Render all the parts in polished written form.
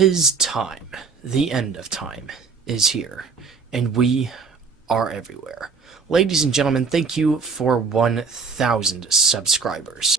'Tis time. The end of time is here, and we are everywhere. Ladies and gentlemen, thank you for 1,000 subscribers.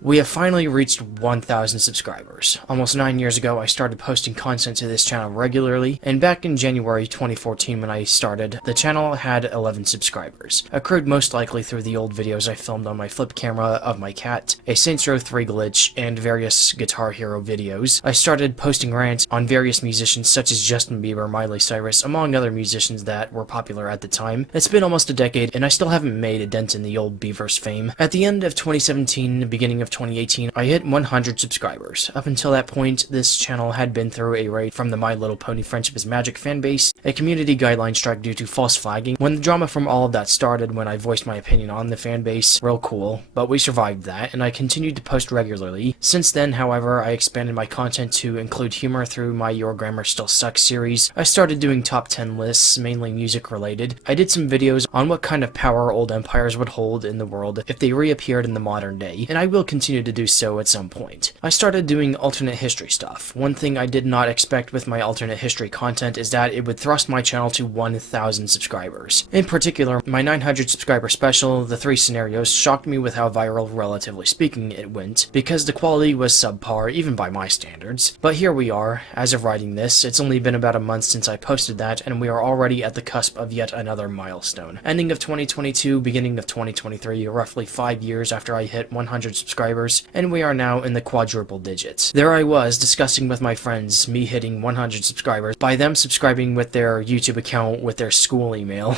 We have finally reached 1,000 subscribers. Almost 9 years ago, I started posting content to this channel regularly, and back in January 2014 when I started, the channel had 11 subscribers, accrued most likely through the old videos I filmed on my flip camera of my cat, a Saints Row 3 glitch, and various Guitar Hero videos. I started posting rants on various musicians such as Justin Bieber, Miley Cyrus, among other musicians that were popular at the time. It's been almost a decade, and I still haven't made a dent in the old Beaver's fame. At the end of 2017, beginning of 2018, I hit 100 subscribers. Up until that point, this channel had been through a raid from the My Little Pony Friendship is Magic fanbase, a community guideline strike due to false flagging. When the drama from all of that started, when I voiced my opinion on the fanbase, real cool, but we survived that, and I continued to post regularly. Since then, however, I expanded my content to include humor through my Your Grammar Still Sucks series. I started doing top 10 lists, mainly music related. I did some videos on what kind of power old empires would hold in the world if they reappeared in the modern day, and I will continue to do so at some point. I started doing alternate history stuff. One thing I did not expect with my alternate history content is that it would thrust my channel to 1,000 subscribers. In particular, my 900 subscriber special, The 3 Scenarios, shocked me with how viral, relatively speaking, it went, because the quality was subpar, even by my standards. But here we are. As of writing this, it's only been about a month since I posted that, and we are already at the cusp of yet another milestone. Ending of 2022, beginning of 2023, roughly 5 years after I hit 100 subscribers, and we are now in the quadruple digits. There I was, discussing with my friends me hitting 100 subscribers by them subscribing with their YouTube account with their school email,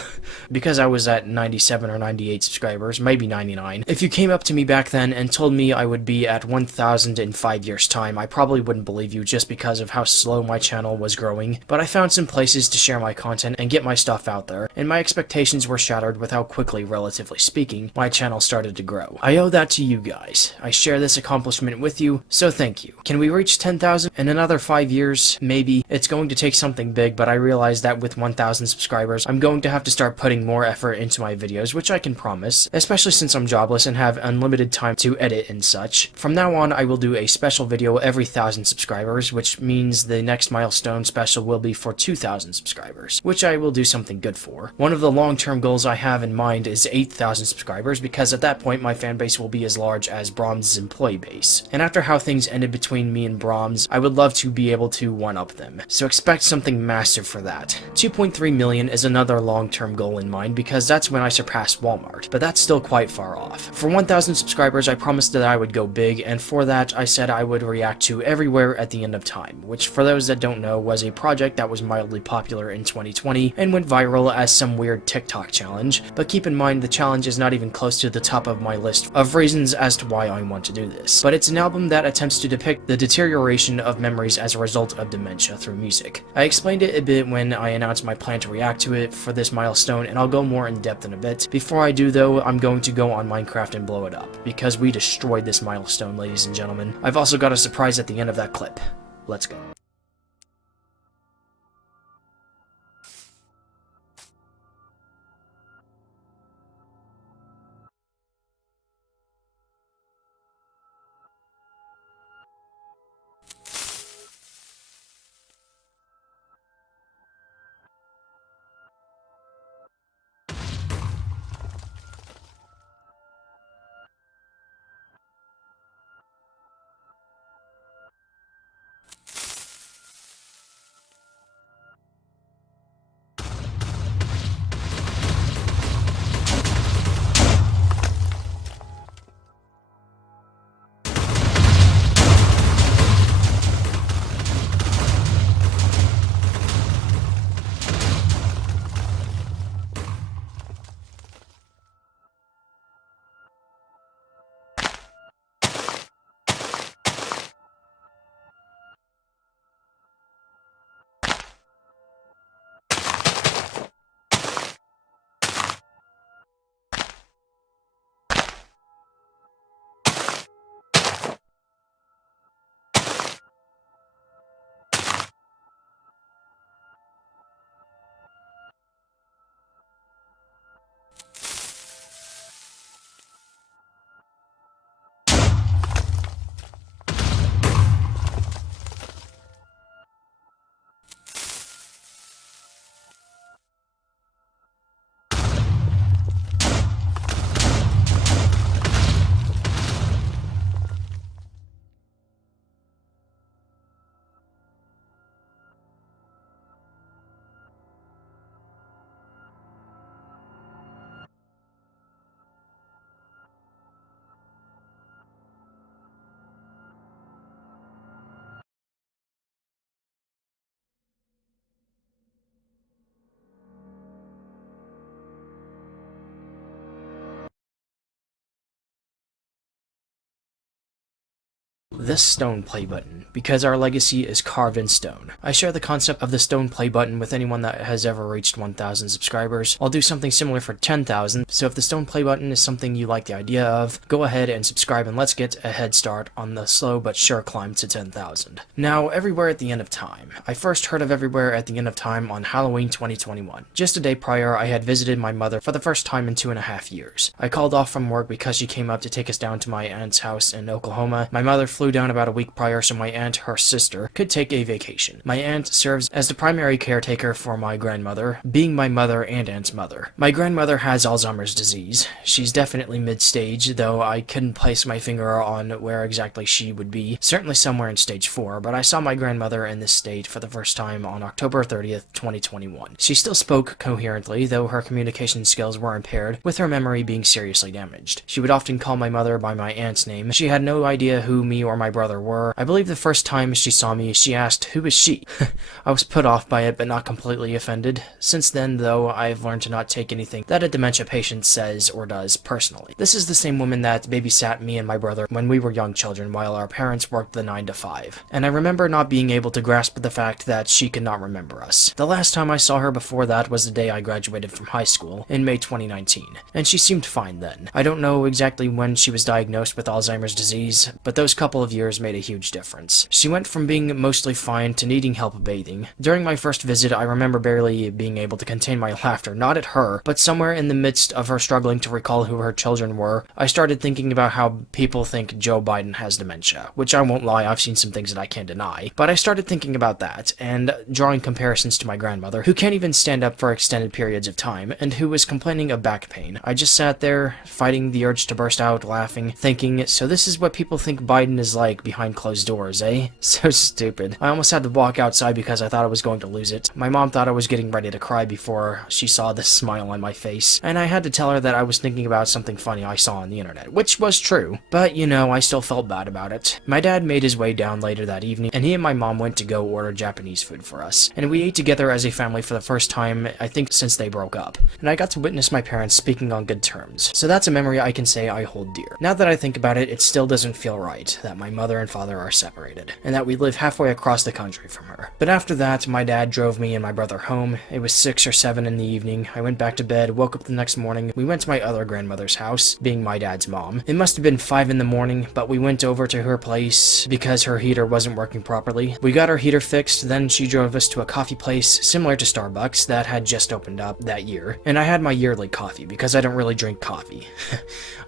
because I was at 97 or 98 subscribers, maybe 99. If you came up to me back then and told me I would be at 1,000 in 5 years' time, I probably wouldn't believe you just because of how slow my channel was growing, but I found some places to share my content and get my stuff out there, and my expectations were shattered with how quickly, relatively speaking, my channel started to grow. I owe that to you guys. I share this accomplishment with you, so thank you. Can we reach 10,000 in another 5 years? Maybe. It's going to take something big, but I realize that with 1,000 subscribers, I'm going to have to start putting more effort into my videos, which I can promise, especially since I'm jobless and have unlimited time to edit and such. From now on, I will do a special video every 1,000 subscribers, which means the next milestone special will be for 2,000 subscribers, which I will do something good for. One of the long-term goals I have in mind is 8,000 subscribers, because at that point my fanbase will be as large as Brahms' employee base. And after how things ended between me and Brahms, I would love to be able to one-up them. So expect something massive for that. 2.3 million is another long-term goal in mind, because that's when I surpass Walmart, but that's still quite far off. For 1,000 subscribers, I promised that I would go big, and for that, I said I would react to Everywhere at the End of Time, which for those that don't know, was a project that was mildly popular in 2020 and went viral as some weird TikTok challenge, but keep in mind the challenge is not even close to the top of my list of reasons as to why I want to do this. But it's an album that attempts to depict the deterioration of memories as a result of dementia through music. I explained it a bit when I announced my plan to react to it for this milestone, and I'll go more in depth in a bit. Before I do though, I'm going to go on Minecraft and blow it up, because we destroyed this milestone, ladies and gentlemen. I've also got a surprise at the end of that clip. Let's go. this stone play button, because our legacy is carved in stone. I share the concept of the stone play button with anyone that has ever reached 1,000 subscribers. I'll do something similar for 10,000, so if the stone play button is something you like the idea of, go ahead and subscribe and let's get a head start on the slow but sure climb to 10,000. Now, Everywhere at the End of Time. I first heard of Everywhere at the End of Time on Halloween 2021. Just a day prior, I had visited my mother for the first time in 2.5 years. I called off from work because she came up to take us down to my aunt's house in Oklahoma. My mother flew down about a week prior so my aunt, her sister, could take a vacation. My aunt serves as the primary caretaker for my grandmother, being my mother and aunt's mother. My grandmother has Alzheimer's disease. She's definitely mid-stage, though I couldn't place my finger on where exactly she would be, certainly somewhere in stage 4, but I saw my grandmother in this state for the first time on October 30th, 2021. She still spoke coherently, though her communication skills were impaired, with her memory being seriously damaged. She would often call my mother by my aunt's name. She had no idea who me or my brother were. I believe the first time she saw me, she asked, "Who is she?" I was put off by it, but not completely offended. Since then, though, I've learned to not take anything that a dementia patient says or does personally. This is the same woman that babysat me and my brother when we were young children while our parents worked the 9 to 5. And I remember not being able to grasp the fact that she could not remember us. The last time I saw her before that was the day I graduated from high school, in May 2019, and she seemed fine then. I don't know exactly when she was diagnosed with Alzheimer's disease, but those couple of years made a huge difference. She went from being mostly fine to needing help bathing. During my first visit, I remember barely being able to contain my laughter, not at her, but somewhere in the midst of her struggling to recall who her children were, I started thinking about how people think Joe Biden has dementia, which I won't lie, I've seen some things that I can't deny, but I started thinking about that, and drawing comparisons to my grandmother, who can't even stand up for extended periods of time, and who was complaining of back pain. I just sat there, fighting the urge to burst out, laughing, thinking, so this is what people think Biden is like behind closed doors, eh? So stupid. I almost had to walk outside because I thought I was going to lose it. My mom thought I was getting ready to cry before she saw the smile on my face, and I had to tell her that I was thinking about something funny I saw on the internet, which was true, but you know, I still felt bad about it. My dad made his way down later that evening, and he and my mom went to go order Japanese food for us, and we ate together as a family for the first time, I think, since they broke up, and I got to witness my parents speaking on good terms, so that's a memory I can say I hold dear. Now that I think about it, it still doesn't feel right that my mother and father are separated, and that we live halfway across the country from her. But after that, my dad drove me and my brother home. It was 6 or 7 in the evening. I went back to bed, woke up the next morning. We went to my other grandmother's house, being my dad's mom. It must have been 5 in the morning, but we went over to her place because her heater wasn't working properly. We got her heater fixed, then she drove us to a coffee place similar to Starbucks that had just opened up that year, and I had my yearly coffee because I don't really drink coffee.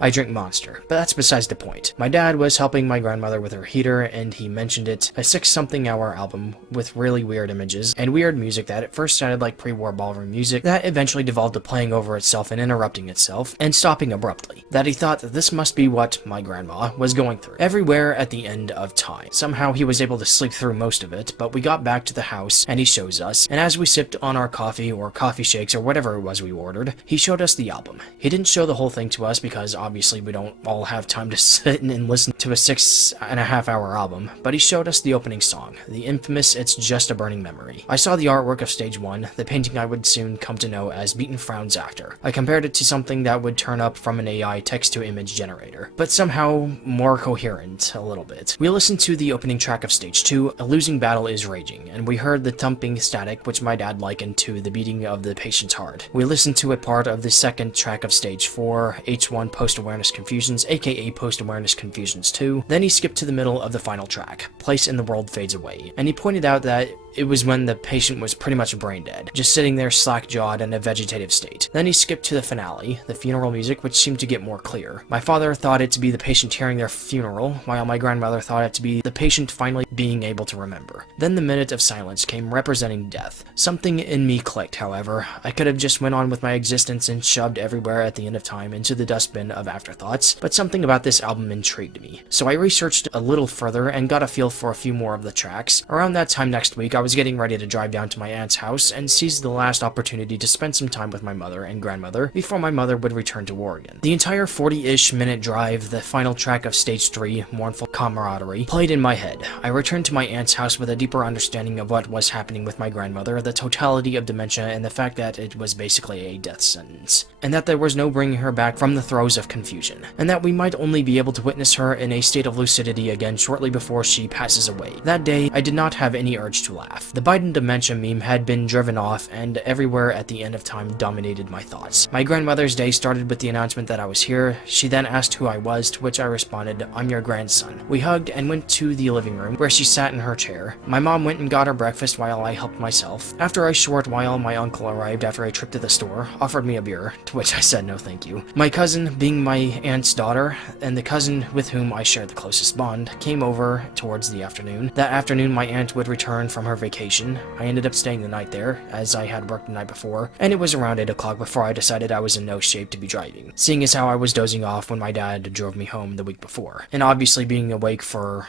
I drink Monster, but that's besides the point. My dad was helping my grandmother with her heater, and he mentioned it, a 6-something hour album with really weird images and weird music that at first sounded like pre-war ballroom music that eventually devolved to playing over itself and interrupting itself and stopping abruptly. That he thought that this must be what my grandma was going through. Everywhere at the End of Time. Somehow he was able to sleep through most of it, but we got back to the house and he shows us, and as we sipped on our coffee or coffee shakes or whatever it was we ordered, he showed us the album. He didn't show the whole thing to us because obviously we don't all have time to sit and listen to a 6.5-hour album, but he showed us the opening song, the infamous It's Just a Burning Memory. I saw the artwork of Stage 1, the painting I would soon come to know as Beaten Frown's Actor. I compared it to something that would turn up from an AI text-to-image generator, but somehow more coherent a little bit. We listened to the opening track of Stage 2, A Losing Battle is Raging, and we heard the thumping static which my dad likened to the beating of the patient's heart. We listened to a part of the second track of Stage 4, H1 Post-Awareness Confusions, aka Post-Awareness Confusions 2. Then he skipped to the middle of the final track, Place in the World Fades Away, and he pointed out that it was when the patient was pretty much brain dead, just sitting there slack-jawed in a vegetative state. Then he skipped to the finale, the funeral music, which seemed to get more clear. My father thought it to be the patient hearing their funeral, while my grandmother thought it to be the patient finally being able to remember. Then the minute of silence came, representing death. Something in me clicked, however. I could have just went on with my existence and shoved Everywhere at the End of Time into the dustbin of afterthoughts, but something about this album intrigued me. So I researched a little further and got a feel for a few more of the tracks. Around that time next week, I was was getting ready to drive down to my aunt's house and seized the last opportunity to spend some time with my mother and grandmother before my mother would return to Oregon. The entire 40-ish minute drive, the final track of Stage 3, Mournful Camaraderie, played in my head. I returned to my aunt's house with a deeper understanding of what was happening with my grandmother, the totality of dementia, and the fact that it was basically a death sentence, and that there was no bringing her back from the throes of confusion, and that we might only be able to witness her in a state of lucidity again shortly before she passes away. That day, I did not have any urge to laugh. The Biden dementia meme had been driven off, and everywhere at the end of time dominated my thoughts. My grandmother's day started with the announcement that I was here. She then asked who I was, to which I responded, "I'm your grandson." We hugged and went to the living room, where she sat in her chair. My mom went and got her breakfast while I helped myself. After a short while, my uncle arrived after a trip to the store, offered me a beer, to which I said no thank you. My cousin, being my aunt's daughter, and the cousin with whom I shared the closest bond, came over towards the afternoon. That afternoon, my aunt would return from her vacation. I ended up staying the night there, as I had worked the night before, and it was around 8 o'clock before I decided I was in no shape to be driving, seeing as how I was dozing off when my dad drove me home the week before. And obviously being awake for,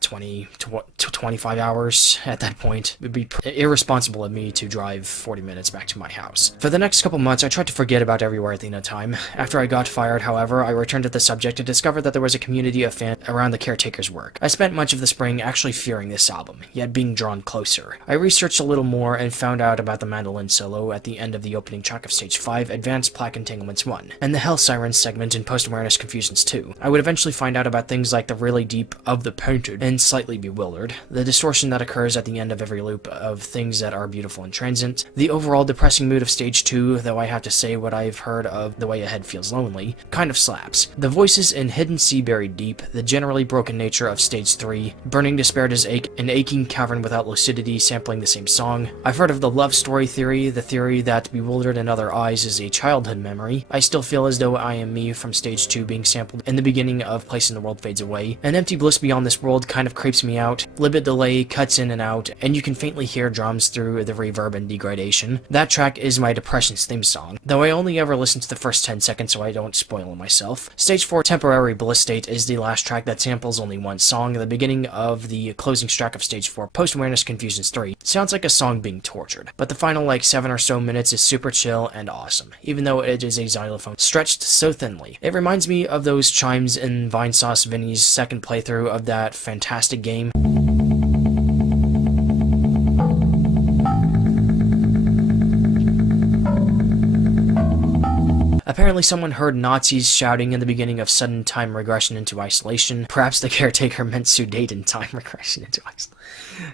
20 to 25 hours at that point, it would be irresponsible of me to drive 40 minutes back to my house. For the next couple months, I tried to forget about Everywhere Athena time. After I got fired, however, I returned to the subject to discover that there was a community of fans around the Caretaker's work. I spent much of the spring actually fearing this album, yet being drawn closer. I researched a little more and found out about the mandolin solo at the end of the opening track of Stage 5, Advanced Plaque Entanglements 1, and the Hell Sirens segment in Post-Awareness Confusions 2. I would eventually find out about things like the really deep of the painted and slightly bewildered, the distortion that occurs at the end of every loop of things that are beautiful and transient, the overall depressing mood of Stage 2, though I have to say what I've heard of The Way Ahead Feels Lonely kind of slaps, the voices in Hidden Sea Buried Deep, the generally broken nature of Stage 3, Burning Despair Does Ache, an aching cavern without lucidity sampling the same song. I've heard of the love story theory, the theory that Bewildered in Other Eyes is a childhood memory. I still feel as though I Am Me from Stage 2 being sampled in the beginning of Place in the World Fades Away. An empty bliss beyond this world kind of creeps me out. Libid delay cuts in and out, and you can faintly hear drums through the reverb and degradation. That track is my Depression's theme song, though I only ever listen to the first 10 seconds so I don't spoil myself. Stage 4 Temporary Bliss State is the last track that samples only one song. The beginning of the closing track of Stage 4 Post-Awareness Confusions 3 sounds like a song being tortured, but the final 7 or so minutes is super chill and awesome, even though it is a xylophone stretched so thinly. It reminds me of those chimes in Vinesauce Vinny's second playthrough of that fantastic game. Apparently someone heard Nazis shouting in the beginning of Sudden Time Regression into Isolation. Perhaps the Caretaker meant Sudate in Time Regression into Isolation.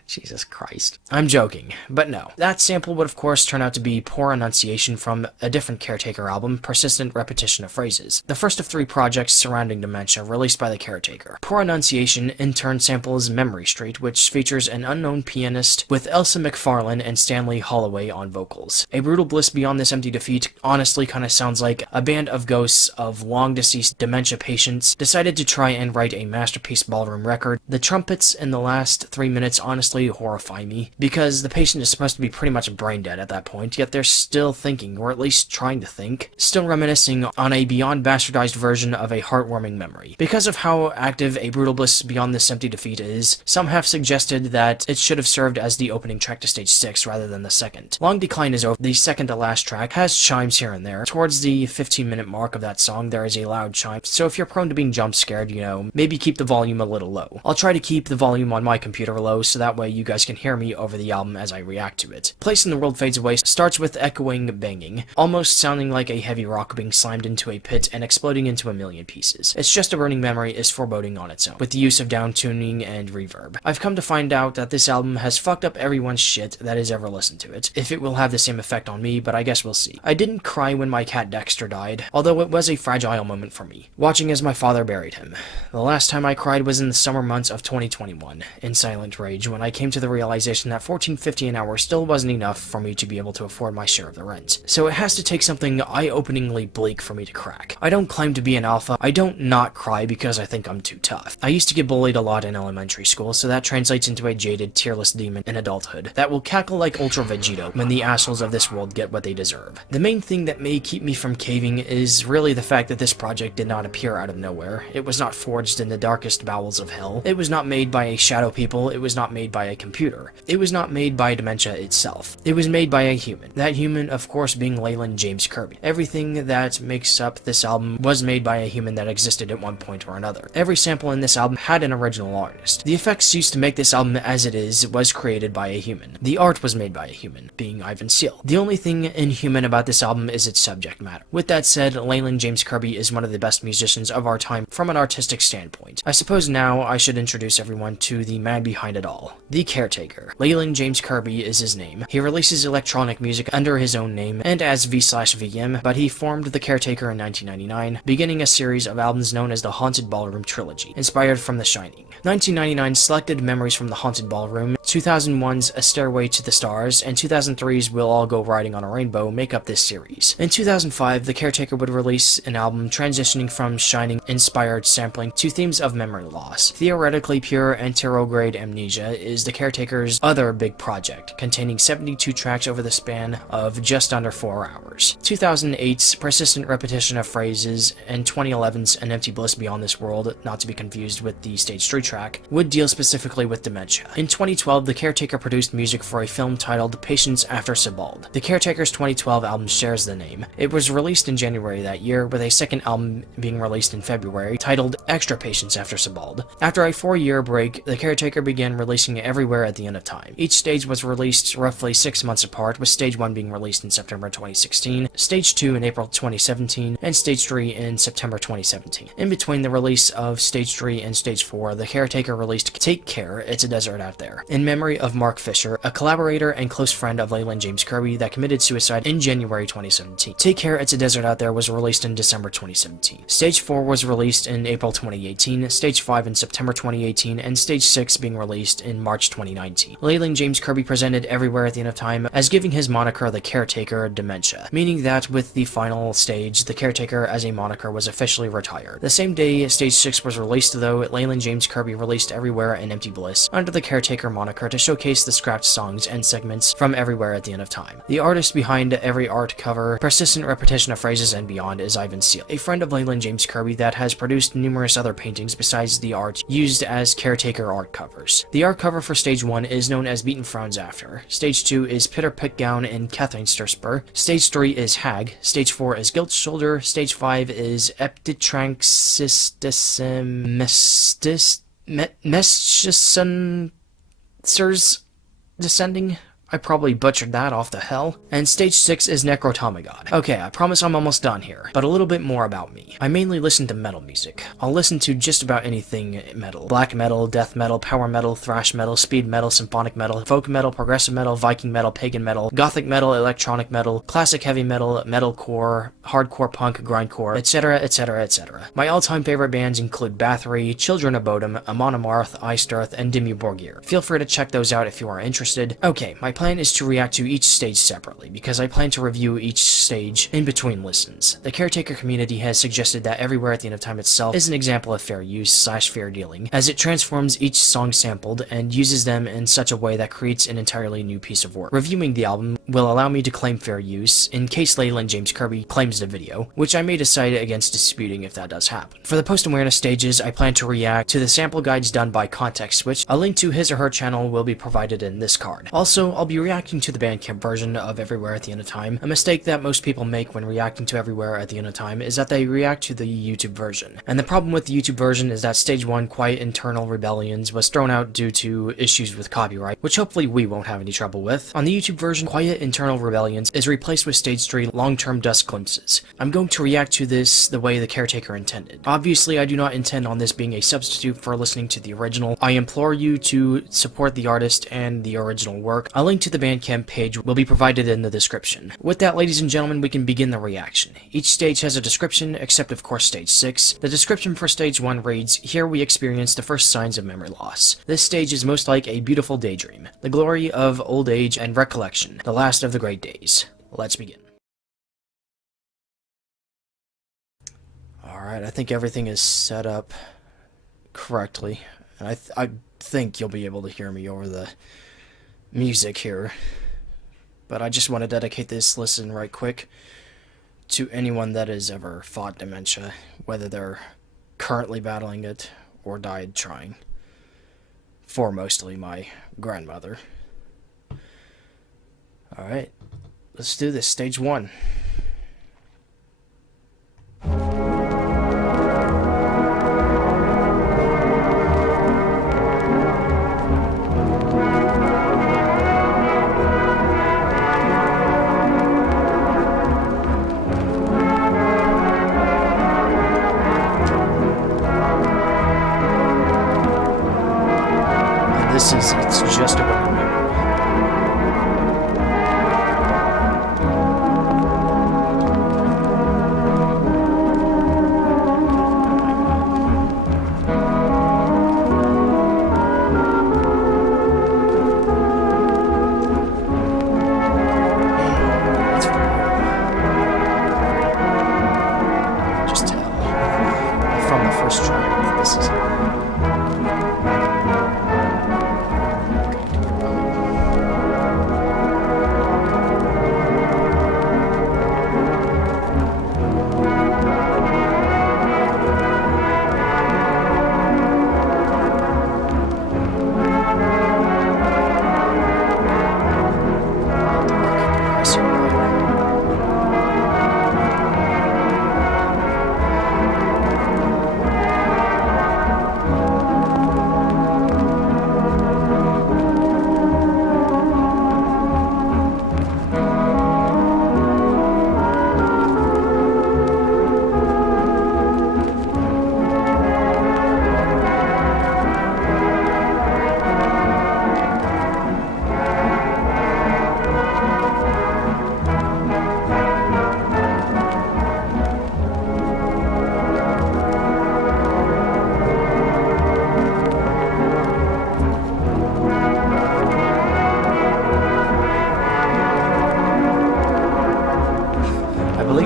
Jesus Christ. I'm joking, but no. That sample would of course turn out to be Poor Enunciation from a different Caretaker album, Persistent Repetition of Phrases, the first of 3 projects surrounding dementia released by the Caretaker. Poor Enunciation in turn samples Memory Street, which features an unknown pianist with Elsa McFarlane and Stanley Holloway on vocals. A Brutal Bliss Beyond This Empty Defeat honestly kind of sounds like a band of ghosts of long-deceased dementia patients decided to try and write a masterpiece ballroom record. The trumpets in the last 3 minutes honestly horrify me, because the patient is supposed to be pretty much brain dead at that point, yet they're still thinking, or at least trying to think, still reminiscing on a beyond bastardized version of a heartwarming memory. Because of how active A Brutal Bliss Beyond This Empty Defeat is, some have suggested that it should have served as the opening track to Stage 6 rather than the second. Long Decline is over. The second to last track has chimes here and there. Towards the 15-minute mark of that song, there is a loud chime, so if you're prone to being jump scared, maybe keep the volume a little low. I'll try to keep the volume on my computer low, so that way you guys can hear me over the album as I react to it. Place in the World Fades Away starts with echoing banging, almost sounding like a heavy rock being slammed into a pit and exploding into a million pieces. It's Just a Burning Memory is foreboding on its own, with the use of down-tuning and reverb. I've come to find out that this album has fucked up everyone's shit that has ever listened to it. If it will have the same effect on me, but I guess we'll see. I didn't cry when my cat Dexter died, although it was a fragile moment for me, watching as my father buried him. The last time I cried was in the summer months of 2021, in silent rage, when I came to the realization that $14.50 an hour still wasn't enough for me to be able to afford my share of the rent. So it has to take something eye-openingly bleak for me to crack. I don't claim to be an alpha. I don't not cry because I think I'm too tough. I used to get bullied a lot in elementary school, so that translates into a jaded, tearless demon in adulthood that will cackle like Ultra Vegito when the assholes of this world get what they deserve. The main thing that may keep me from caving is really the fact that this project did not appear out of nowhere. It was not forged in the darkest bowels of hell. It was not made by a shadow people. It was not made by a computer. It was not made by dementia itself. It was made by a human. That human, of course, being Leyland James Kirby. Everything that makes up this album was made by a human that existed at one point or another. Every sample in this album had an original artist. The effects used to make this album as it is was created by a human. The art was made by a human, being Ivan Seal. The only thing inhuman about this album is its subject matter. With that said, Leyland James Kirby is one of the best musicians of our time from an artistic standpoint. I suppose now I should introduce everyone to the man behind it all, the Caretaker. Leyland James Kirby is his name. He releases electronic music under his own name and as V/VM, but he formed the Caretaker in 1999, beginning a series of albums known as the Haunted Ballroom Trilogy, inspired from The Shining. 1999 selected Memories from the Haunted Ballroom, 2001's A Stairway to the Stars, and 2003's We'll All Go Riding on a Rainbow make up this series. In 2005, the Caretaker would release an album transitioning from Shining-inspired sampling to themes of memory loss. Theoretically Pure Anterograde Amnesia is the Caretaker's other big project, containing 72 tracks over the span of just under 4 hours. 2008's Persistent Repetition of Phrases and 2011's An Empty Bliss Beyond This World, not to be confused with the Stage 3 track, would deal specifically with dementia. In 2012, the Caretaker produced music for a film titled Patience After Sebald. The Caretaker's 2012 album shares the name. It was released in January that year, with a second album being released in February, titled Extra Patience After Sebald. After a 4-year break, the Caretaker began releasing everywhere at the end of time. Each stage was released roughly 6 months apart, with Stage 1 being released in September 2016, Stage 2 in April 2017, and Stage 3 in September 2017. In between the release of Stage 3 and Stage 4, the Caretaker released Take Care, It's a Desert Out There, in memory of Mark Fisher, a collaborator and close friend of Leyland James Kirby that committed suicide in January 2017. Take Care, It's a Desert Out There was released in December 2017. Stage 4 was released in April 2018, Stage 5 in September 2018, and Stage 6 being released in March 2019. Leyland James Kirby presented Everywhere at the End of Time as giving his moniker the Caretaker dementia, meaning that with the final stage, the Caretaker as a moniker was officially retired. The same day Stage 6 was released, though, Leyland James Kirby released Everywhere and Empty Bliss under the Caretaker moniker to showcase the scrapped songs and segments from Everywhere at the End of Time. The artist behind every art cover, Persistent Repetition of Phrases, and beyond is Ivan Seal, a friend of Leyland James Kirby that has produced numerous other paintings besides the art used as Caretaker art covers. The art cover for Stage 1 is known as Beaten Frowns After. Stage 2 is Pitter Pitgown and Catherine Sturspur. Stage 3 is Hag. Stage 4 is Guilt Shoulder. Stage 5 is Meschisun Descending. I probably butchered that off the hell. And Stage 6 is Necrotomagod. Okay, I promise I'm almost done here, but a little bit more about me. I mainly listen to metal music. I'll listen to just about anything metal. Black metal, death metal, power metal, thrash metal, speed metal, symphonic metal, folk metal, progressive metal, Viking metal, pagan metal, gothic metal, electronic metal, classic heavy metal, metalcore, hardcore punk, grindcore, etc, etc, etc. My all-time favorite bands include Bathory, Children of Bodom, Amon Amarth, Iced and Dimmu Borgir. Feel free to check those out if you are interested. Okay, my plan is to react to each stage separately, because I plan to review each stage in between listens. The Caretaker community has suggested that Everywhere at the End of Time itself is an example of fair use / fair dealing, as it transforms each song sampled and uses them in such a way that creates an entirely new piece of work. Reviewing the album will allow me to claim fair use, in case Leyland James Kirby claims the video, which I may decide against disputing if that does happen. For the post-awareness stages, I plan to react to the sample guides done by Context Switch. A link to his or her channel will be provided in this card. Also, I'll be reacting to the Bandcamp version of Everywhere at the End of Time. A mistake that most people make when reacting to Everywhere at the End of Time is that they react to the YouTube version. And the problem with the YouTube version is that Stage 1, Quiet Internal Rebellions, was thrown out due to issues with copyright, which hopefully we won't have any trouble with. On the YouTube version, Quiet Internal Rebellions is replaced with Stage 3, Long-Term Dust Glimpses. I'm going to react to this the way the Caretaker intended. Obviously, I do not intend on this being a substitute for listening to the original. I implore you to support the artist and the original work. A link to the Bandcamp page will be provided in the description. With that, ladies and gentlemen, we can begin the reaction. Each stage has a description, except of course Stage 6. The description for Stage 1 reads, "Here we experience the first signs of memory loss. This stage is most like a beautiful daydream, the glory of old age and recollection, the last of the great days." Let's begin. Alright, I think everything is set up correctly. And I think you'll be able to hear me over the music here. But I just want to dedicate this listen right quick to anyone that has ever fought dementia, whether they're currently battling it or died trying. for mostly my grandmother. Alright, let's do this. Stage 1. It's just a weapon memory. Just tell from the first track that this is.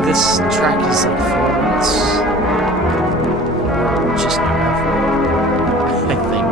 This track is like 4 minutes. Just now, I think.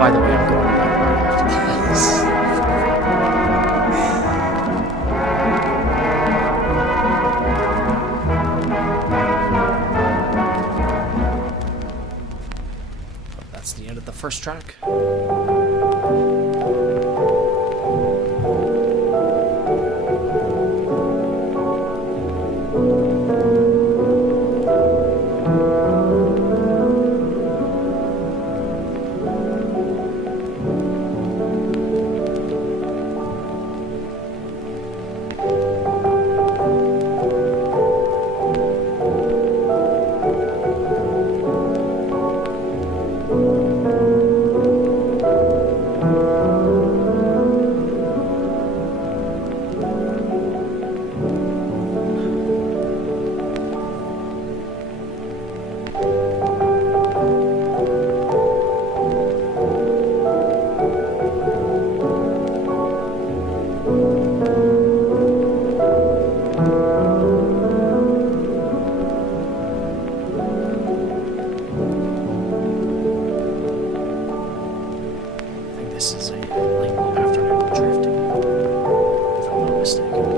By the way, I'm going to bed right after this. That's the end of the first track. This is a late afternoon drifting, if I'm not mistaken.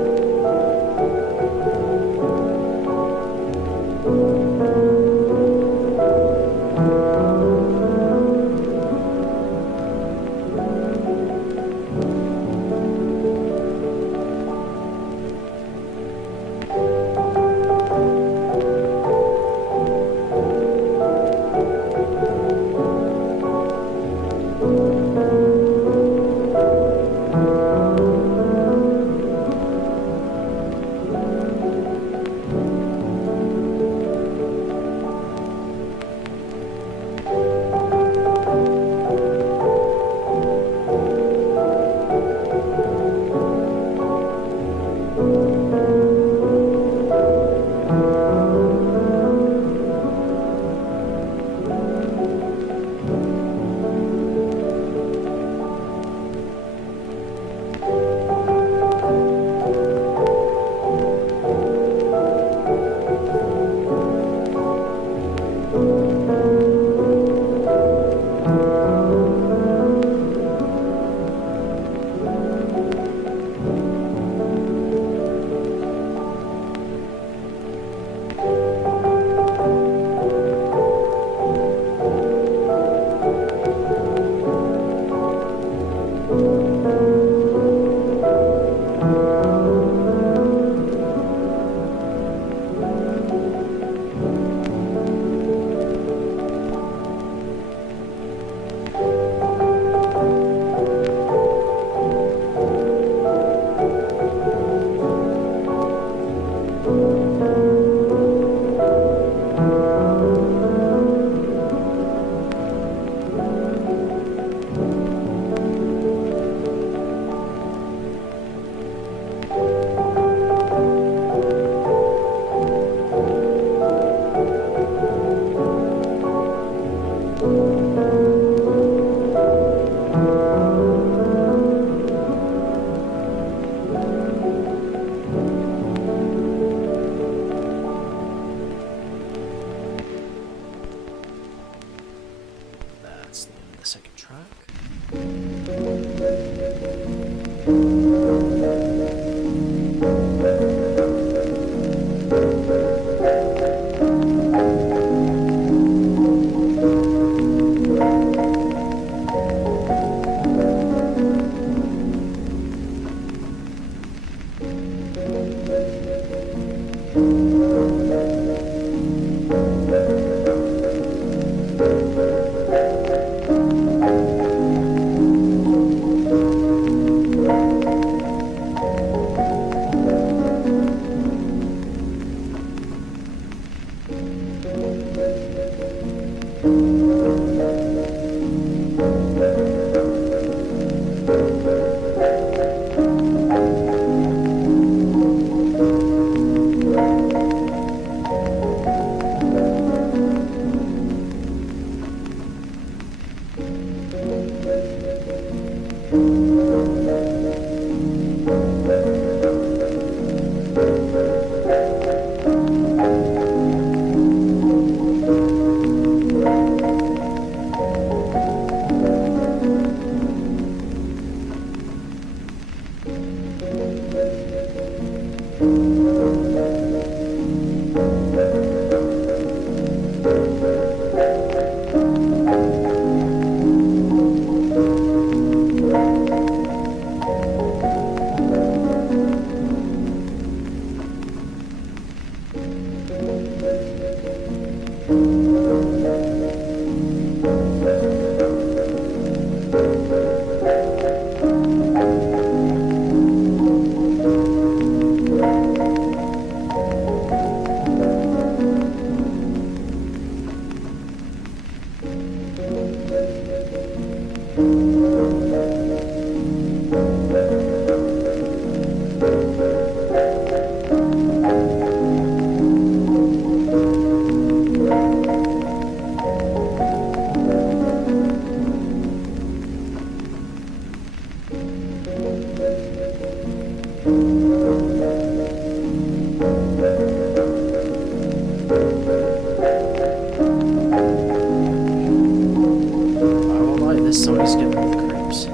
Somebody's giving me the creeps.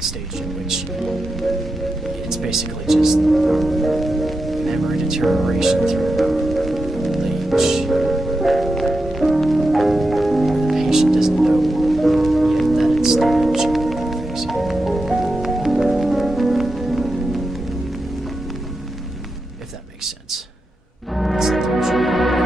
Stage in which it's basically just memory deterioration through age. The patient doesn't know yet that it's dementia that they're facing. If that makes sense. That's the closure.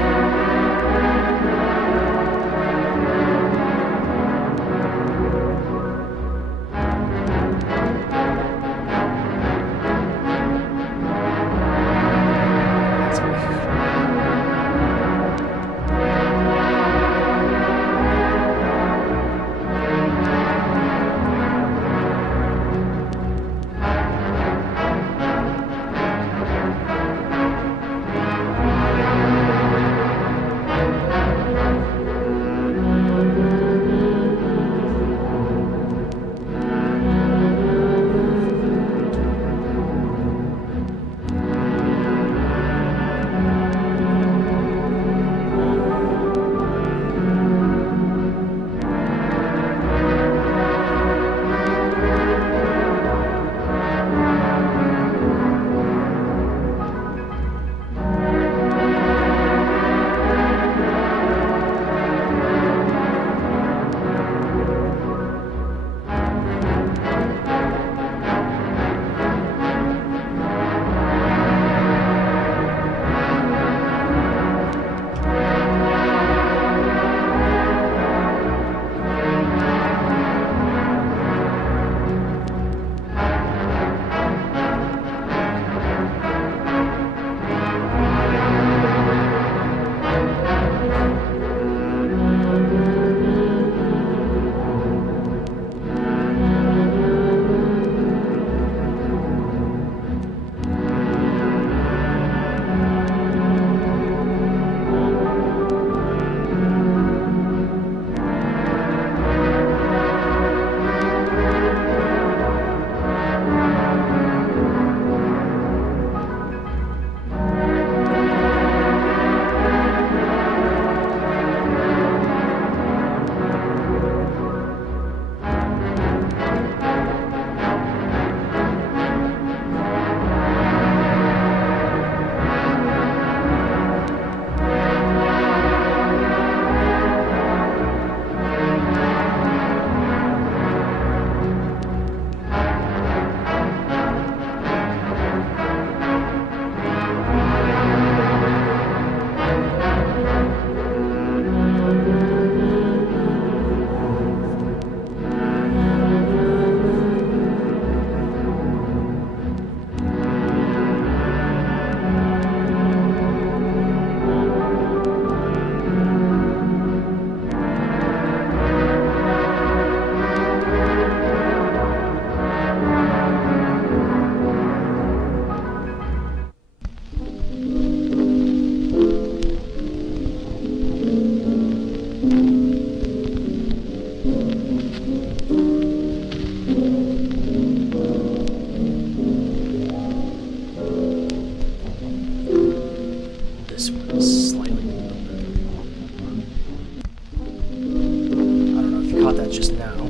that just now.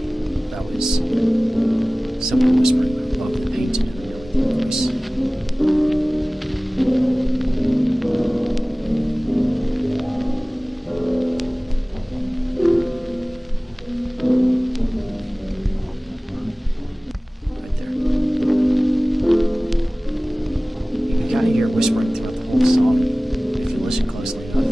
That was someone whispering above the paint in a really deep voice. Right there. You can kind of hear whispering throughout the whole song if you listen closely enough.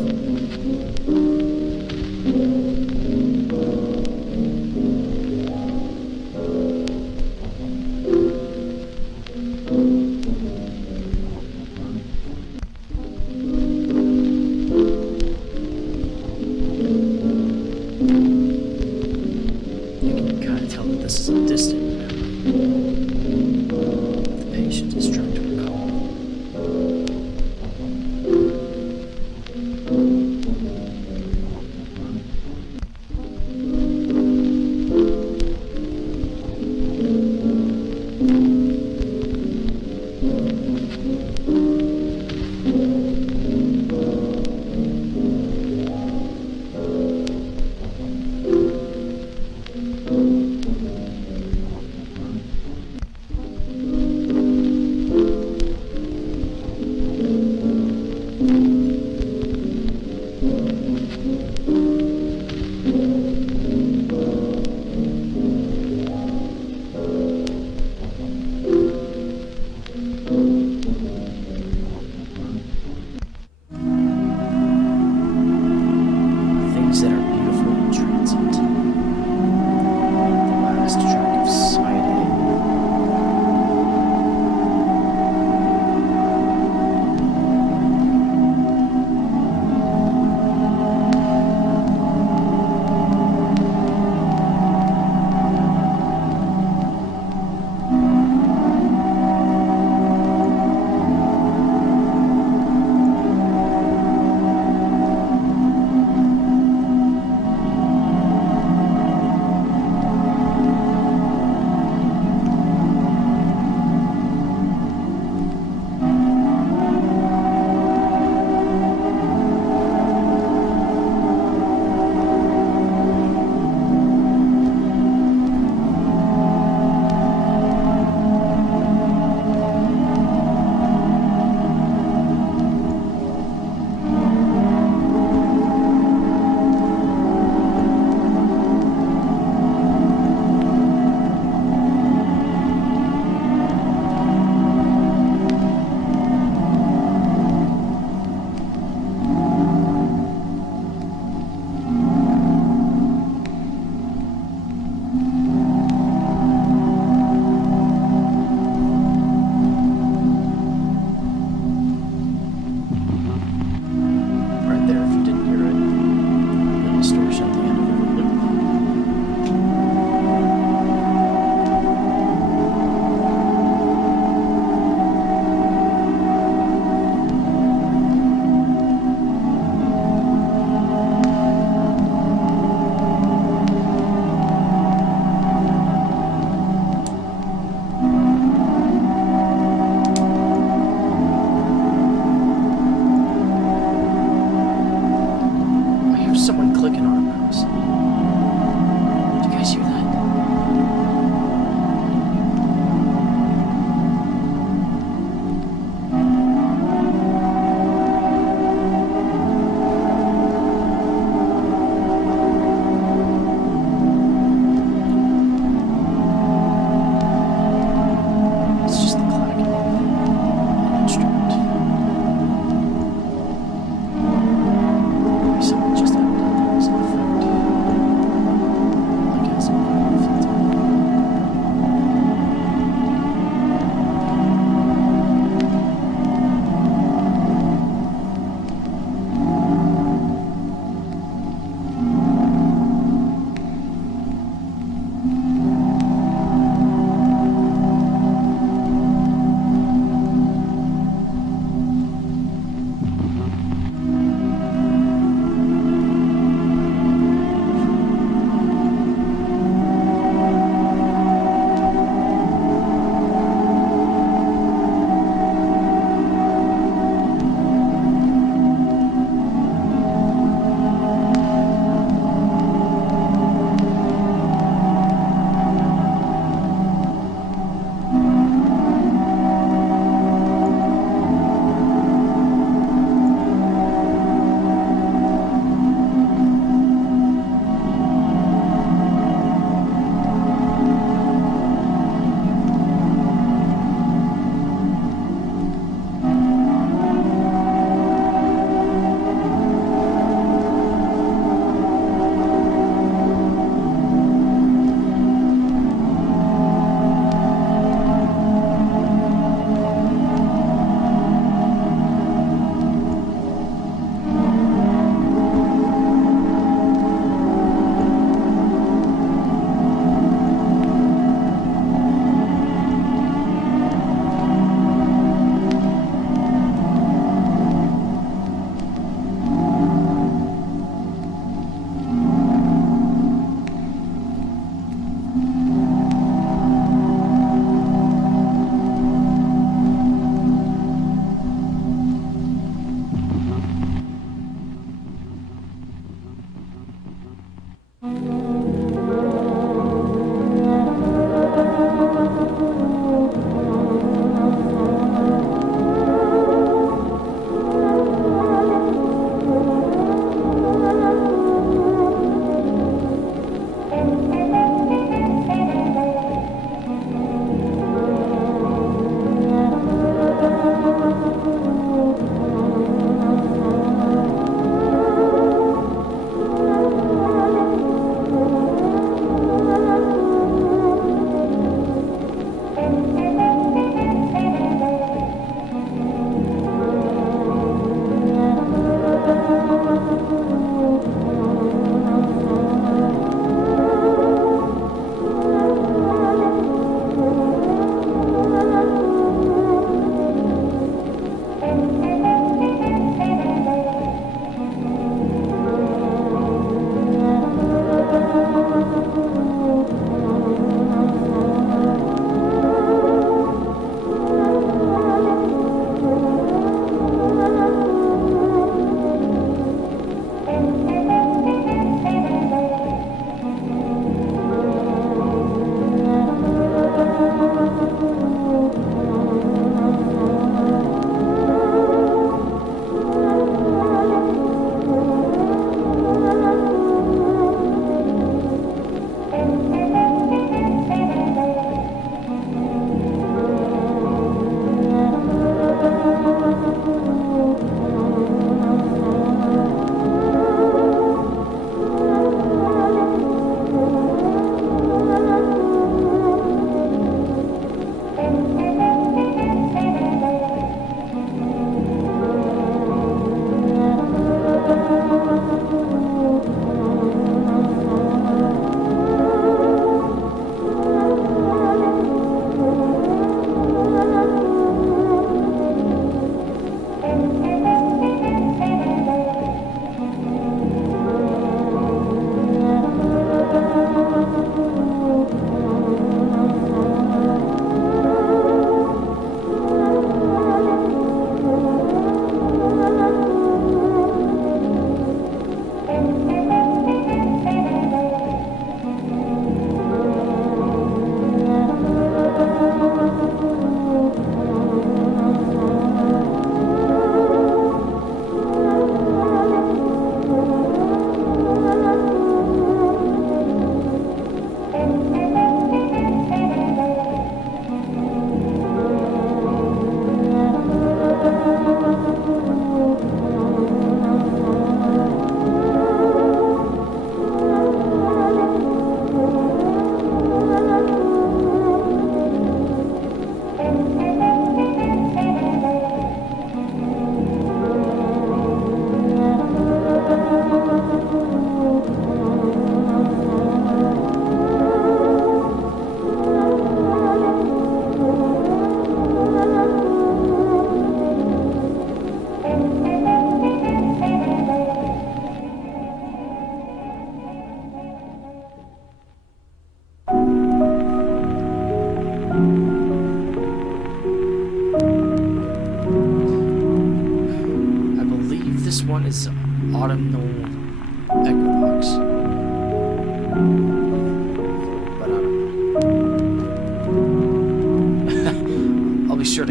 This is a distant memory that the patient is trying to recall.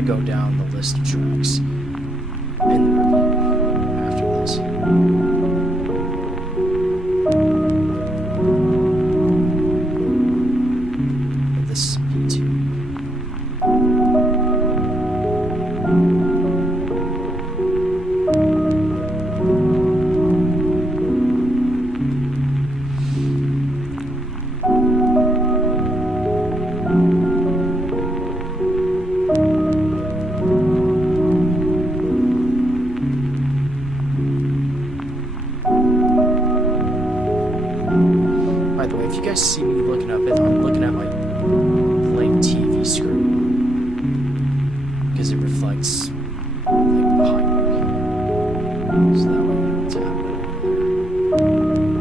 to go down the list of tracks in the review after this. But this is B2. By the way, if you guys see me looking up it, I'm looking at my blank TV screen because it reflects like behind me, so that way I know what's happening over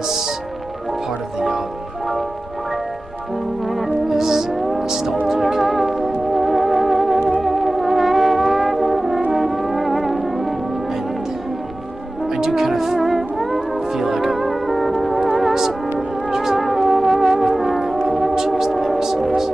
this part of the album is nostalgic. And I do kind of feel like I'm playing some Brahms or something with my grandmother when she used to babysit us.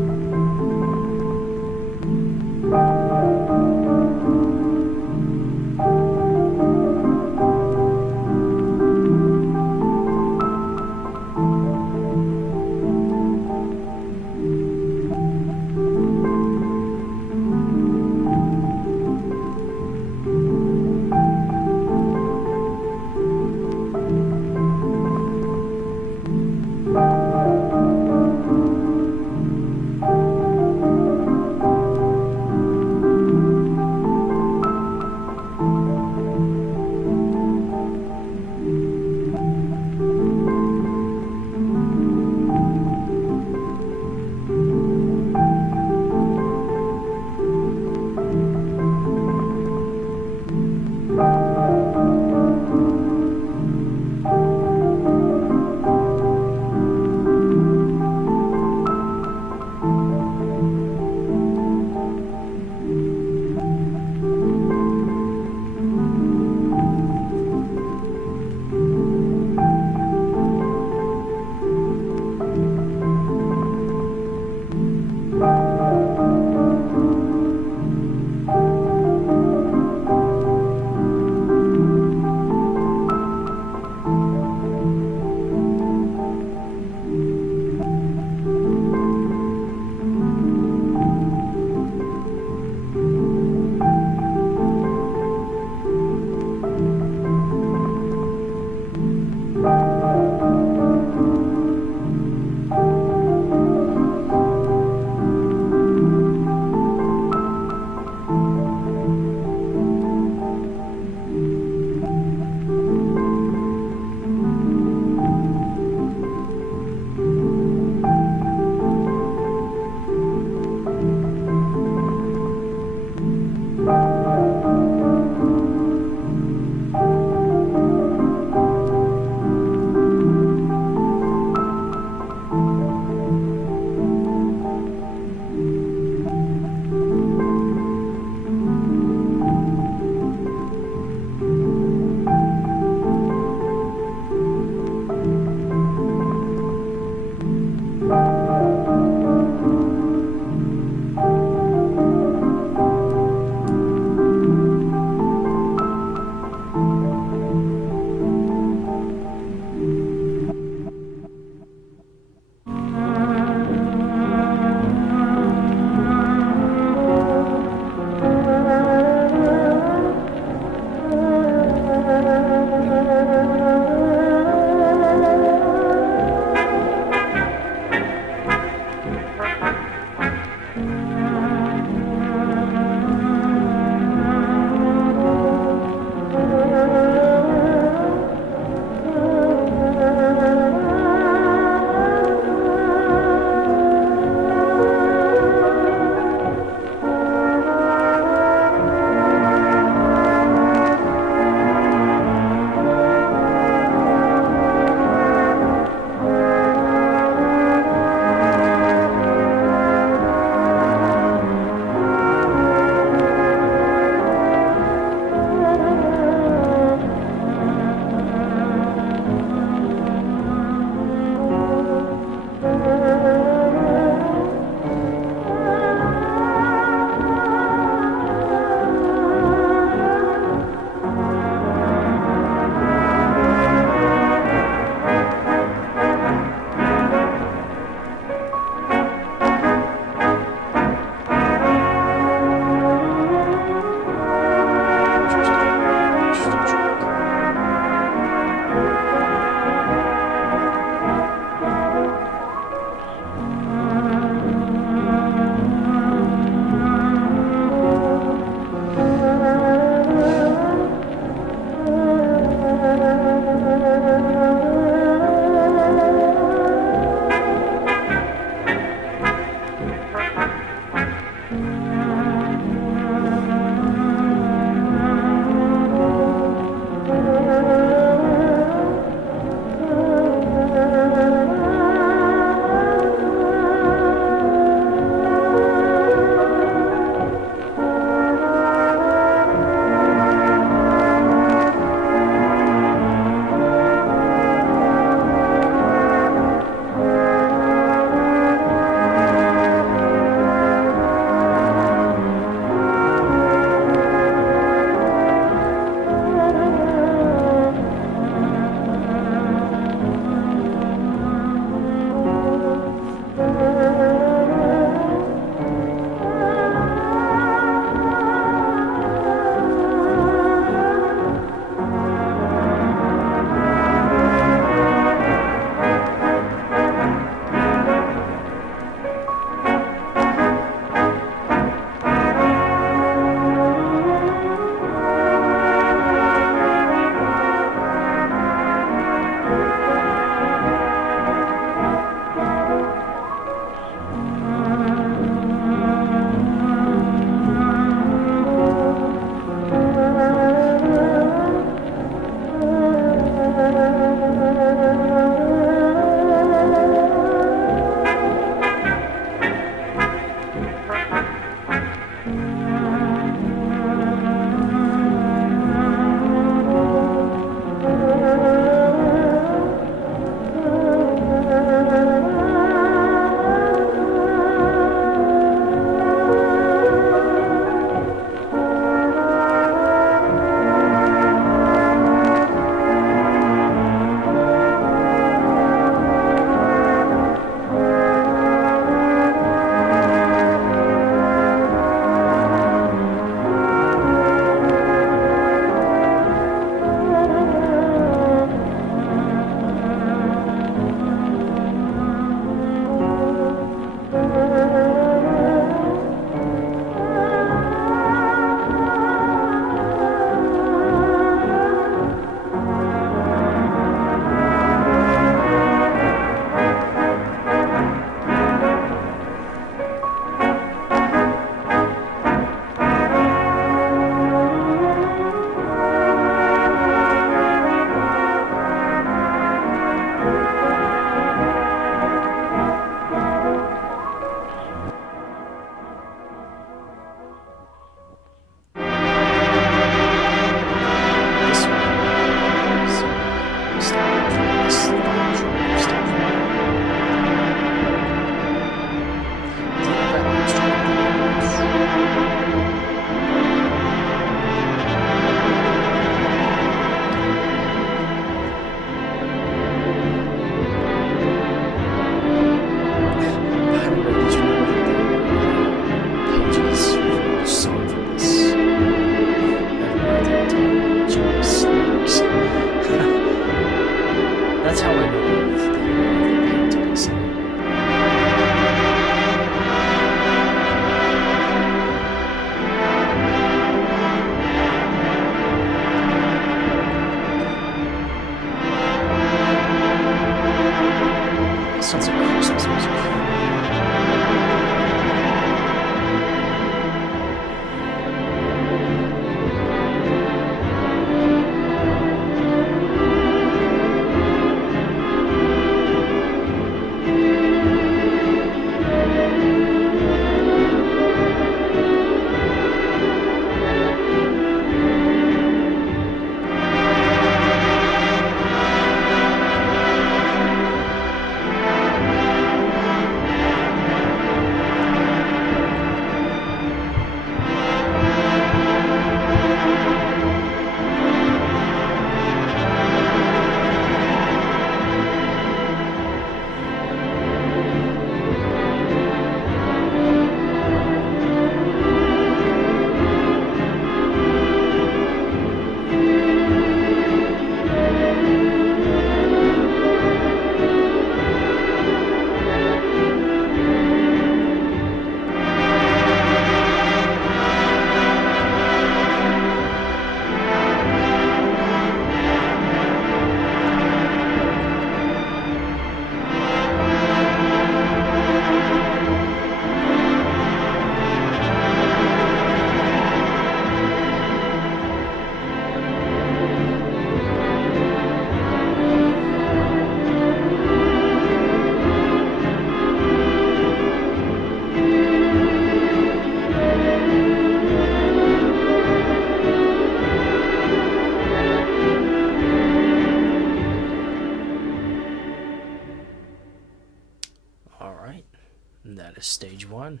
1.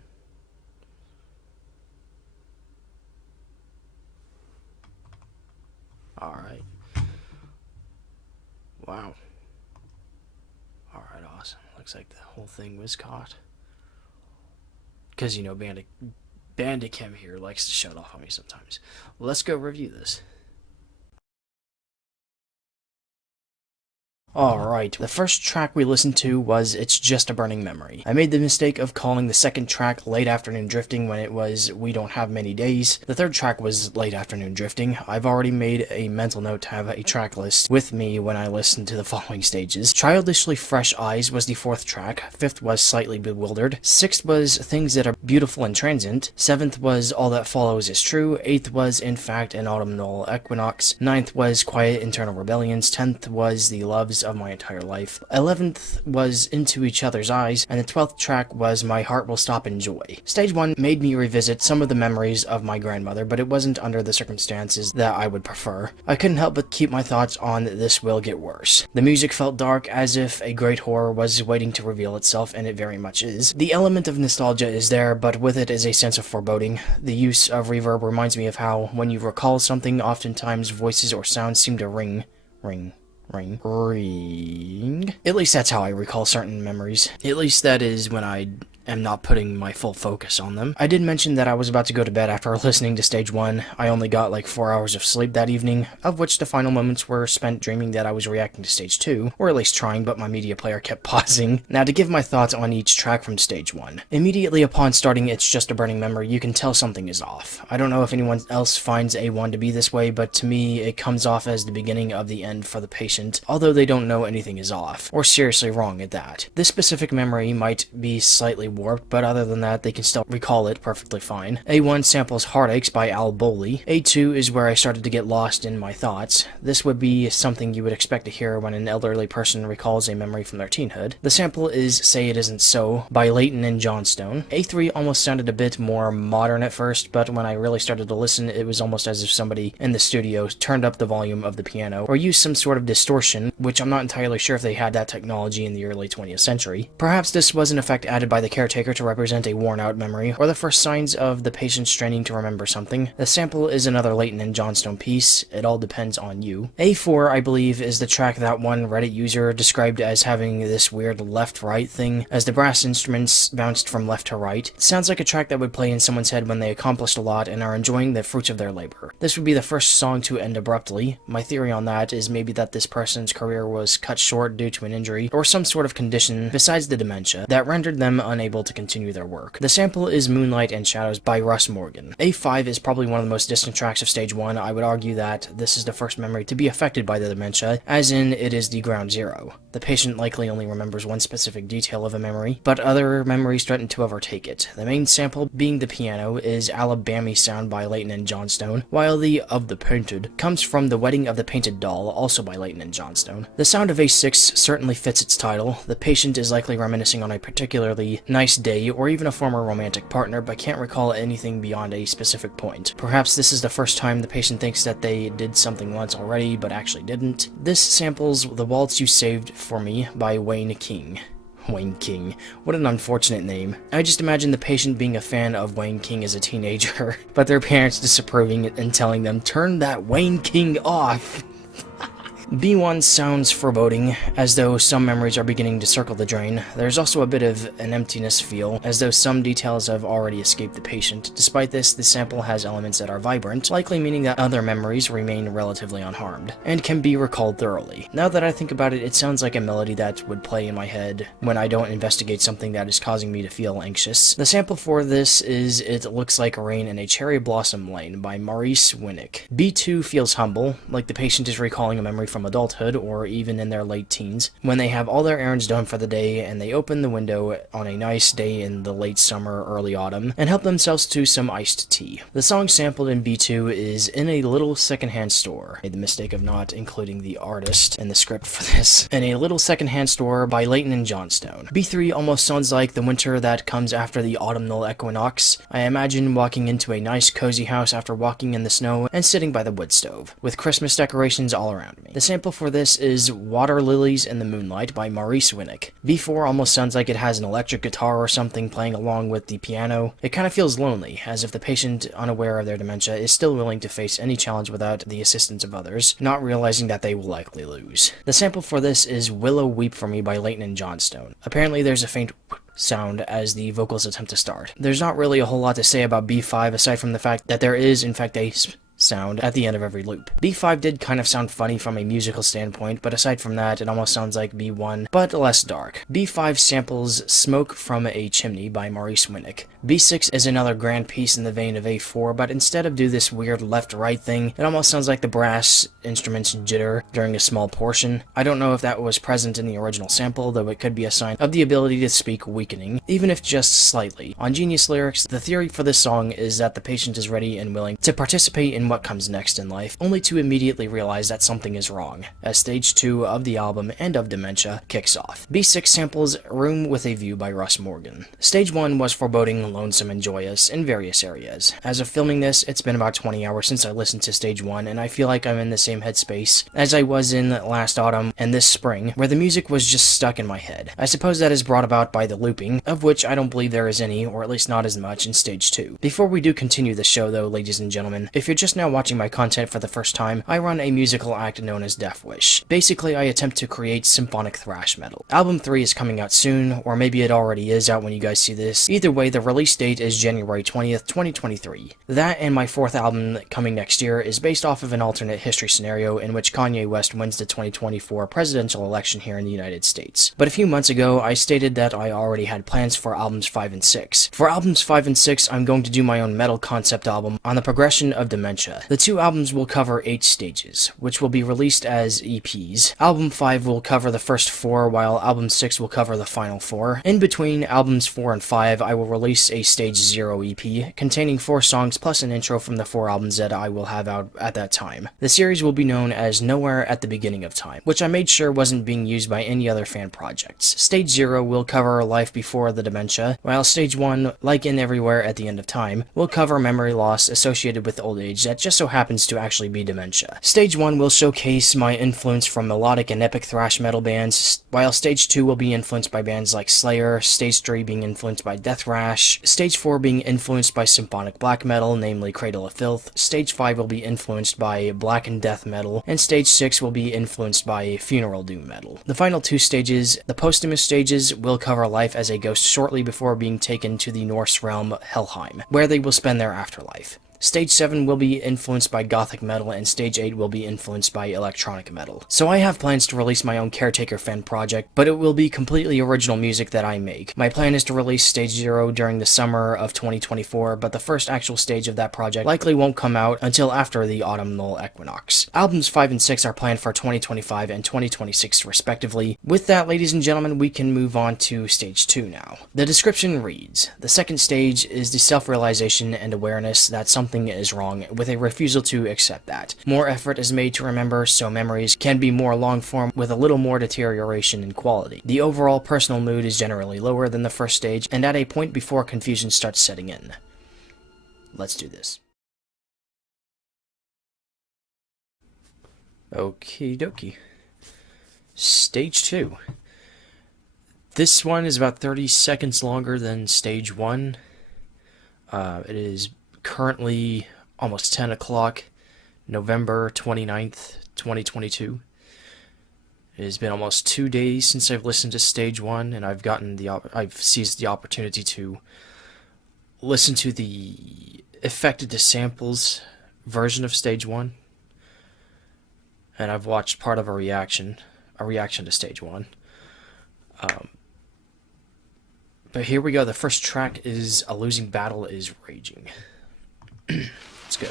Alright. Wow. Alright, awesome. Looks like the whole thing was caught. Because, you know, Bandicam here likes to shut off on me sometimes. Let's go review this. Alright, the first track we listened to was It's Just a Burning Memory. I made the mistake of calling the second track Late Afternoon Drifting when it was We Don't Have Many Days. The third track was Late Afternoon Drifting. I've already made a mental note to have a track list with me when I listen to the following stages. Childishly Fresh Eyes was the fourth track. Fifth was Slightly Bewildered. Sixth was Things That Are Beautiful and Transient. Seventh was All That Follows Is True. Eighth was In Fact an Autumnal Equinox. Ninth was Quiet Internal Rebellions. 10th was The Loves of My Entire Life. 11th was Into Each Other's Eyes, and the 12th track was My Heart Will Stop in Joy. Stage 1 made me revisit some of the memories of my grandmother, but it wasn't under the circumstances that I would prefer. I couldn't help but keep my thoughts on This Will Get Worse. The music felt dark, as if a great horror was waiting to reveal itself, and it very much is. The element of nostalgia is there, but with it is a sense of foreboding. The use of reverb reminds me of how, when you recall something, oftentimes voices or sounds seem to ring. At least that's how I recall certain memories. At least that is when I am not putting my full focus on them. I did mention that I was about to go to bed after listening to Stage 1. I only got like 4 hours of sleep that evening, of which the final moments were spent dreaming that I was reacting to Stage 2, or at least trying, but my media player kept pausing. Now to give my thoughts on each track from Stage 1. Immediately upon starting It's Just a Burning Memory, you can tell something is off. I don't know if anyone else finds A1 to be this way, but to me it comes off as the beginning of the end for the patient, although they don't know anything is off, or seriously wrong at that. This specific memory might be slightly warped, but other than that, they can still recall it perfectly fine. A1 samples Heartaches by Al Boley. A2 is where I started to get lost in my thoughts. This would be something you would expect to hear when an elderly person recalls a memory from their teenhood. The sample is Say It Isn't So by Leighton and Johnstone. A3 almost sounded a bit more modern at first, but when I really started to listen, it was almost as if somebody in the studio turned up the volume of the piano, or used some sort of distortion, which I'm not entirely sure if they had that technology in the early 20th century. Perhaps this was an effect added by the Caretaker to represent a worn-out memory, or the first signs of the patient straining to remember something. The sample is another Leighton and Johnstone piece. It all depends on you. A4, I believe, is the track that one Reddit user described as having this weird left-right thing, as the brass instruments bounced from left to right. It sounds like a track that would play in someone's head when they accomplished a lot and are enjoying the fruits of their labor. This would be the first song to end abruptly. My theory on that is maybe that this person's career was cut short due to an injury, or some sort of condition besides the dementia that rendered them unable to continue their work. The sample is Moonlight and Shadows by Russ Morgan. A5 is probably one of the most distant tracks of Stage 1. I would argue that this is the first memory to be affected by the dementia, as in it is the ground zero. The patient likely only remembers one specific detail of a memory, but other memories threaten to overtake it. The main sample, being the piano, is Alabama Sound by Leighton and Johnstone, while the Of the Painted comes from The Wedding of the Painted Doll, also by Leighton and Johnstone. The sound of A6 certainly fits its title. The patient is likely reminiscing on a particularly nice day, or even a former romantic partner, but can't recall anything beyond a specific point. Perhaps this is the first time the patient thinks that they did something once already, but actually didn't. This samples The Waltz You Saved for Me by Wayne King. Wayne King. What an unfortunate name. I just imagine the patient being a fan of Wayne King as a teenager, but their parents disapproving and telling them, "Turn that Wayne King off." B1 sounds foreboding, as though some memories are beginning to circle the drain. There's also a bit of an emptiness feel, as though some details have already escaped the patient. Despite this, the sample has elements that are vibrant, likely meaning that other memories remain relatively unharmed, and can be recalled thoroughly. Now that I think about it, it sounds like a melody that would play in my head when I don't investigate something that is causing me to feel anxious. The sample for this is It Looks Like Rain in a Cherry Blossom Lane by Maurice Winnick. B2 feels humble, like the patient is recalling a memory from adulthood, or even in their late teens, when they have all their errands done for the day and they open the window on a nice day in the late summer, early autumn, and help themselves to some iced tea. The song sampled in B2 is In a Little Secondhand Store. I made the mistake of not including the artist in the script for this. In a Little Secondhand Store by Leighton and Johnstone. B3 almost sounds like the winter that comes after the autumnal equinox. I imagine walking into a nice cozy house after walking in the snow and sitting by the wood stove, with Christmas decorations all around me. The sample for this is Water Lilies in the Moonlight by Maurice Winnick. B4 almost sounds like it has an electric guitar or something playing along with the piano. It kind of feels lonely, as if the patient, unaware of their dementia, is still willing to face any challenge without the assistance of others, not realizing that they will likely lose. The sample for this is Willow Weep For Me by Leighton and Johnstone. Apparently there's a faint sound as the vocals attempt to start. There's not really a whole lot to say about B5 aside from the fact that there is in fact a sound at the end of every loop. B5 did kind of sound funny from a musical standpoint, but aside from that, it almost sounds like B1, but less dark. B5 samples Smoke From a Chimney by Maurice Winnick. B6 is another grand piece in the vein of A4, but instead of do this weird left-right thing, it almost sounds like the brass instruments jitter during a small portion. I don't know if that was present in the original sample, though it could be a sign of the ability to speak weakening, even if just slightly. On Genius Lyrics, the theory for this song is that the patient is ready and willing to participate in what comes next in life, only to immediately realize that something is wrong, as stage 2 of the album and of dementia kicks off. B6 samples Room with a View by Russ Morgan. Stage 1 was foreboding, lonesome, and joyous in various areas. As of filming this, it's been about 20 hours since I listened to stage 1, and I feel like I'm in the same headspace as I was in last autumn and this spring, where the music was just stuck in my head. I suppose that is brought about by the looping, of which I don't believe there is any, or at least not as much, in stage 2. Before we do continue the show though, ladies and gentlemen, if you're just now watching my content for the first time, I run a musical act known as Death Wish. Basically, I attempt to create symphonic thrash metal. Album 3 is coming out soon, or maybe it already is out when you guys see this. Either way, the release date is January 20th, 2023. That and my 4th album coming next year is based off of an alternate history scenario in which Kanye West wins the 2024 presidential election here in the United States. But a few months ago, I stated that I already had plans for albums 5 and 6. For albums 5 and 6, I'm going to do my own metal concept album on the progression of dementia. The two albums will cover 8 stages, which will be released as EPs. Album 5 will cover the first 4, while album 6 will cover the final 4. In between albums 4 and 5, I will release a stage 0 EP, containing 4 songs plus an intro from the 4 albums that I will have out at that time. The series will be known as Nowhere at the Beginning of Time, which I made sure wasn't being used by any other fan projects. Stage 0 will cover life before the dementia, while Stage 1, like in Everywhere at the End of Time, will cover memory loss associated with old age that just so happens to actually be dementia. Stage 1 will showcase my influence from melodic and epic thrash metal bands, while Stage 2 will be influenced by bands like Slayer, Stage 3 being influenced by death thrash, Stage 4 being influenced by symphonic black metal, namely Cradle of Filth, Stage 5 will be influenced by black and death metal, and Stage 6 will be influenced by funeral doom metal. The final 2 stages, the posthumous stages, will cover life as a ghost shortly before being taken to the Norse realm Helheim, where they will spend their afterlife. Stage 7 will be influenced by gothic metal, and Stage 8 will be influenced by electronic metal. So I have plans to release my own Caretaker fan project, but it will be completely original music that I make. My plan is to release Stage 0 during the summer of 2024, but the first actual stage of that project likely won't come out until after the autumnal equinox. Albums 5 and 6 are planned for 2025 and 2026 respectively. With that, ladies and gentlemen, we can move on to Stage 2 now. The description reads, the second stage is the self-realization and awareness that something is wrong, with a refusal to accept that. More effort is made to remember, so memories can be more long-form with a little more deterioration in quality. The overall personal mood is generally lower than the first stage, and at a point before confusion starts setting in. Let's do this. Okie dokie. Stage 2. This one is about 30 seconds longer than Stage 1. It is currently almost 10 o'clock, November 29th, 2022. It has been almost 2 days since I've listened to Stage 1, and I've seized the opportunity to listen to the Affected to Samples version of Stage 1, and I've watched part of a reaction to Stage 1. But here we go. The first track is A Losing Battle is Raging. Let's go.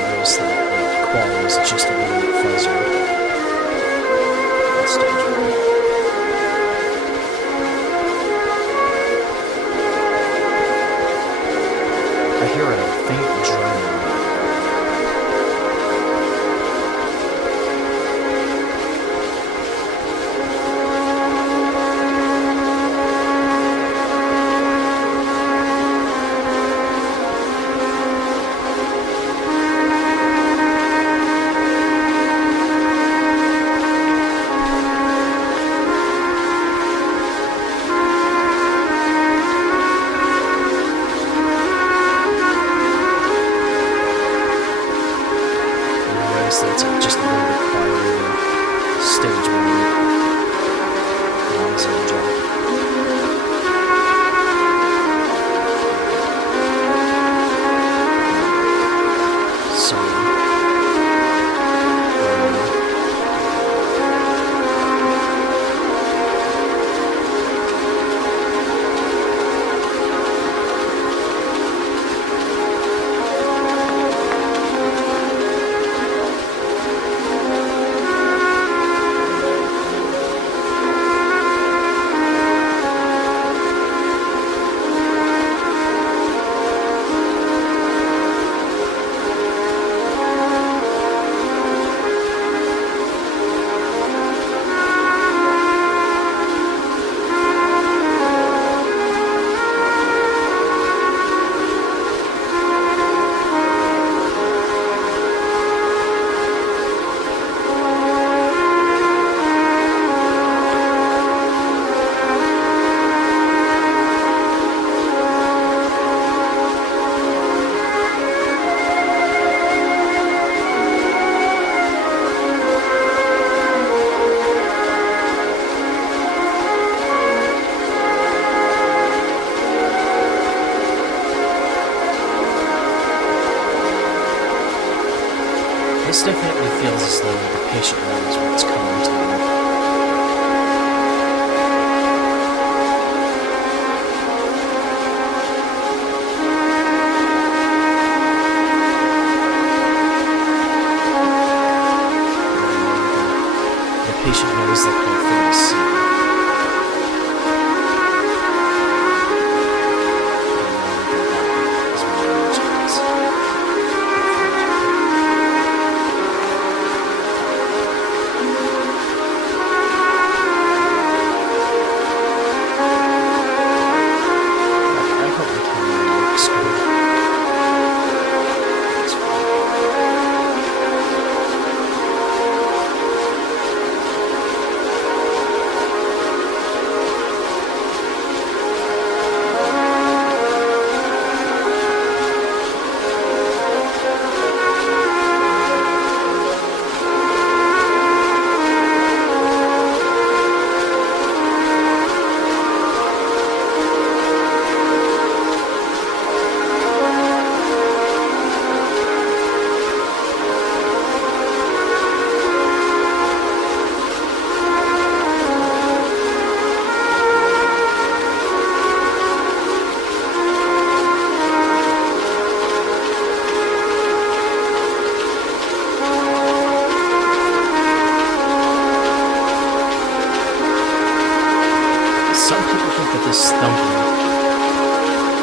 Notice that the quality is just a little bit fuzzier. That's Stage 1. I hear a faint drone. definitely feels as though the patient knows what's coming to them. The patient knows that their fate is sealed. This thumping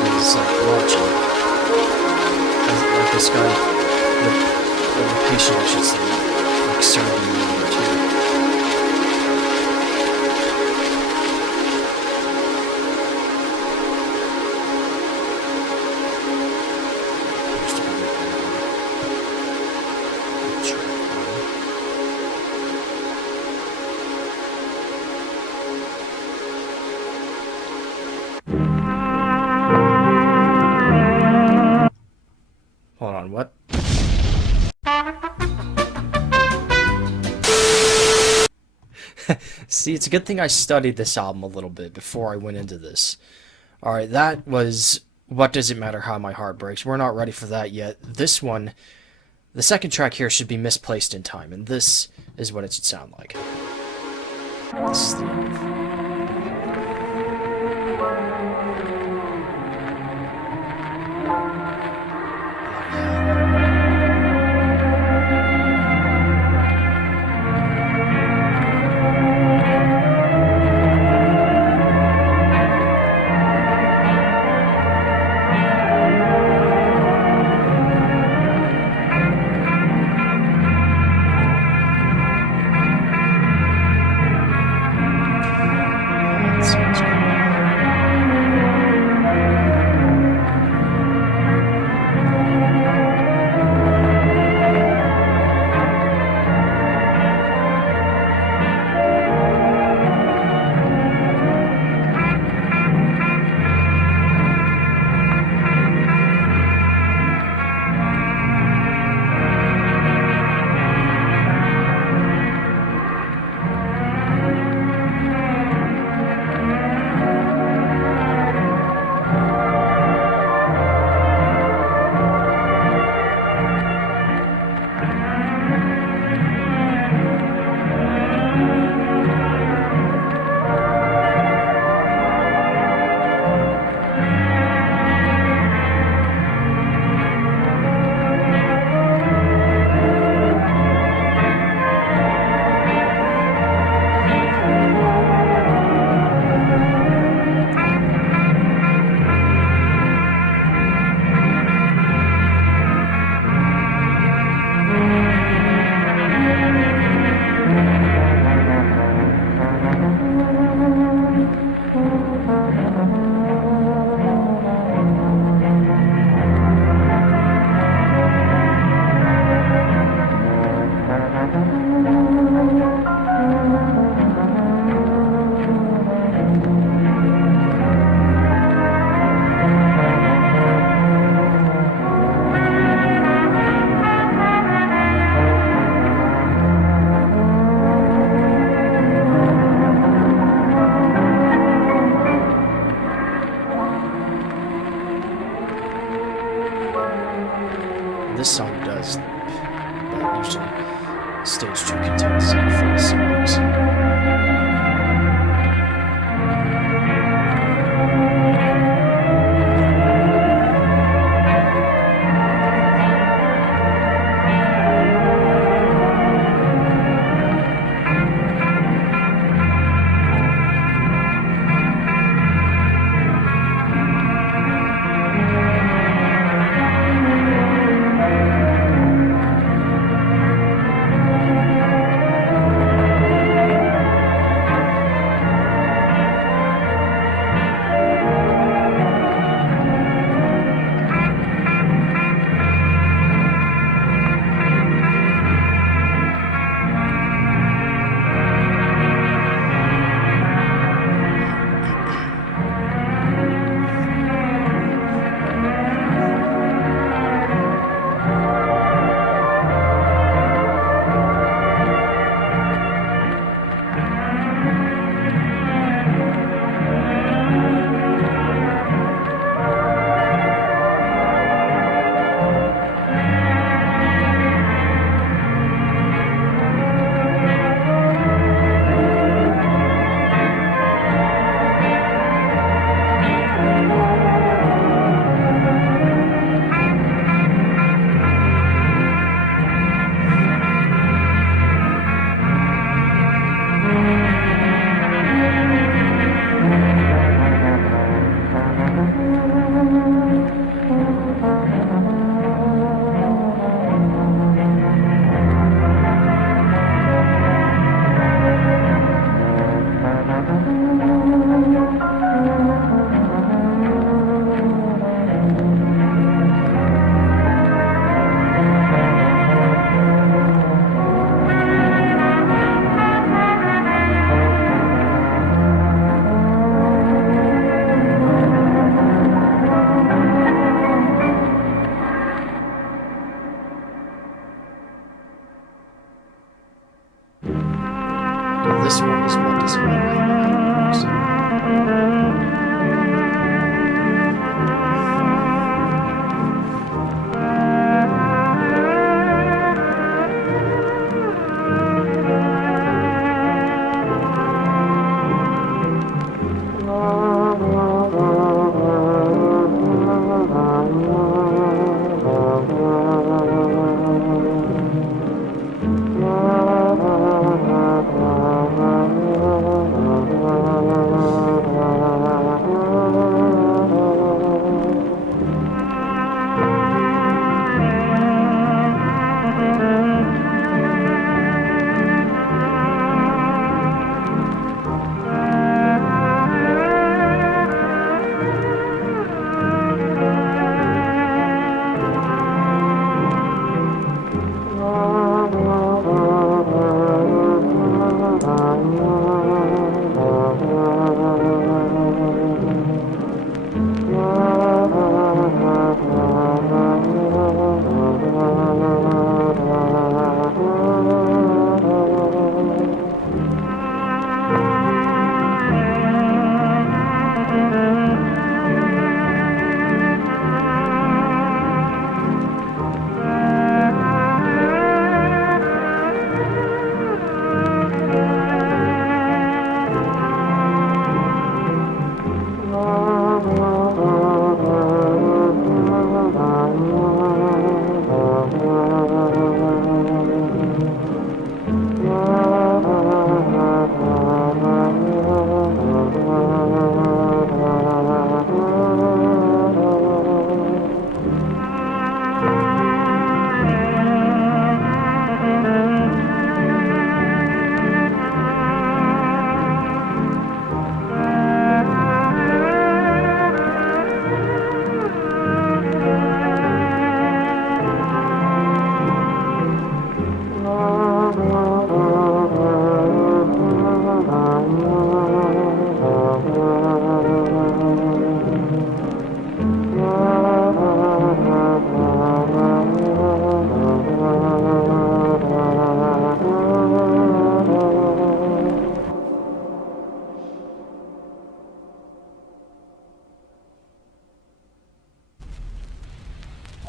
is watching. Like this guy, the patient, I should say, like serving me too. Hold on, what? See, it's a good thing I studied this album a little bit before I went into this. Alright, that was What Does It Matter How My Heart Breaks. We're not ready for that yet. This one, the second track here should be Misplaced in Time, and this is what it should sound like. This is the end of That sounds cool. mixture contains full songs. This one is what does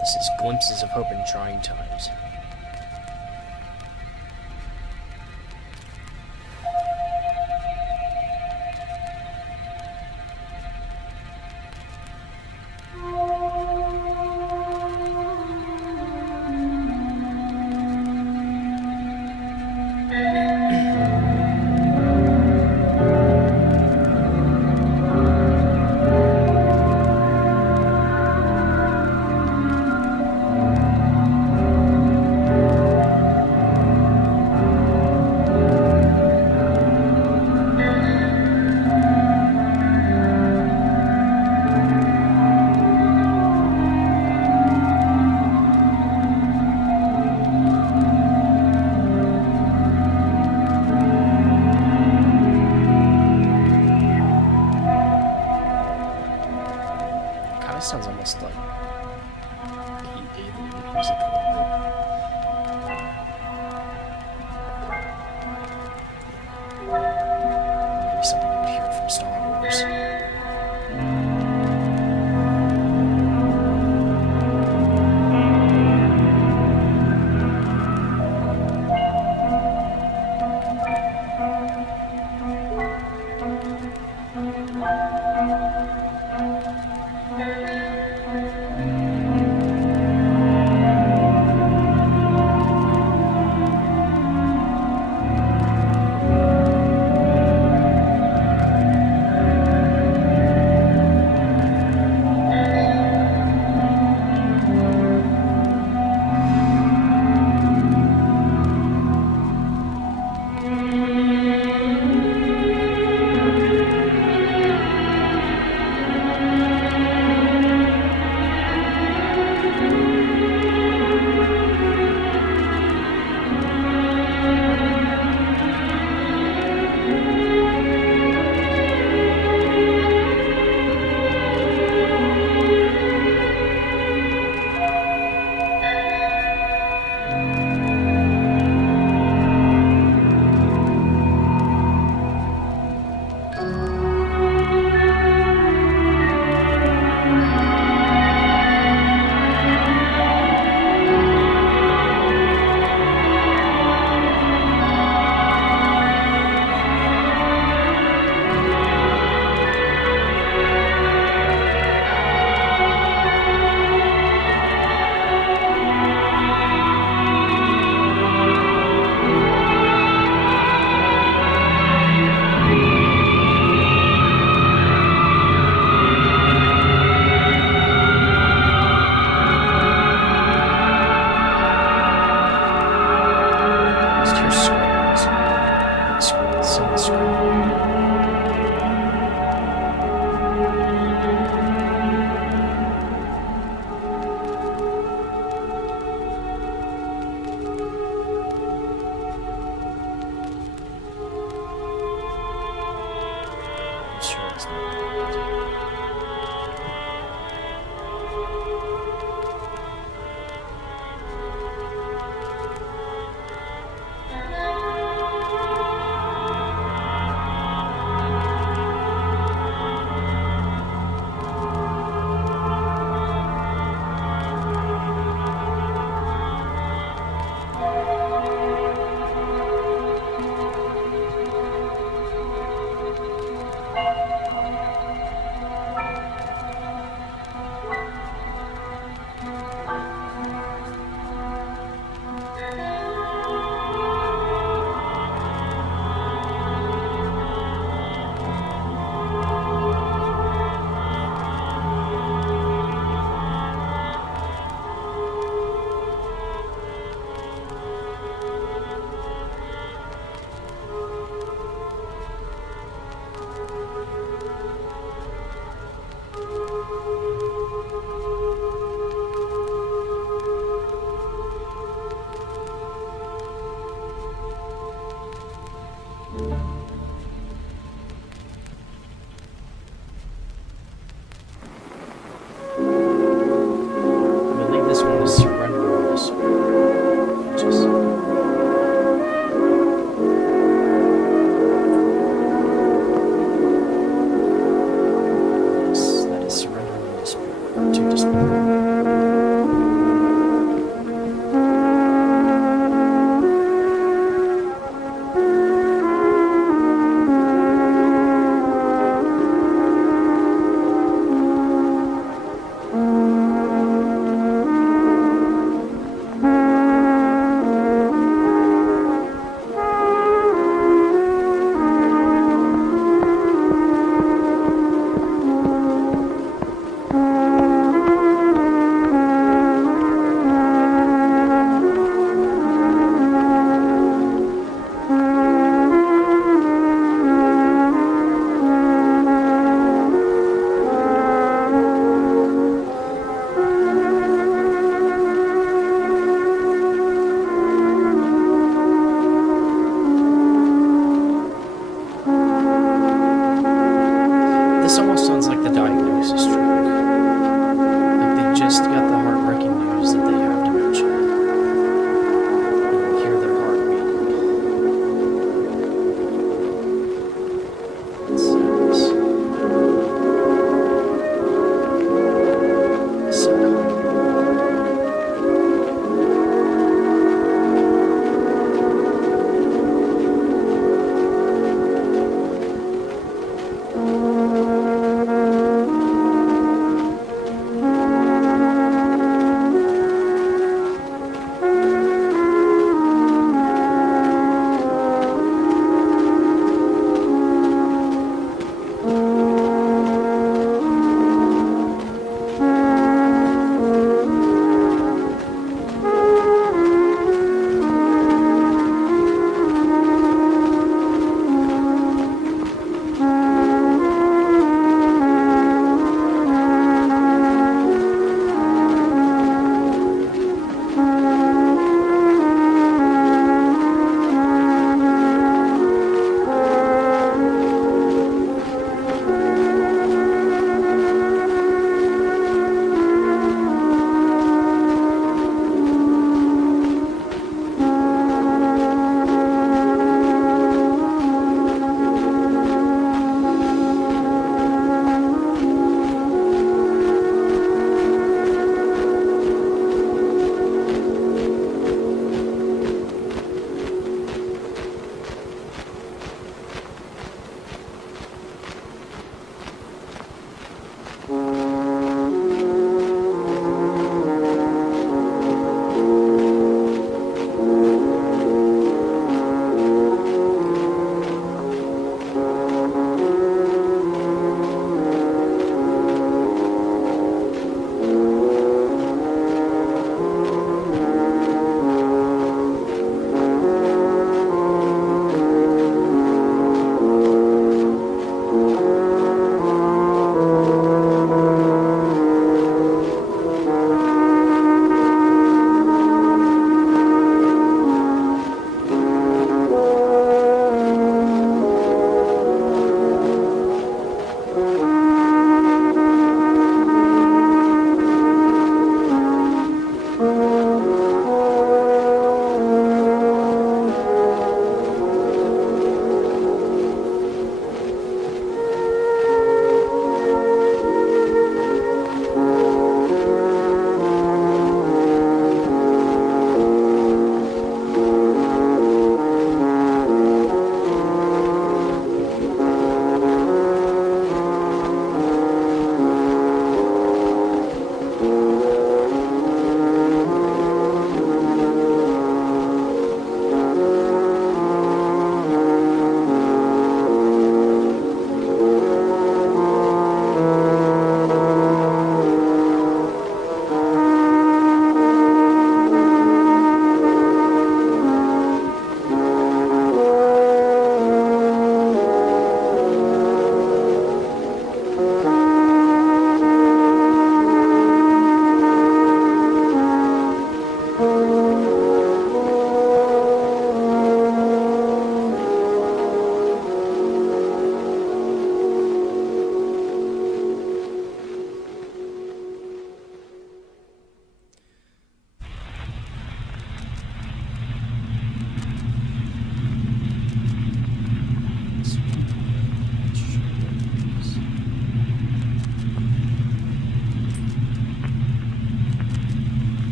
This is Glimpses of Hope in Trying Times. next month.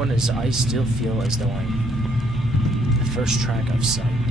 one is I Still Feel As Though I'm the first track I've signed.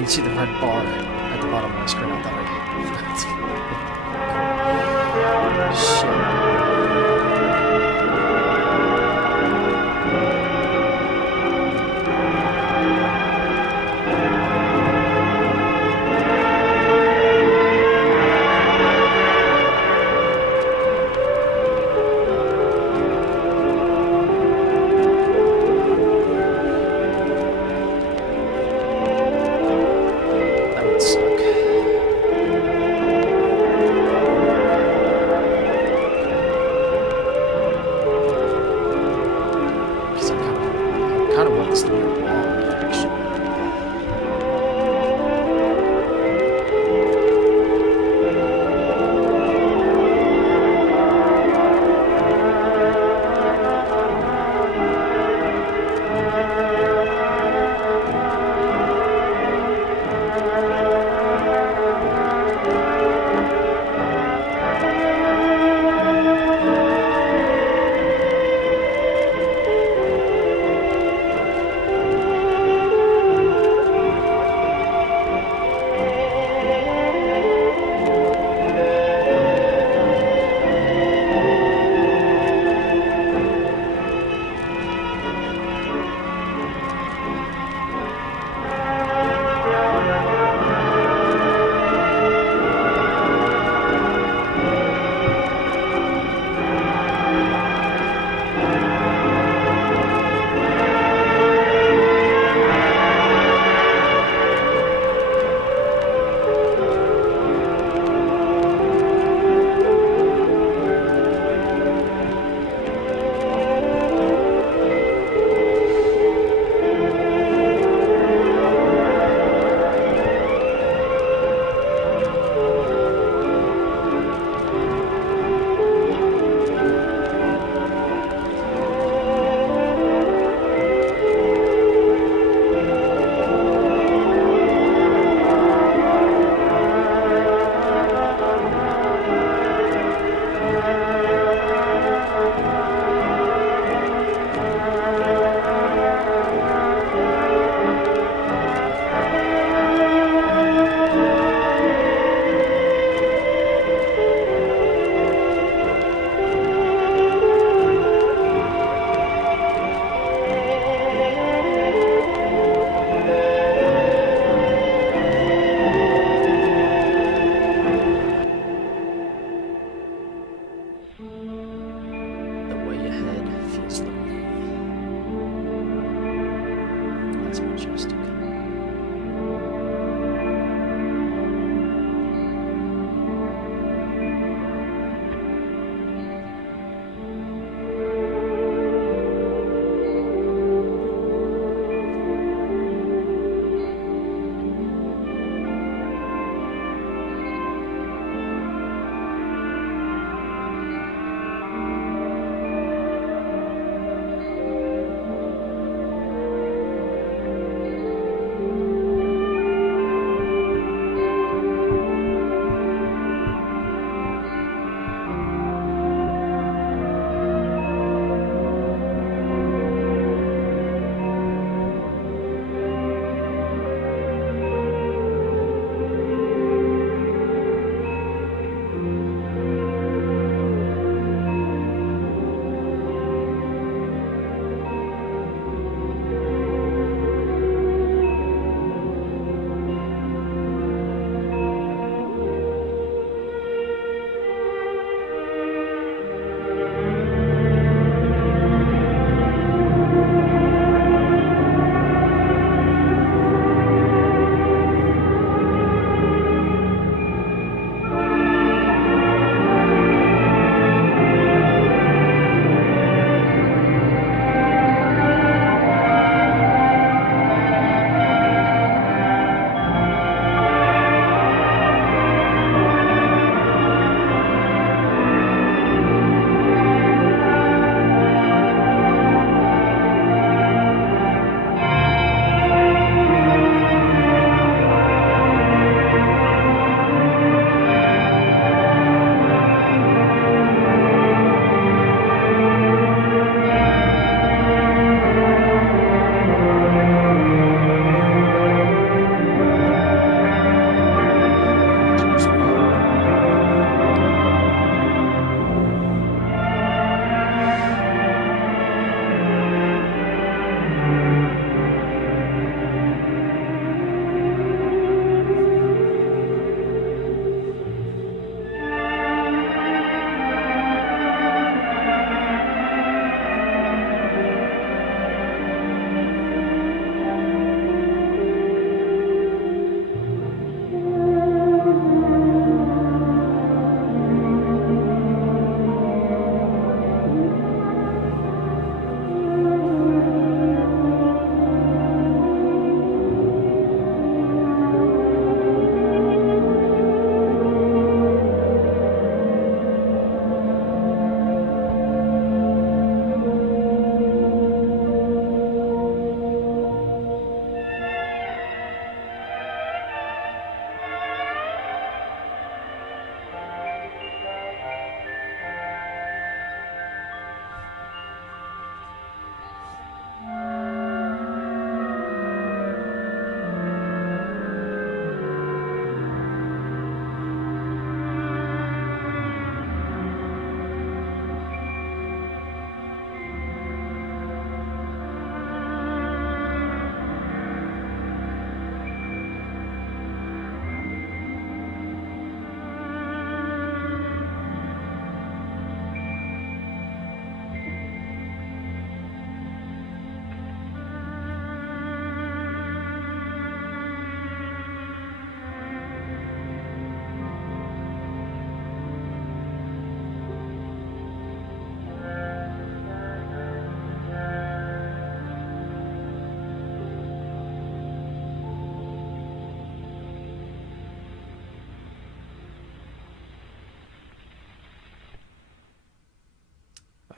didn't see the red bar at the bottom of my screen. I thought I... Shit. That would suck.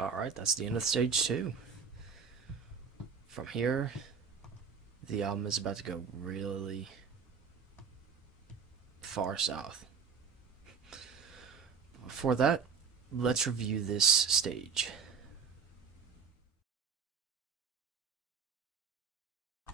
Alright, that's the end of stage 2. From here, the album is about to go really far south. Before that, let's review this stage.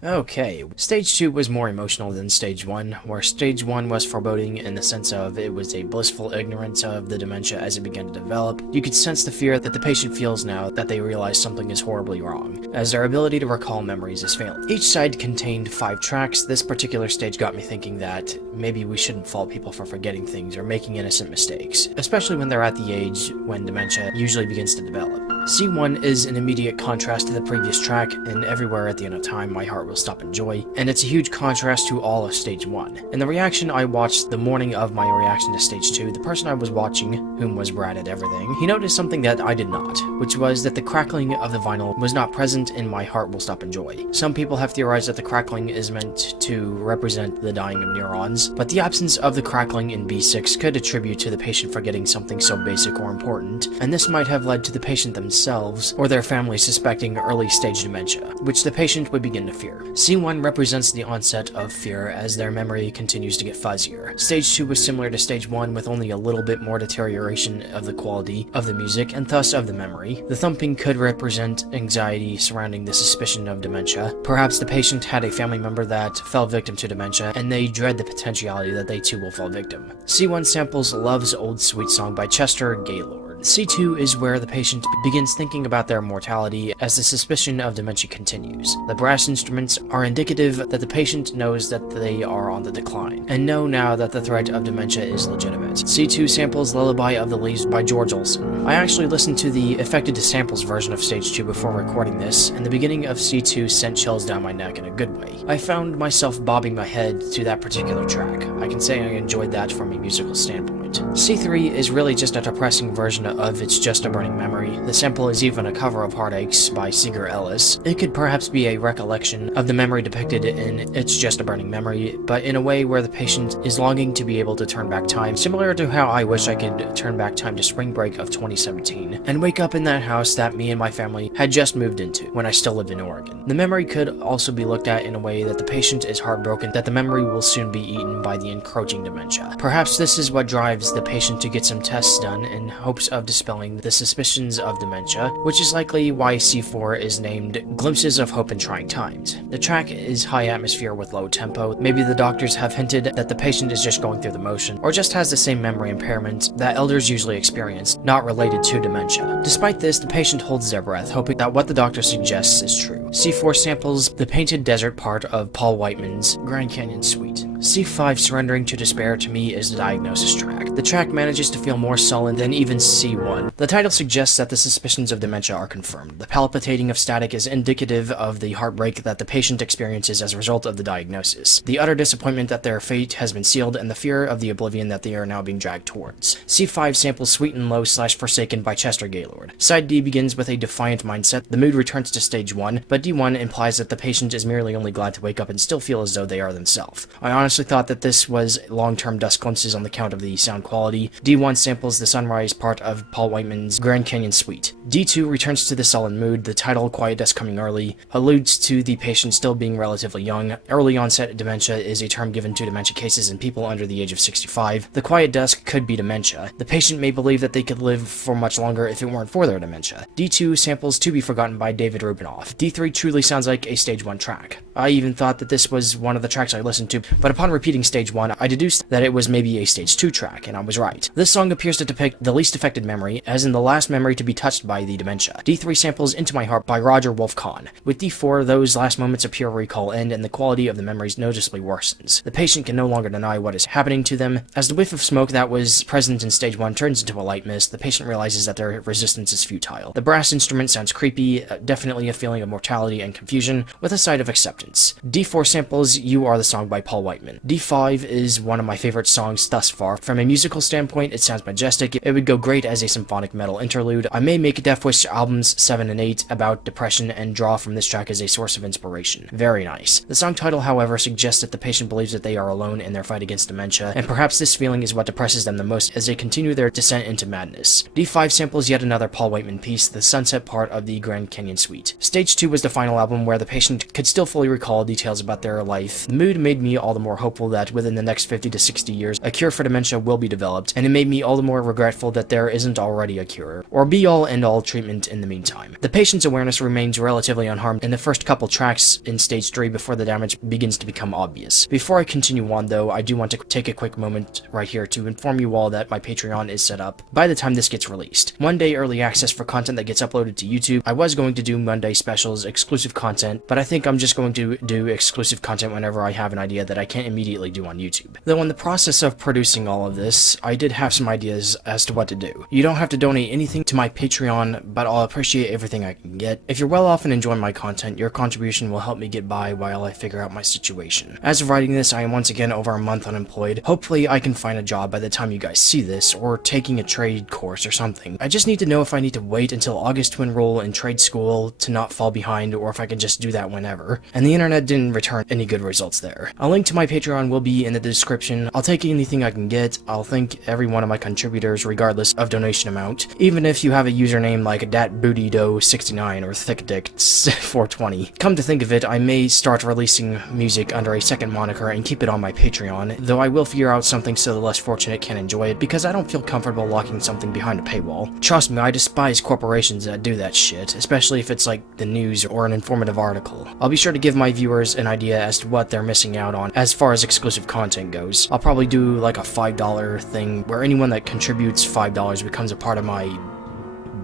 Okay, stage 2 was more emotional than stage 1, where stage 1 was foreboding in the sense of it was a blissful ignorance of the dementia as it began to develop. You could sense the fear that the patient feels now that they realize something is horribly wrong, as their ability to recall memories is failing. Each side contained 5 tracks. This particular stage got me thinking that maybe we shouldn't fault people for forgetting things or making innocent mistakes, especially when they're at the age when dementia usually begins to develop. C1 is an immediate contrast to the previous track, and everywhere at the end of time my heart will stop in joy, and it's a huge contrast to all of stage 1. In the reaction I watched the morning of my reaction to stage 2, the person I was watching, whom was Brad at everything, he noticed something that I did not, which was that the crackling of the vinyl was not present in my heart will stop in joy. Some people have theorized that the crackling is meant to represent the dying of neurons, but the absence of the crackling in B6 could attribute to the patient forgetting something so basic or important, and this might have led to the patient themselves or their family suspecting early stage dementia, which the patient would begin to fear. C1 represents the onset of fear as their memory continues to get fuzzier. Stage 2 was similar to stage 1 with only a little bit more deterioration of the quality of the music and thus of the memory. The thumping could represent anxiety surrounding the suspicion of dementia. Perhaps the patient had a family member that fell victim to dementia and they dread the potentiality that they too will fall victim. C1 samples Love's Old Sweet Song by Chester Gaylord. C2 is where the patient begins thinking about their mortality as the suspicion of dementia continues. The brass instruments are indicative that the patient knows that they are on the decline, and know now that the threat of dementia is legitimate. C2 samples Lullaby of the Leaves by George Olsen. I actually listened to the Affected to Samples version of stage 2 before recording this, and the beginning of C2 sent chills down my neck in a good way. I found myself bobbing my head to that particular track. I can say I enjoyed that from a musical standpoint. C3 is really just a depressing version of It's Just a Burning Memory. The sample is even a cover of Heartaches by Seeger Ellis. It could perhaps be a recollection of the memory depicted in It's Just a Burning Memory, but in a way where the patient is longing to be able to turn back time, similar to how I wish I could turn back time to spring break of 2017, and wake up in that house that me and my family had just moved into when I still lived in Oregon. The memory could also be looked at in a way that the patient is heartbroken that the memory will soon be eaten by the encroaching dementia. Perhaps this is what drives the patient to get some tests done in hopes of dispelling the suspicions of dementia, which is likely why C4 is named Glimpses of Hope in Trying Times. The track is high atmosphere with low tempo. Maybe the doctors have hinted that the patient is just going through the motion, or just has the same memory impairment that elders usually experience, not related to dementia. Despite this, the patient holds their breath, hoping that what the doctor suggests is true. C4 samples the Painted Desert part of Paul Whiteman's Grand Canyon Suite. C5 Surrendering to Despair to me is the diagnosis track. The track manages to feel more sullen than even C1. The title suggests that the suspicions of dementia are confirmed. The palpitating of static is indicative of the heartbreak that the patient experiences as a result of the diagnosis, the utter disappointment that their fate has been sealed, and the fear of the oblivion that they are now being dragged towards. C5 samples Sweet and Low / Forsaken by Chester Gaylord. Side D begins with a defiant mindset. The mood returns to stage 1, but D1 implies that the patient is merely only glad to wake up and still feel as though they are themselves. I honestly thought that this was long-term dust glimpses on the count of the sound quality. D1 samples the Sunrise part of Paul Whiteman's Grand Canyon Suite. D2 returns to the sullen mood. The title, Quiet Death Coming Early, alludes to the patient still being relatively young. Early onset dementia is a term given to dementia cases in people under the age of 65. The quiet dusk could be dementia. The patient may believe that they could live for much longer if it weren't for their dementia. D2 samples To Be Forgotten by David Rubinoff. D3 truly sounds like a stage 1 track. I even thought that this was one of the tracks I listened to, but upon repeating stage 1, I deduced that it was maybe a stage 2 track, and I was right. This song appears to depict the least affected memory, as in the last memory to be touched by the dementia. D3 samples Into My Heart by Roger Wolf Kahn. With D4, those last moments of pure recall end, and the quality of the memories noticeably worsens. The patient can no longer deny what is happening to them. As the whiff of smoke that was present in stage 1 turns into a light mist, the patient realizes that their resistance is futile. The brass instrument sounds creepy, definitely a feeling of mortality brutality and confusion with a side of acceptance. D4 samples You Are the Song by Paul Whiteman. D5 is one of my favorite songs thus far. From a musical standpoint, it sounds majestic. It would go great as a symphonic metal interlude. I may make Death Wish albums 7 and 8 about depression and draw from this track as a source of inspiration. Very nice. The song title, however, suggests that the patient believes that they are alone in their fight against dementia, and perhaps this feeling is what depresses them the most as they continue their descent into madness. D5 samples yet another Paul Whiteman piece, the sunset part of the Grand Canyon Suite. Stage 2 was the final album where the patient could still fully recall details about their life. The mood made me all the more hopeful that within the next 50 to 60 years, a cure for dementia will be developed, and it made me all the more regretful that there isn't already a cure, or be-all end-all treatment in the meantime. The patient's awareness remains relatively unharmed in the first couple tracks in Stage 3 before the damage begins to become obvious. Before I continue on though, I do want to take a quick moment right here to inform you all that my Patreon is set up by the time this gets released. 1 day early access for content that gets uploaded to YouTube. I was going to do Monday specials, exclusive content, but I think I'm just going to do exclusive content whenever I have an idea that I can't immediately do on YouTube. Though in the process of producing all of this, I did have some ideas as to what to do. You don't have to donate anything to my Patreon, but I'll appreciate everything I can get. If you're well off and enjoying my content, your contribution will help me get by while I figure out my situation. As of writing this, I am once again over a month unemployed. Hopefully I can find a job by the time you guys see this, or taking a trade course or something. I just need to know if I need to wait until August to enroll in trade school to not fall behind, or if I can just do that whenever. And the internet didn't return any good results there. A link to my Patreon will be in the description. I'll take anything I can get. I'll thank every one of my contributors regardless of donation amount, even if you have a username like datbootydoe69 or thickdick420. Come to think of it, I may start releasing music under a second moniker and keep it on my Patreon, though I will figure out something so the less fortunate can enjoy it, because I don't feel comfortable locking something behind a paywall. Trust me, I despise corporations that do that shit, especially if it's like the news or an informative article. I'll be sure to give my viewers an idea as to what they're missing out on as far as exclusive content goes. I'll probably do like a $5 thing where anyone that contributes $5 becomes a part of my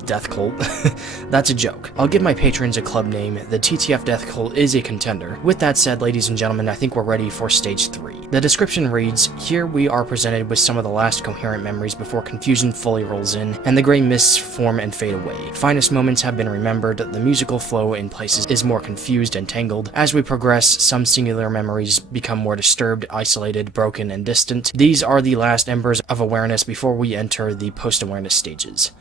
death cult. That's a joke. I'll give my patrons a club name. The TTF Death Cult is a contender. With that said, ladies and gentlemen, I think we're ready for Stage 3. The description reads, here we are presented with some of the last coherent memories before confusion fully rolls in, and the gray mists form and fade away. Finest moments have been remembered, the musical flow in places is more confused and tangled. As we progress, some singular memories become more disturbed, isolated, broken, and distant. These are the last embers of awareness before we enter the post-awareness stages.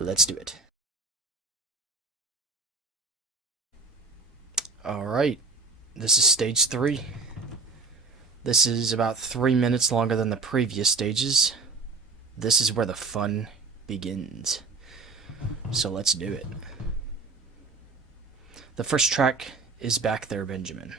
Let's do it. Alright, this is Stage 3. This is about 3 minutes longer than the previous stages. This is where the fun begins. So let's do it. The first track is Back There, Benjamin.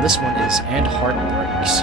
This one is And Heart Breaks.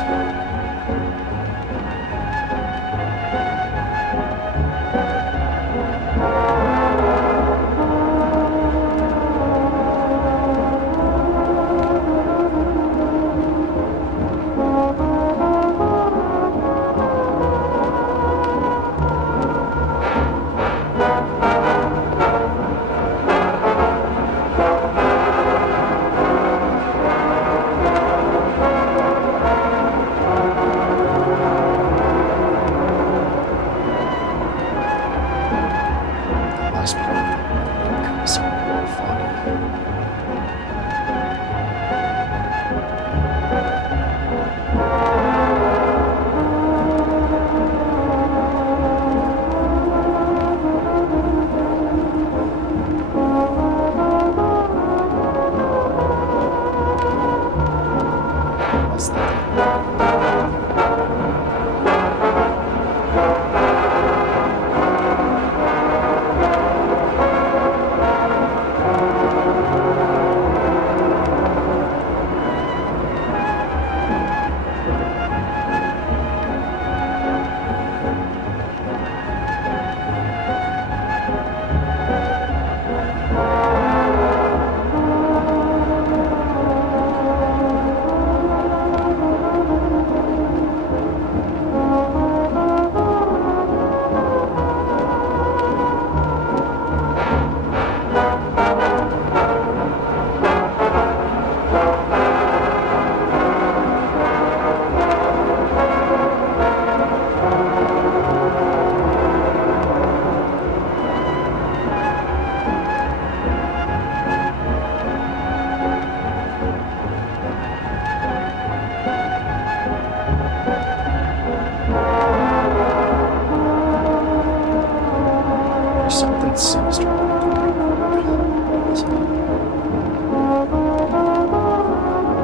Sinister.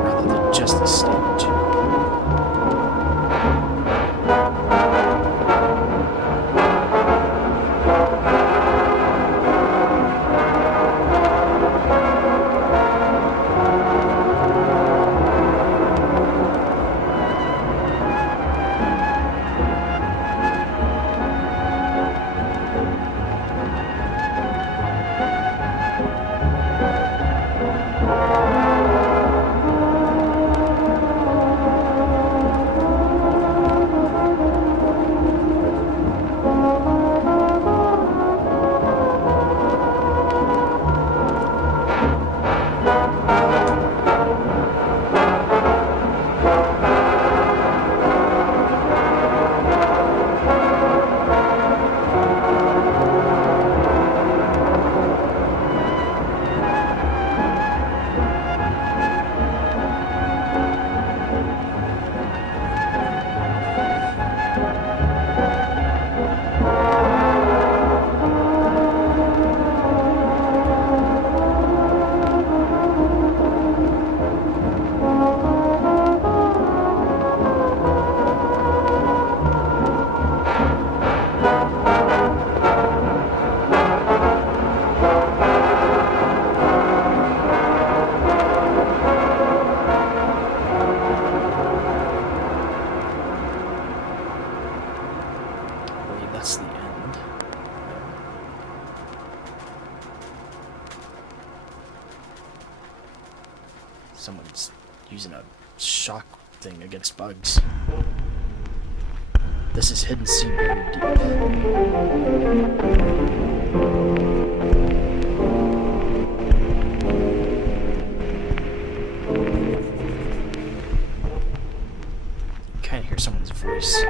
Rather than just the stage. That's the end. Someone's using a shock thing against bugs. This is Hidden Sea Buried Deep. voice.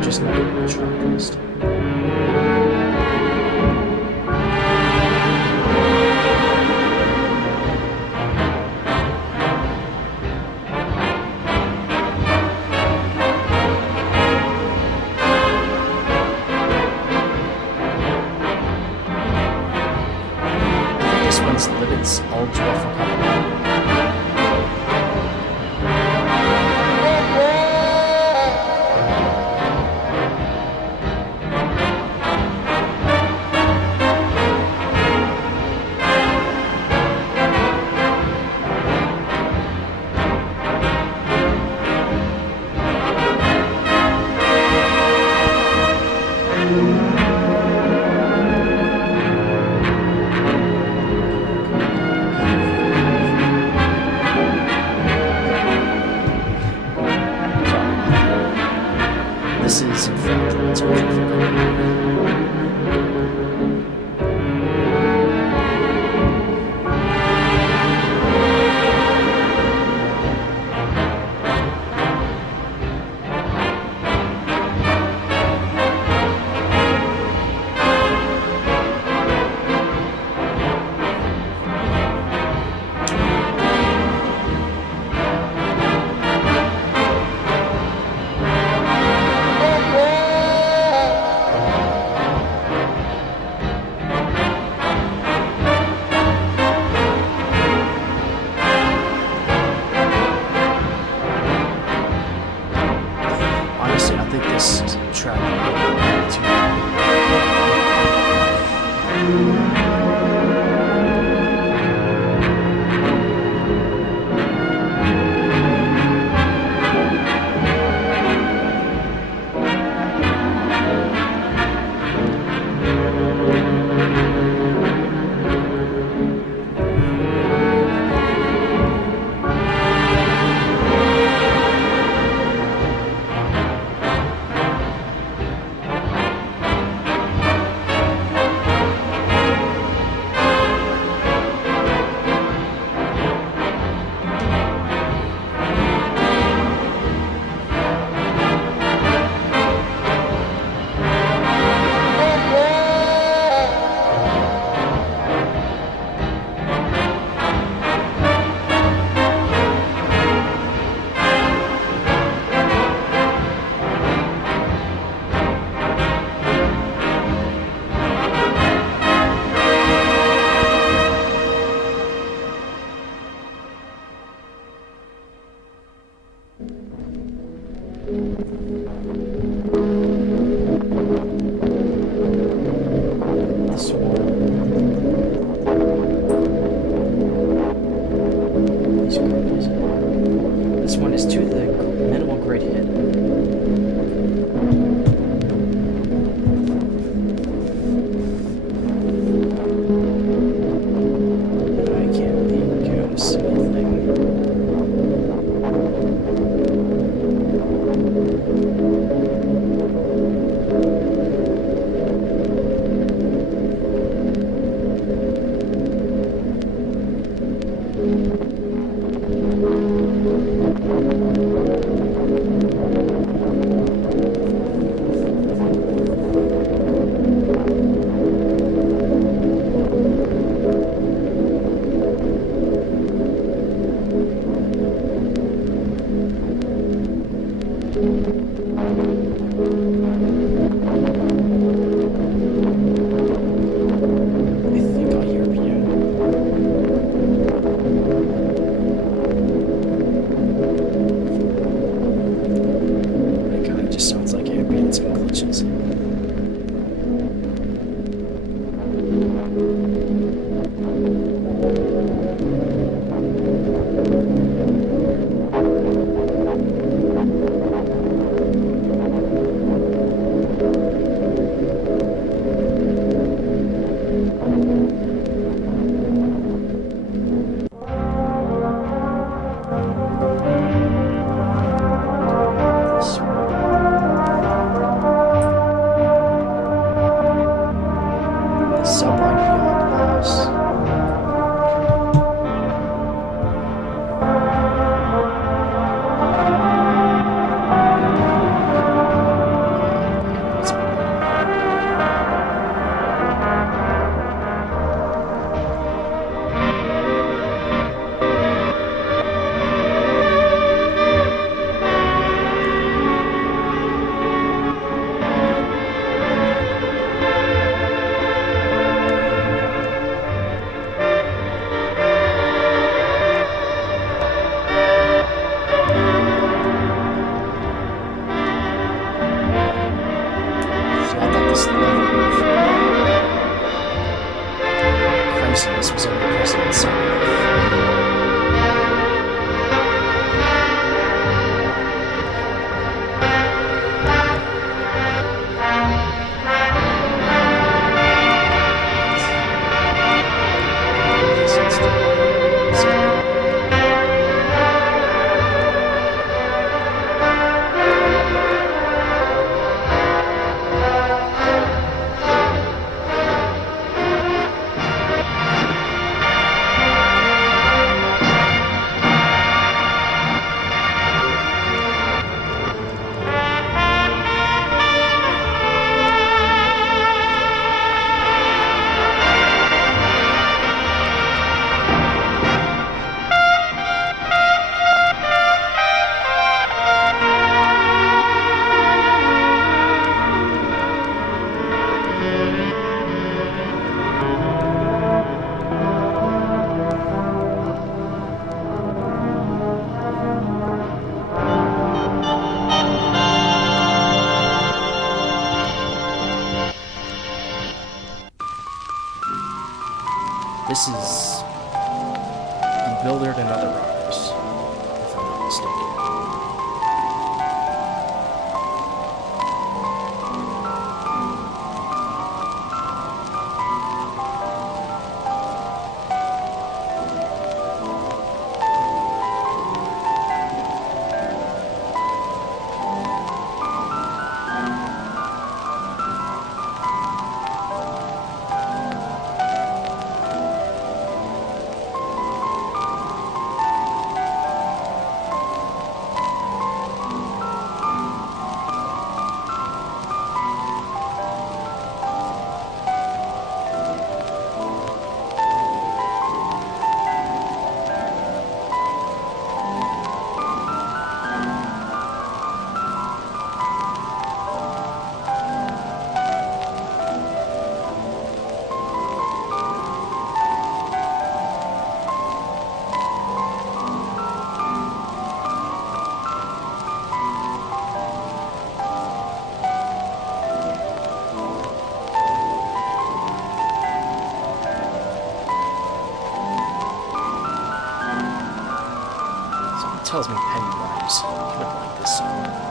Just nightmarish podcast. I think this one's Libet's All Joyful Company. This is, in fact, what's our joyful company. Honestly, I think this track is too This one. This one is to the minimal great hit. I can't make out a single thing. this is Bewildered and Other Robbers, if I'm not mistaken. Tells me Pennywise would like this song.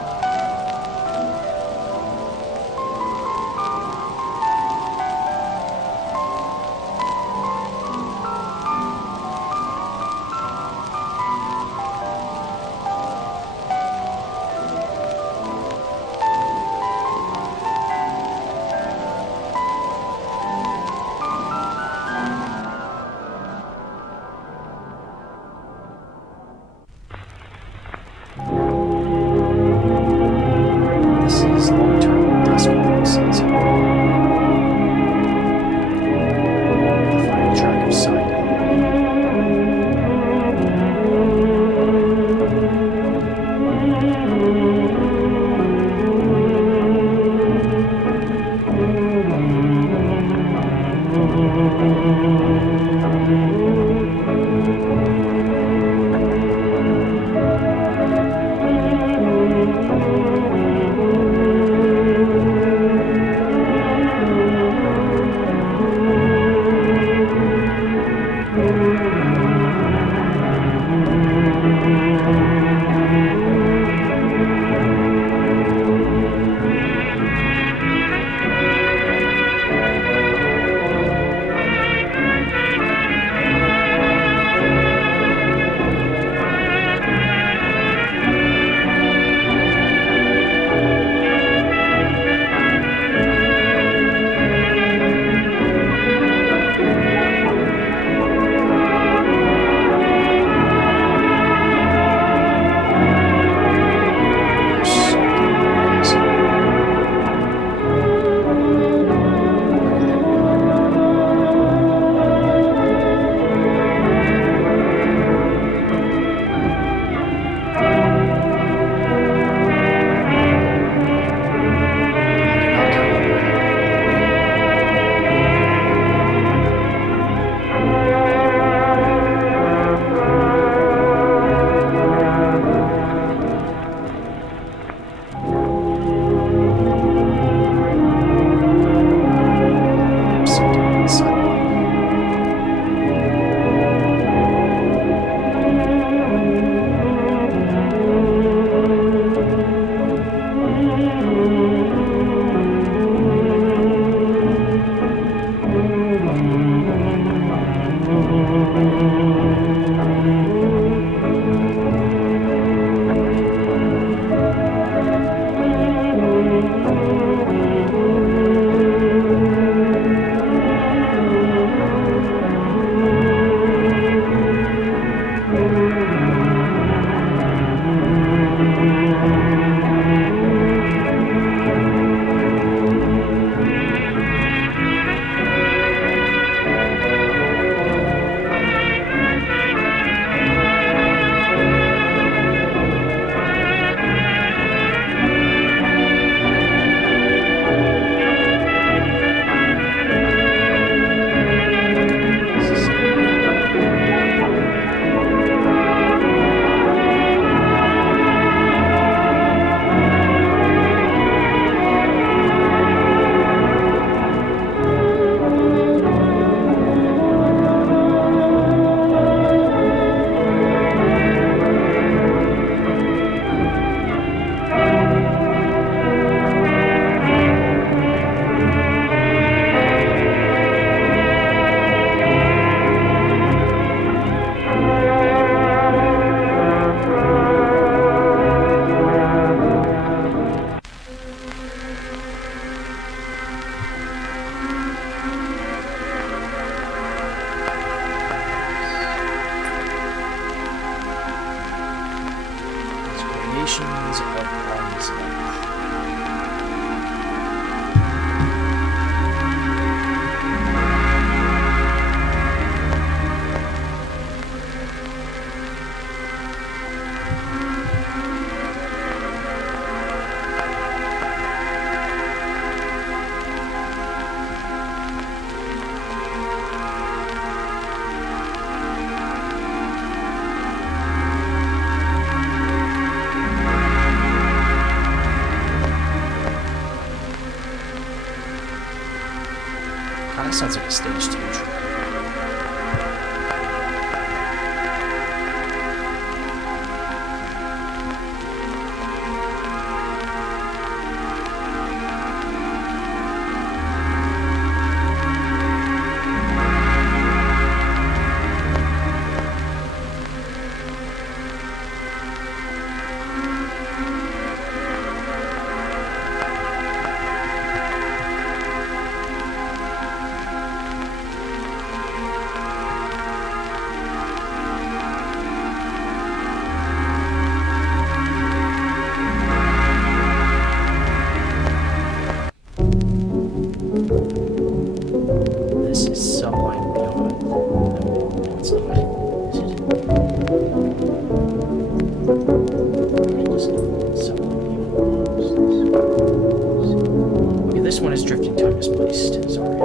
Revelations of Arm's Life. Kinda sounds like a stage 2 track. This is sublime beyond. No, it's not. Is it? Sublime beyond. Okay, this one is drifting time misplaced. Sorry.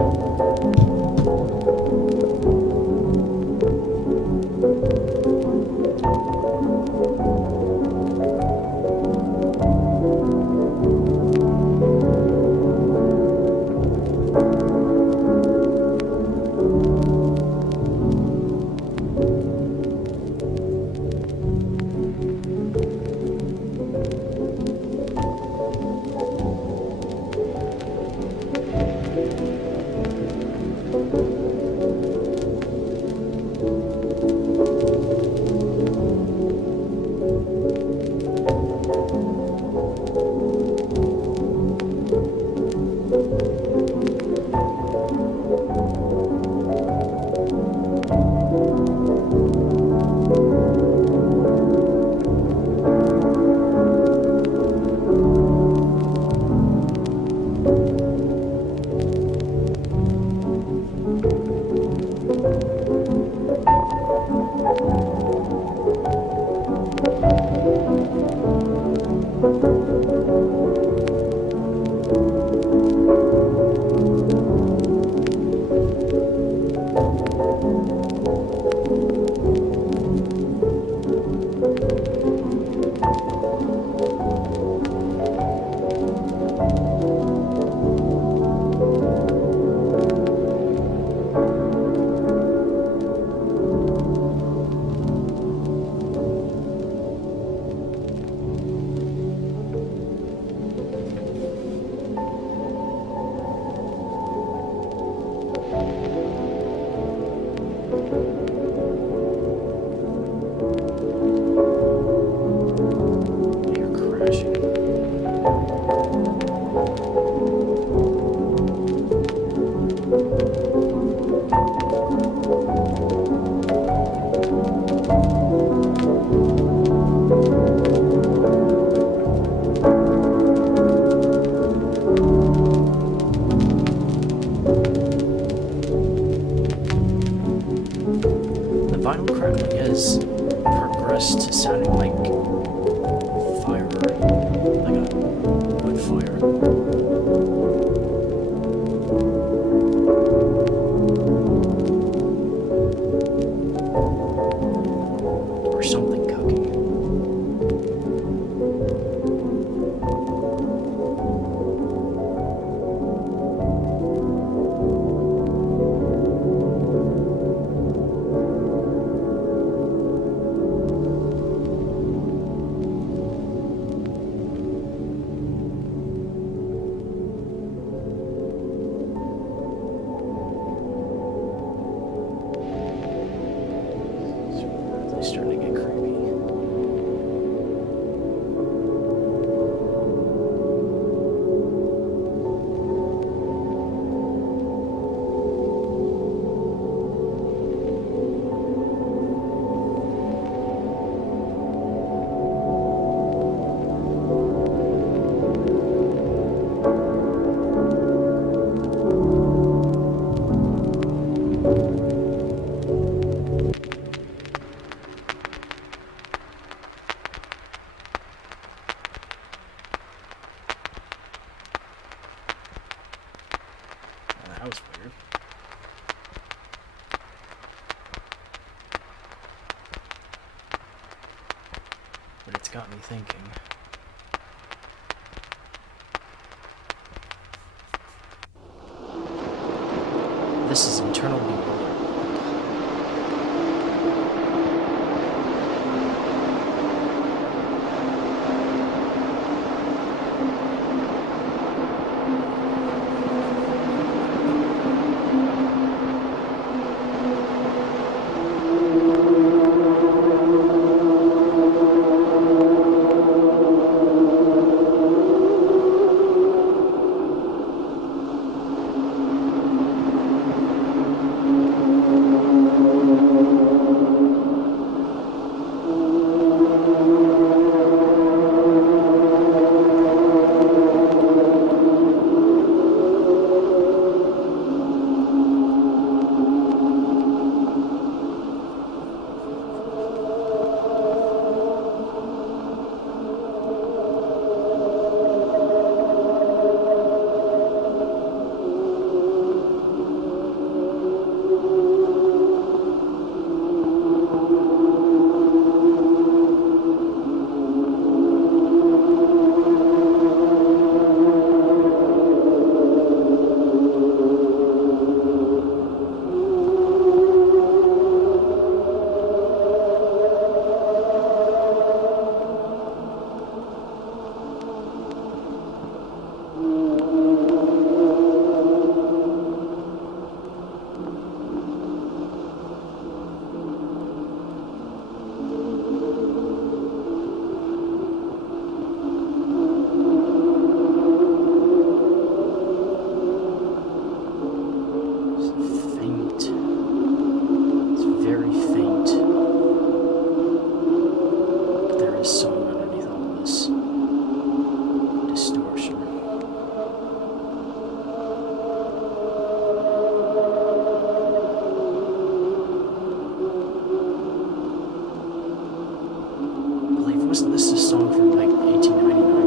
but it's got me thinking. This is internal bewilderment. Wasn't this a song from like 1899?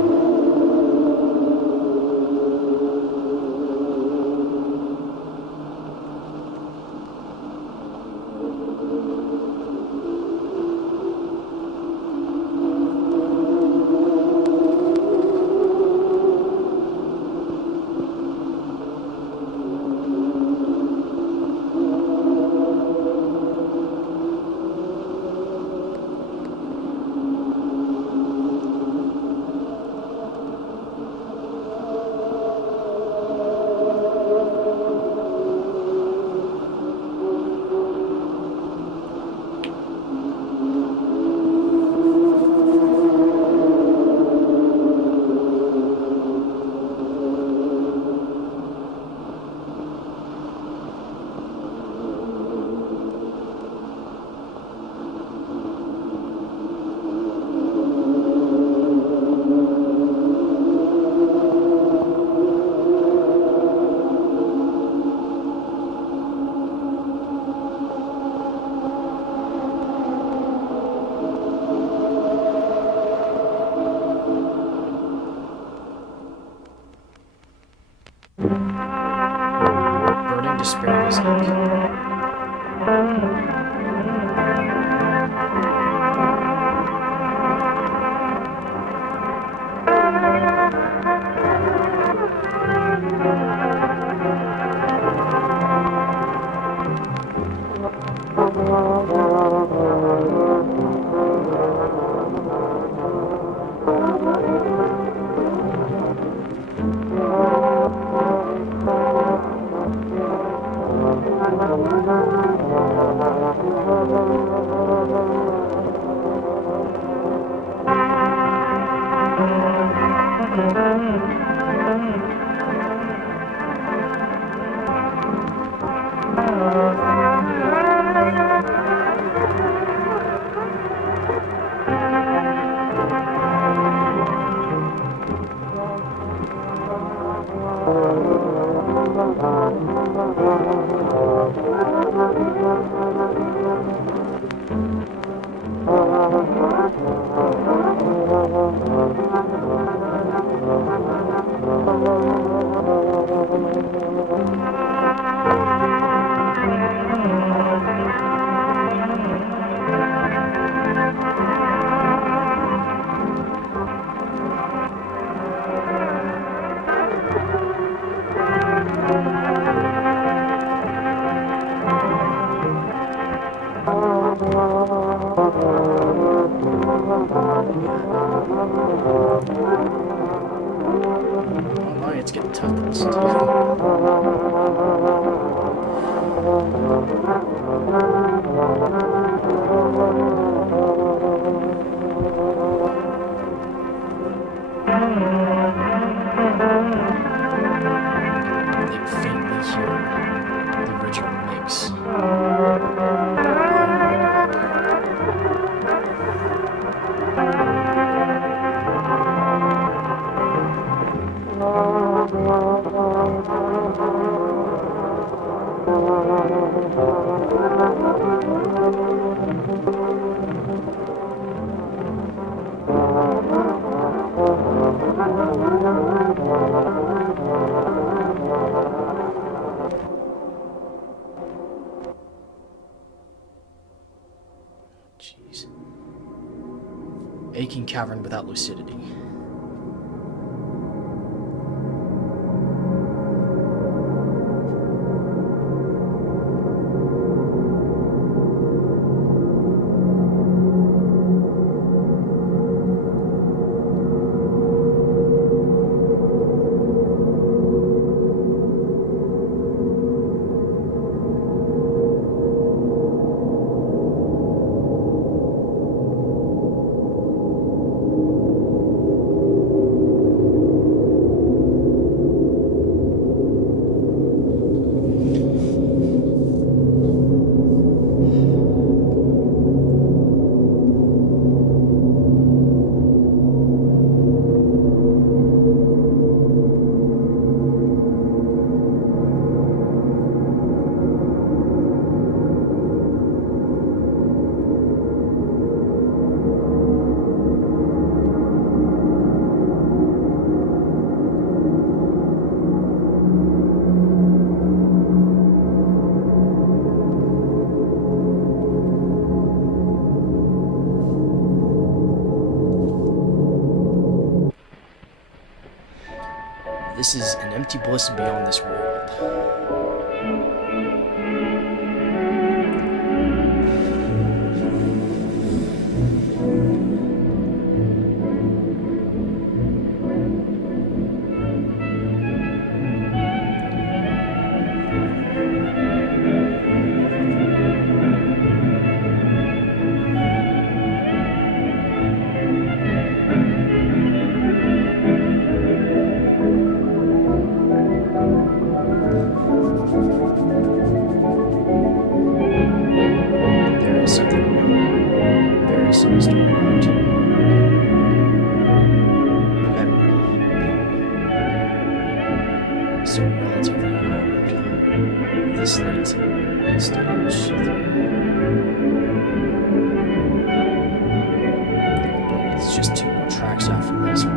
it's getting tough to listen to. They faintly hear the original mix. Oh my god. Jeez. Aching cavern without lucidity. This is an empty bliss beyond this world. There is something very sinister about memory being so relatively unarmed this late in stage 3. But it's just 2 more tracks after this one.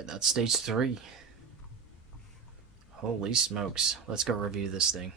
Alright, that's stage 3. Holy smokes. Let's go review this thing.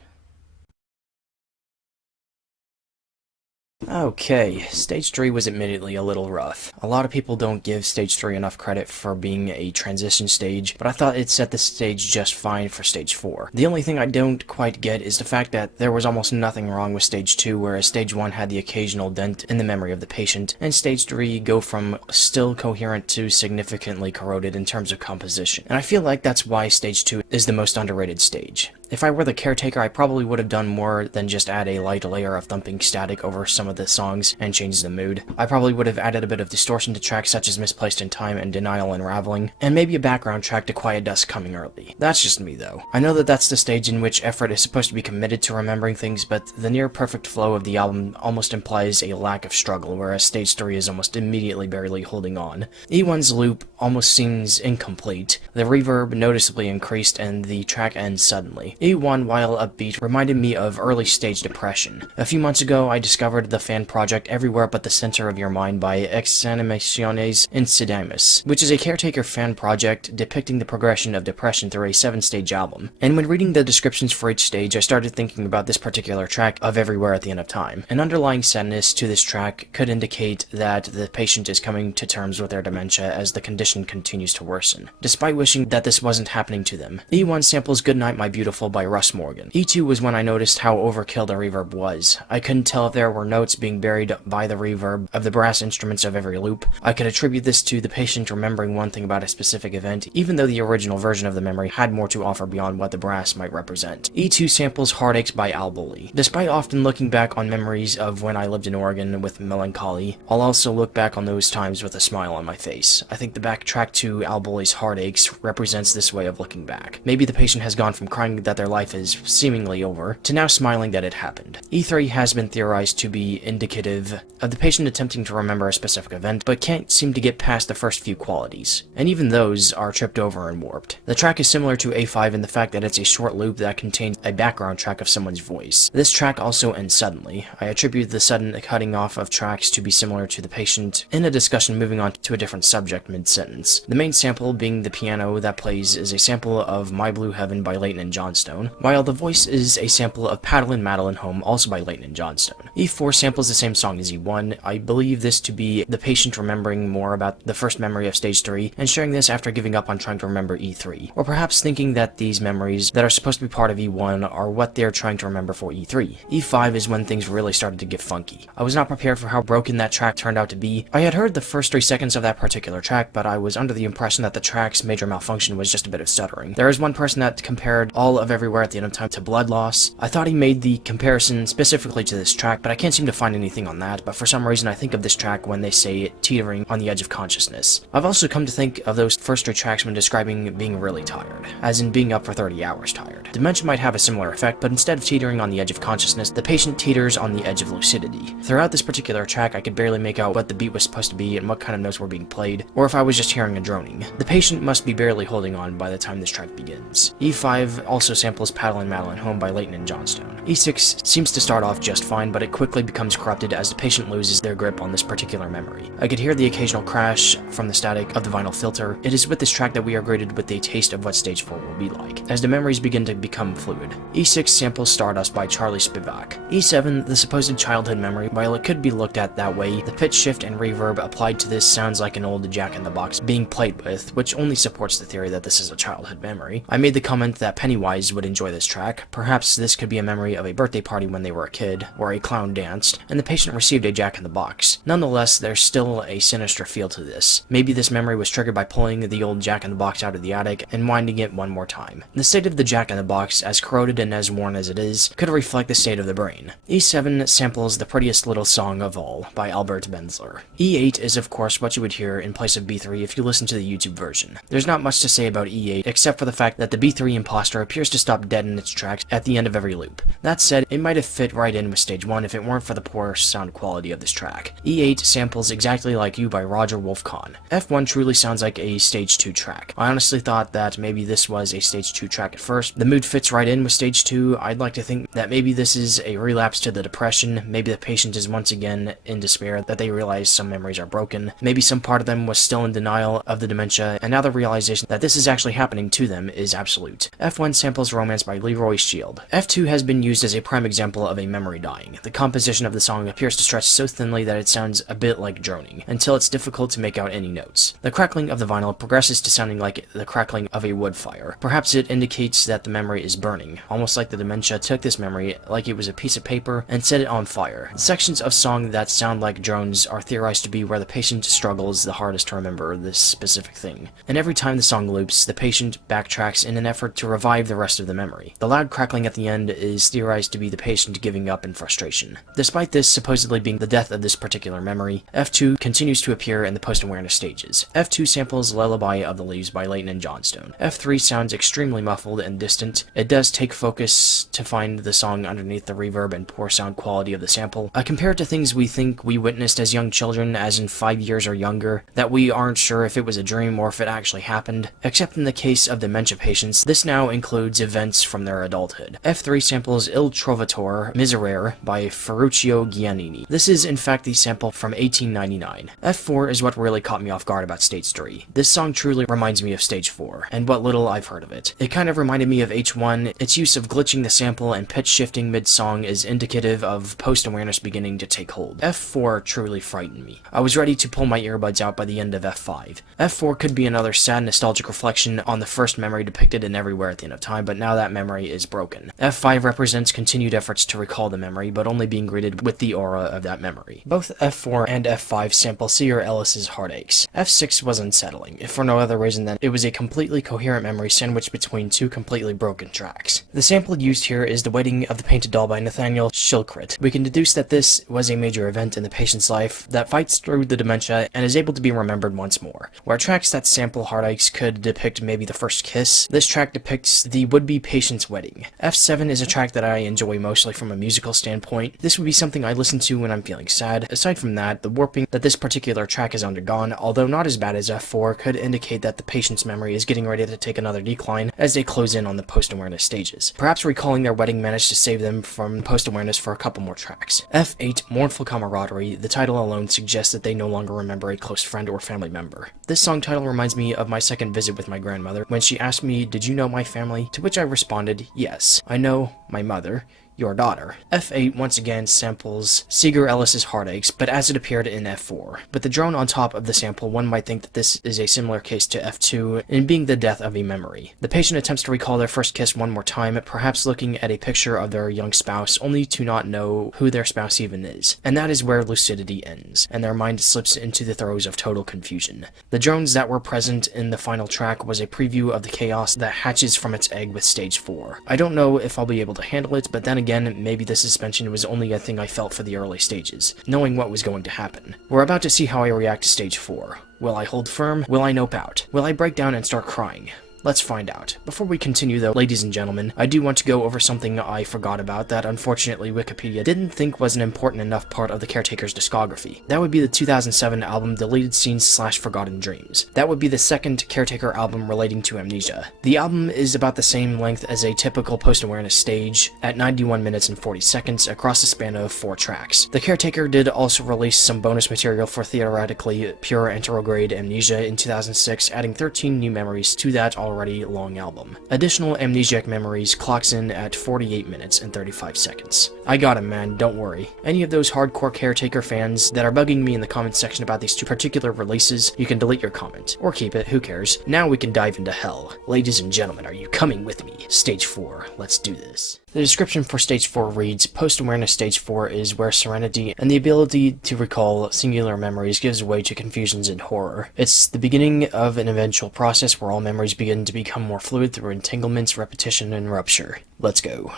Okay, Stage 3 was admittedly a little rough. A lot of people don't give Stage 3 enough credit for being a transition stage, but I thought it set the stage just fine for Stage 4. The only thing I don't quite get is the fact that there was almost nothing wrong with Stage 2, whereas Stage 1 had the occasional dent in the memory of the patient, and Stage 3 go from still coherent to significantly corroded in terms of composition. And I feel like that's why Stage 2 is the most underrated stage. If I were the Caretaker, I probably would have done more than just add a light layer of thumping static over some of the songs and change the mood. I probably would have added a bit of distortion to tracks such as Misplaced in Time and Denial Unraveling, and maybe a background track to quiet Dusk Coming Early. That's just me though. I know that that's the stage in which effort is supposed to be committed to remembering things, but the near-perfect flow of the album almost implies a lack of struggle, whereas Stage 3 is almost immediately barely holding on. E1's loop almost seems incomplete, the reverb noticeably increased, and the track ends suddenly. E1, while upbeat, reminded me of early stage depression. A few months ago, I discovered the fan project Everywhere But the Center of Your Mind by Exanimaciones Insidimus, which is a Caretaker fan project depicting the progression of depression through a 7-stage album. And when reading the descriptions for each stage, I started thinking about this particular track of Everywhere at the End of Time. An underlying sadness to this track could indicate that the patient is coming to terms with their dementia as the condition continues to worsen, despite wishing that this wasn't happening to them. E1 samples Goodnight My Beautiful by Russ Morgan. E2 was when I noticed how overkill the reverb was. I couldn't tell if there were notes being buried by the reverb of the brass instruments of every loop. I could attribute this to the patient remembering one thing about a specific event, even though the original version of the memory had more to offer beyond what the brass might represent. E2 samples Heartaches by Alboli. Despite often looking back on memories of when I lived in Oregon with melancholy, I'll also look back on those times with a smile on my face. I think the backtrack to Alboli's Heartaches represents this way of looking back. Maybe the patient has gone from crying that their life is seemingly over to now smiling that it happened. E3 has been theorized to be indicative of the patient attempting to remember a specific event, but can't seem to get past the first few qualities, and even those are tripped over and warped. The track is similar to A5 in the fact that it's a short loop that contains a background track of someone's voice. This track also ends suddenly. I attribute the sudden cutting off of tracks to be similar to the patient in a discussion moving on to a different subject mid-sentence. The main sample, being the piano that plays, is a sample of My Blue Heaven by Layton and Johnstone, while the voice is a sample of Paddlin' Madeline Home, also by Layton and Johnstone. E4 samples the same song as E1. I believe this to be the patient remembering more about the first memory of Stage 3 and sharing this after giving up on trying to remember E3, or perhaps thinking that these memories that are supposed to be part of E1 are what they're trying to remember for E3. E5 is when things really started to get funky. I was not prepared for how broken that track turned out to be. I had heard the first 3 seconds of that particular track, but I was under the impression that the track's major malfunction was just a bit of stuttering. There is one person that compared all of Everywhere at the End of Time to Blood Loss. I thought he made the comparison specifically to this track, but I can't seem to find anything on that, but for some reason I think of this track when they say it teetering on the edge of consciousness. I've also come to think of those first 3 tracks when describing being really tired, as in being up for 30 hours tired. Dementia might have a similar effect, but instead of teetering on the edge of consciousness, the patient teeters on the edge of lucidity. Throughout this particular track, I could barely make out what the beat was supposed to be and what kind of notes were being played, or if I was just hearing a droning. The patient must be barely holding on by the time this track begins. E5 also samples Paddlin' Madeline Home by Layton and Johnstone. E6 seems to start off just fine, but it quickly becomes corrupted as the patient loses their grip on this particular memory. I could hear the occasional crash from the static of the vinyl filter. It is with this track that we are greeted with a taste of what Stage 4 will be like, as the memories begin to become fluid. E6 samples Stardust by Charlie Spivak. E7, the supposed childhood memory. While it could be looked at that way, the pitch shift and reverb applied to this sounds like an old Jack-in-the-Box being played with, which only supports the theory that this is a childhood memory. I made the comment that Pennywise would enjoy this track. Perhaps this could be a memory of a birthday party when they were a kid, where a clown danced, and the patient received a Jack-in-the-Box. Nonetheless, there's still a sinister feel to this. Maybe this memory was triggered by pulling the old Jack-in-the-Box out of the attic and winding it one more time. The state of the Jack-in-the-Box, as corroded and as worn as it is, could reflect the state of the brain. E7 samples The Prettiest Little Song of All by Albert Benzler. E8 is of course what you would hear in place of B3 if you listen to the YouTube version. There's not much to say about E8 except for the fact that the B3 imposter appears to stop dead in its tracks at the end of every loop. That said, it might have fit right in with stage 1 if it weren't for the poor sound quality of this track. E8 samples Exactly Like You by Roger Wolfcon. F1 truly sounds like a stage 2 track. I honestly thought that maybe this was a stage 2 track at first. The mood fits right in with stage 2. I'd like to think that maybe this is a relapse to the depression. Maybe the patient is once again in despair, that they realize some memories are broken. Maybe some part of them was still in denial of the dementia, and now the realization that this is actually happening to them is absolute. F1 samples Romance by Leroy Shield. F2 has been used as a prime example of a memory dying. The composition of the song appears to stretch so thinly that it sounds a bit like droning, until it's difficult to make out any notes. The crackling of the vinyl progresses to sounding like the crackling of a wood fire. Perhaps it indicates that the memory is burning, almost like the dementia took this memory like it was a piece of paper and set it on fire. Sections of song that sound like drones are theorized to be where the patient struggles the hardest to remember this specific thing. And every time the song loops, the patient backtracks in an effort to revive the rest of the memory. The loud crackling at the end is theorized to be the patient giving up in frustration. Despite this supposedly being the death of this particular memory, F2 continues to appear in the post-awareness stages. F2 samples Lullaby of the Leaves by Leighton and Johnstone. F3 sounds extremely muffled and distant. It does take focus to find the song underneath the reverb and poor sound quality of the sample. Compared to things we think we witnessed as young children, as in 5 years or younger, that we aren't sure if it was a dream or if it actually happened. Except in the case of dementia patients, this now includes events from their adulthood. F3 samples Il Trovatore Miserere by Ferruccio Giannini. This is in fact the sample from 1899. F4 is what really caught me off guard about stage 3. This song truly reminds me of stage 4, and what little I've heard of it. It kind of reminded me of H1. Its use of glitching the sample and pitch shifting mid-song is indicative of post-awareness beginning to take hold. F4 truly frightened me. I was ready to pull my earbuds out by the end of F5. F4 could be another sad nostalgic reflection on the first memory depicted in Everywhere at the End of Time, but now that memory is broken. F5 represents continued efforts to recall the memory, but only being greeted with the aura of that memory. Both F4 and F5 sample Seeger Ellis's Heartaches. F6 was unsettling, if for no other reason than it was a completely coherent memory sandwiched between two completely broken tracks. The sample used here is The Wedding of the Painted Doll by Nathaniel Shilkret. We can deduce that this was a major event in the patient's life that fights through the dementia and is able to be remembered once more. Where tracks that sample Heartaches could depict maybe the first kiss, this track depicts the would-be patient's wedding. F7 is a track that I enjoy mostly from a musical standpoint. This would be something I listen to when I'm feeling sad. Aside from that, the warping that this particular track has undergone, although not as bad as F4, could indicate that the patient's memory is getting ready to take another decline as they close in on the post-awareness stages. Perhaps recalling their wedding managed to save them from post-awareness for a couple more tracks. F8, Mournful Camaraderie. The title alone suggests that they no longer remember a close friend or family member. This song title reminds me of my second visit with my grandmother when she asked me, "Did you know my family?" To which I responded, "Yes, I know my mother, your daughter." F8 once again samples Seeger Ellis's Heartaches, but as it appeared in F4. With the drone on top of the sample, one might think that this is a similar case to F2 in being the death of a memory. The patient attempts to recall their first kiss one more time, perhaps looking at a picture of their young spouse, only to not know who their spouse even is. And that is where lucidity ends, and their mind slips into the throes of total confusion. The drones that were present in the final track was a preview of the chaos that hatches from its egg with stage 4. I don't know if I'll be able to handle it, but then again, maybe the suspension was only a thing I felt for the early stages, knowing what was going to happen. We're about to see how I react to stage 4. Will I hold firm? Will I nope out? Will I break down and start crying? Let's find out. Before we continue though, ladies and gentlemen, I do want to go over something I forgot about that unfortunately Wikipedia didn't think was an important enough part of the Caretaker's discography. That would be the 2007 album Deleted Scenes / Forgotten Dreams. That would be the second Caretaker album relating to amnesia. The album is about the same length as a typical post-awareness stage, at 91 minutes and 40 seconds across a span of 4 tracks. The Caretaker did also release some bonus material for theoretically pure anterograde amnesia in 2006, adding 13 new memories to that already long album. Additional Amnesiac Memories clocks in at 48 minutes and 35 seconds. I got him, man, don't worry. Any of those hardcore Caretaker fans that are bugging me in the comments section about these two particular releases, you can delete your comment. Or keep it, who cares. Now we can dive into hell. Ladies and gentlemen, are you coming with me? Stage 4, let's do this. The description for Stage 4 reads, Post-awareness Stage 4 is where serenity and the ability to recall singular memories gives way to confusions and horror. It's the beginning of an eventual process where all memories begin to become more fluid through entanglements, repetition, and rupture. Let's go.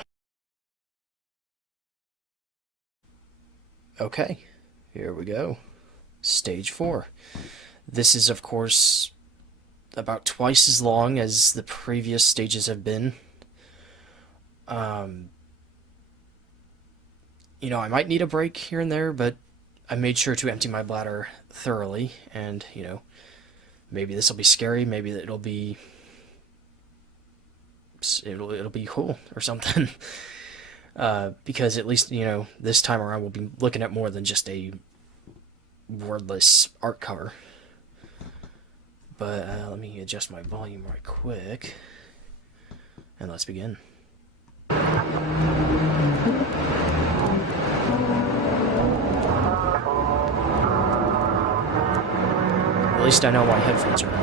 Okay, here we go. Stage 4. This is, of course, about twice as long as the previous stages have been. You know, I might need a break here and there, but I made sure to empty my bladder thoroughly, and, you know, maybe this will be scary, maybe it'll be cool or something. Because at least, you know, this time around we'll be looking at more than just a wordless art cover. But let me adjust my volume right quick, and let's begin. At least I know my headphones are on.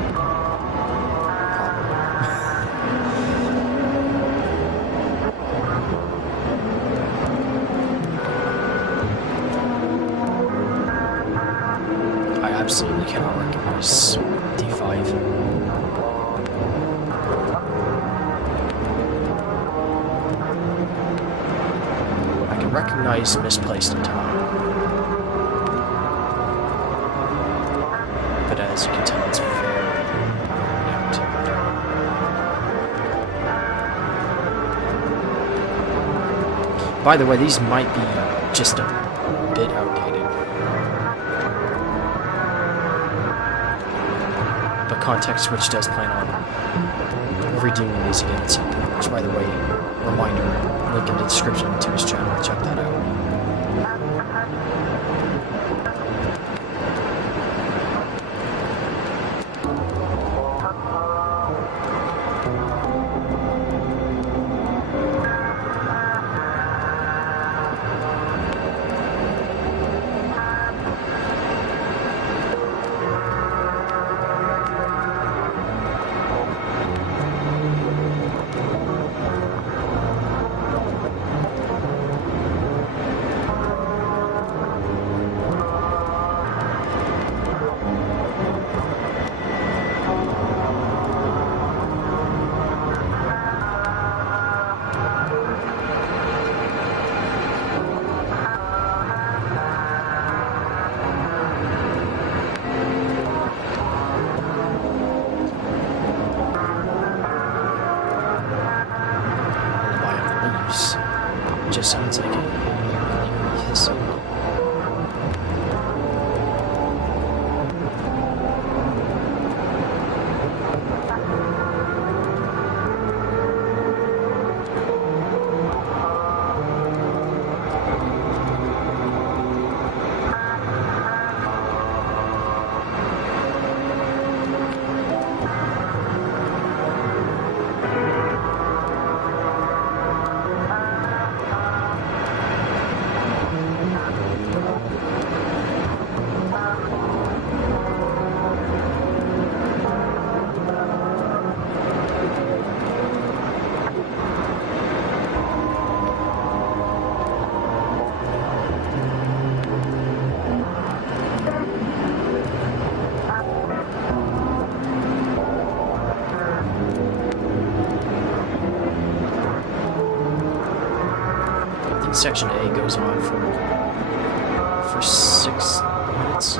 I absolutely cannot recognize D5. I can recognize misplaced in time. But as you can tell, it's very out-tuned. By the way, these might be just a bit outdated. But Context Switch does plan on redoing these again at some point, which, by the way, reminder, link in the description to his channel, check that out. Just sounds like an eerie hissing. Section A goes on for 6 minutes.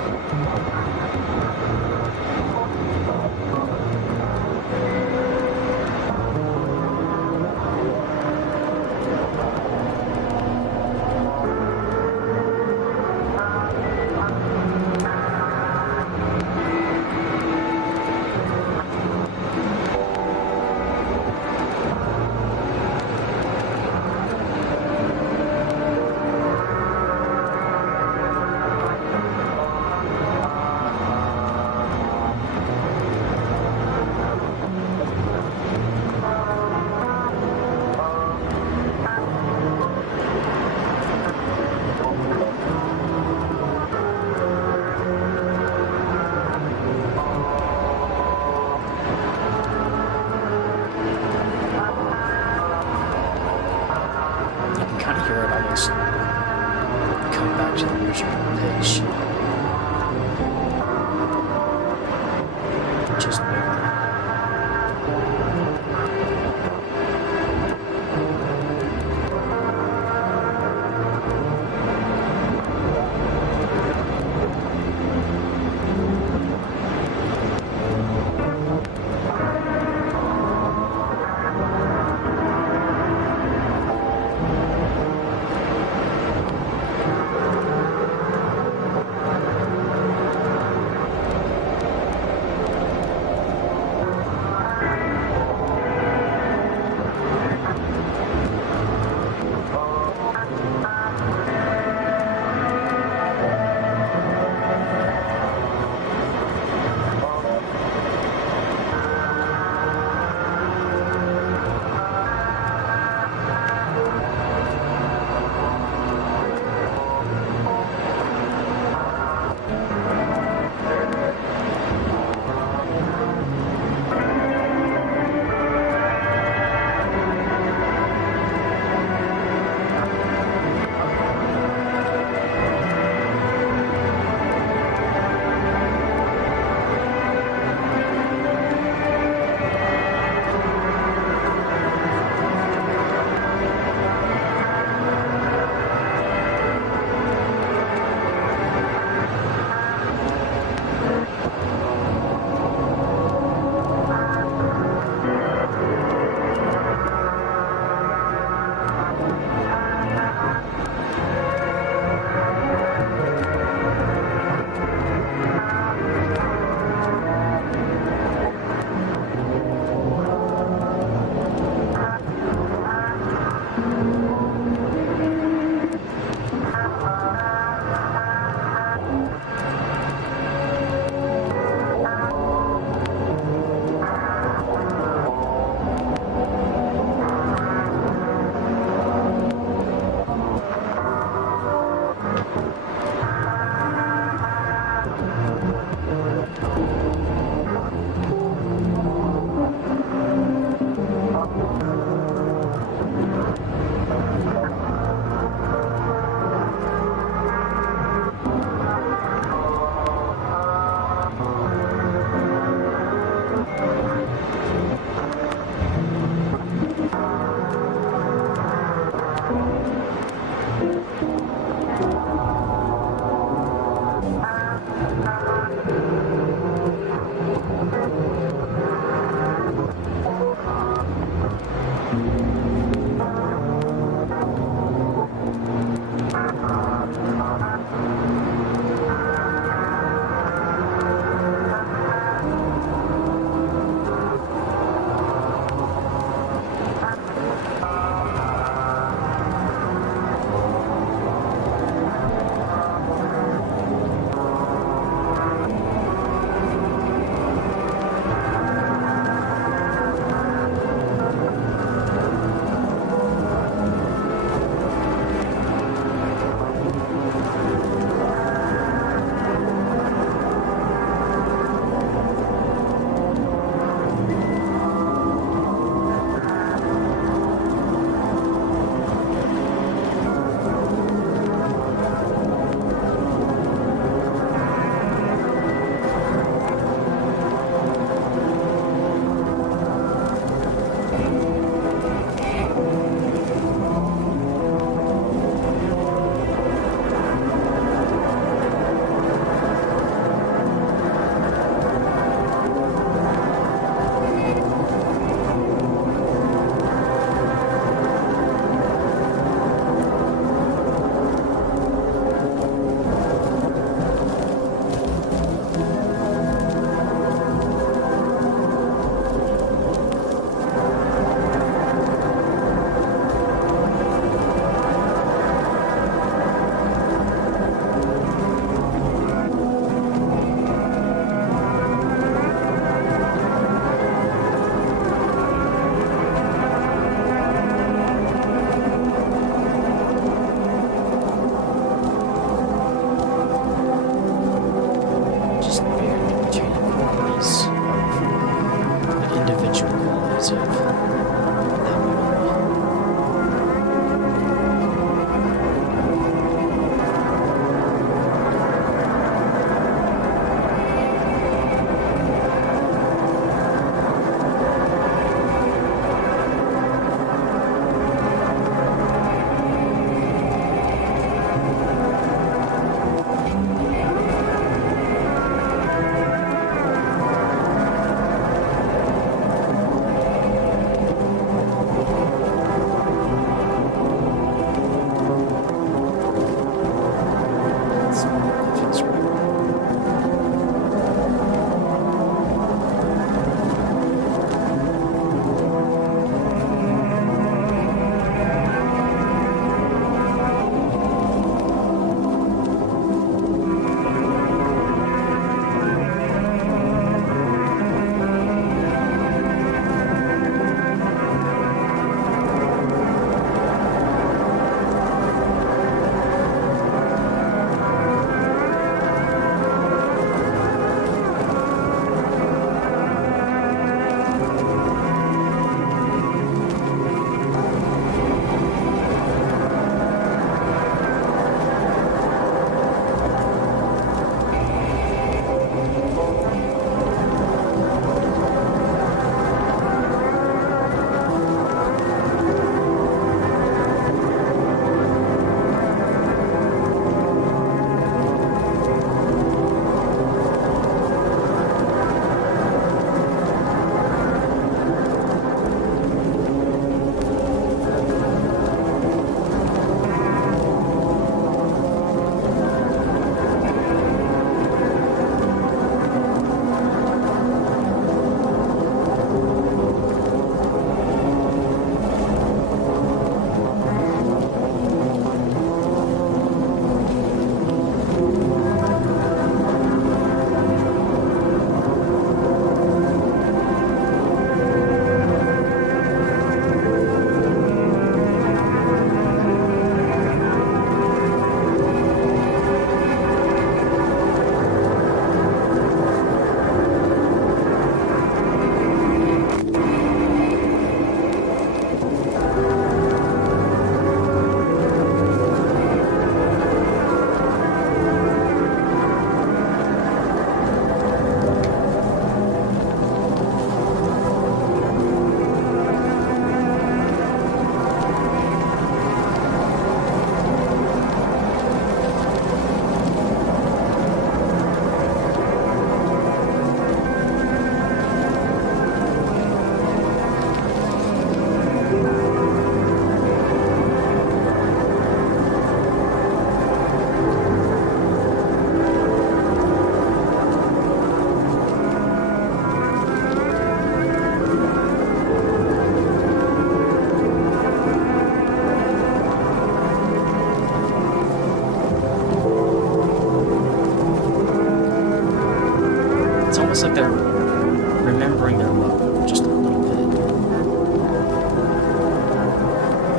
remembering their loved one just a little bit.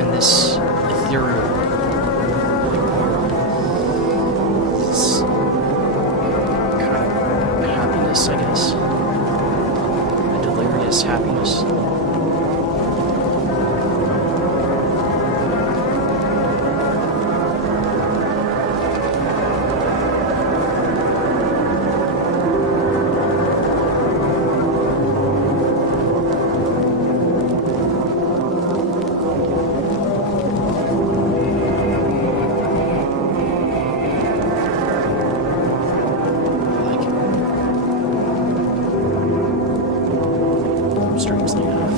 And this ethereal, like, aura, this kind of happiness, I guess. A delirious happiness. Strangely enough.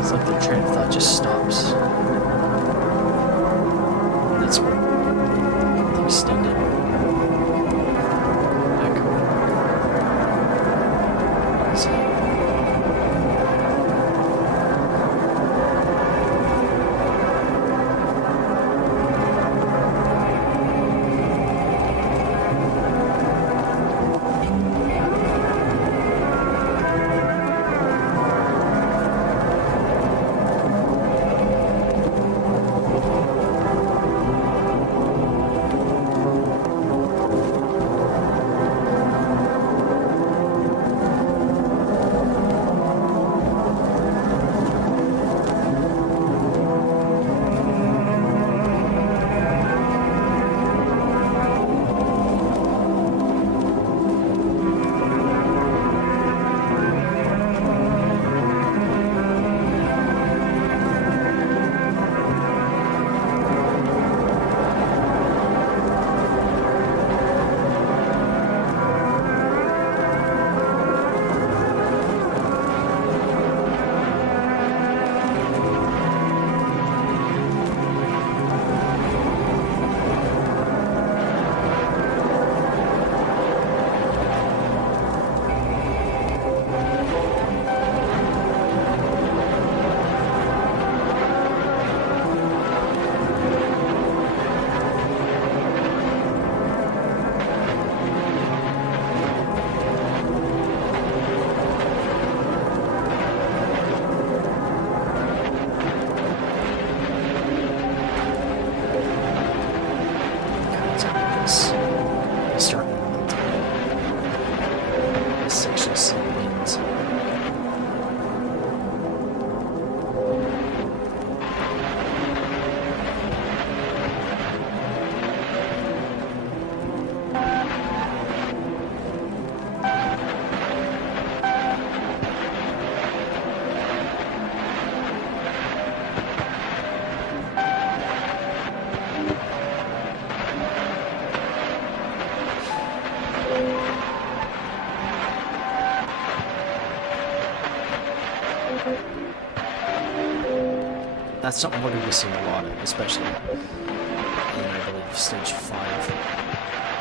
It's like the train of thought just stops. That's what the extended echo is. That's something we're going to be seeing a lot of, especially in, I believe, stage 5.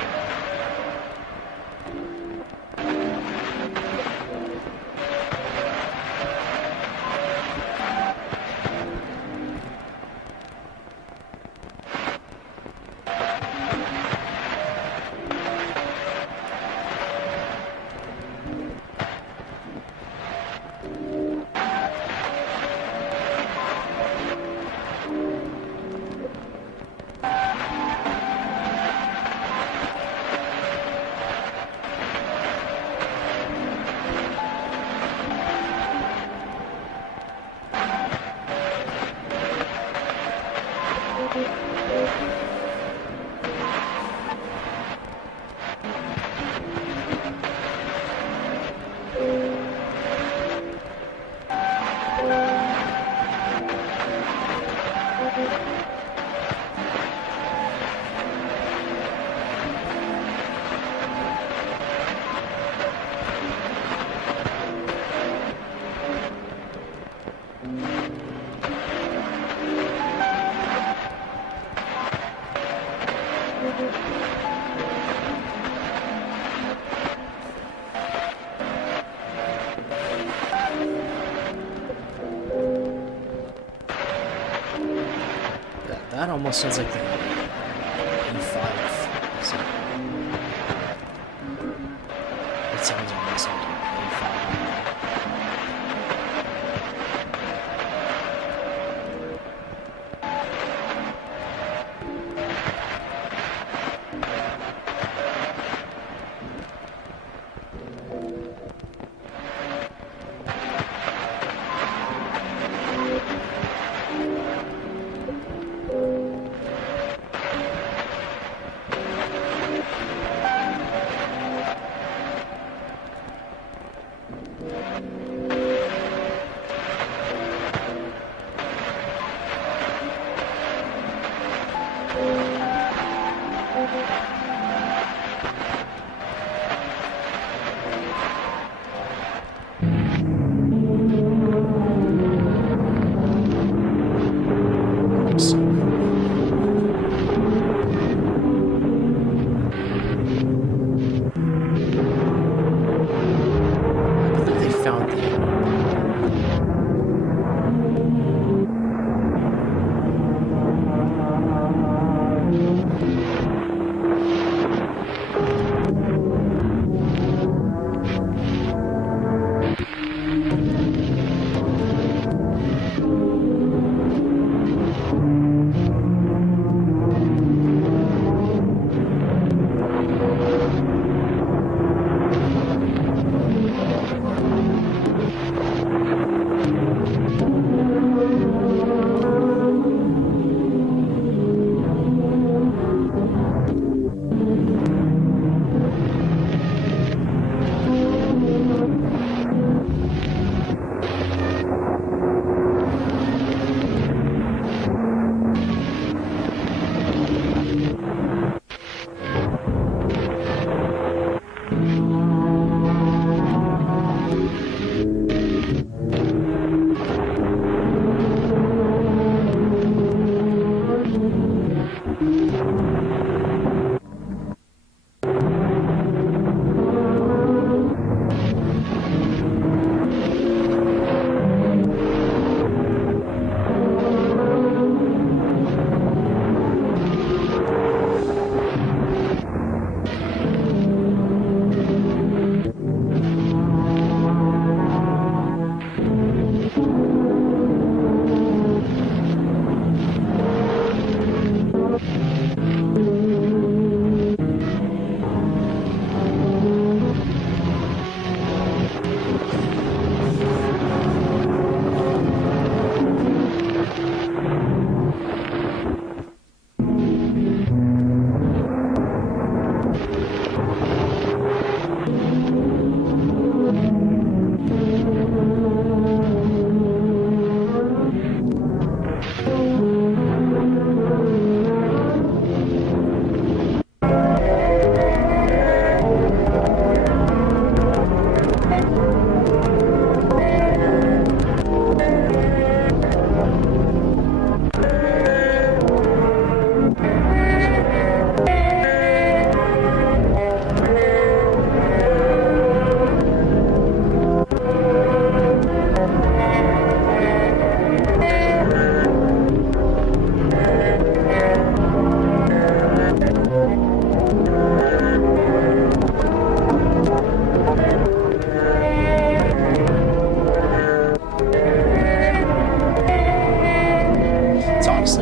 almost sounds like the E5. So it sounds almost like an E5.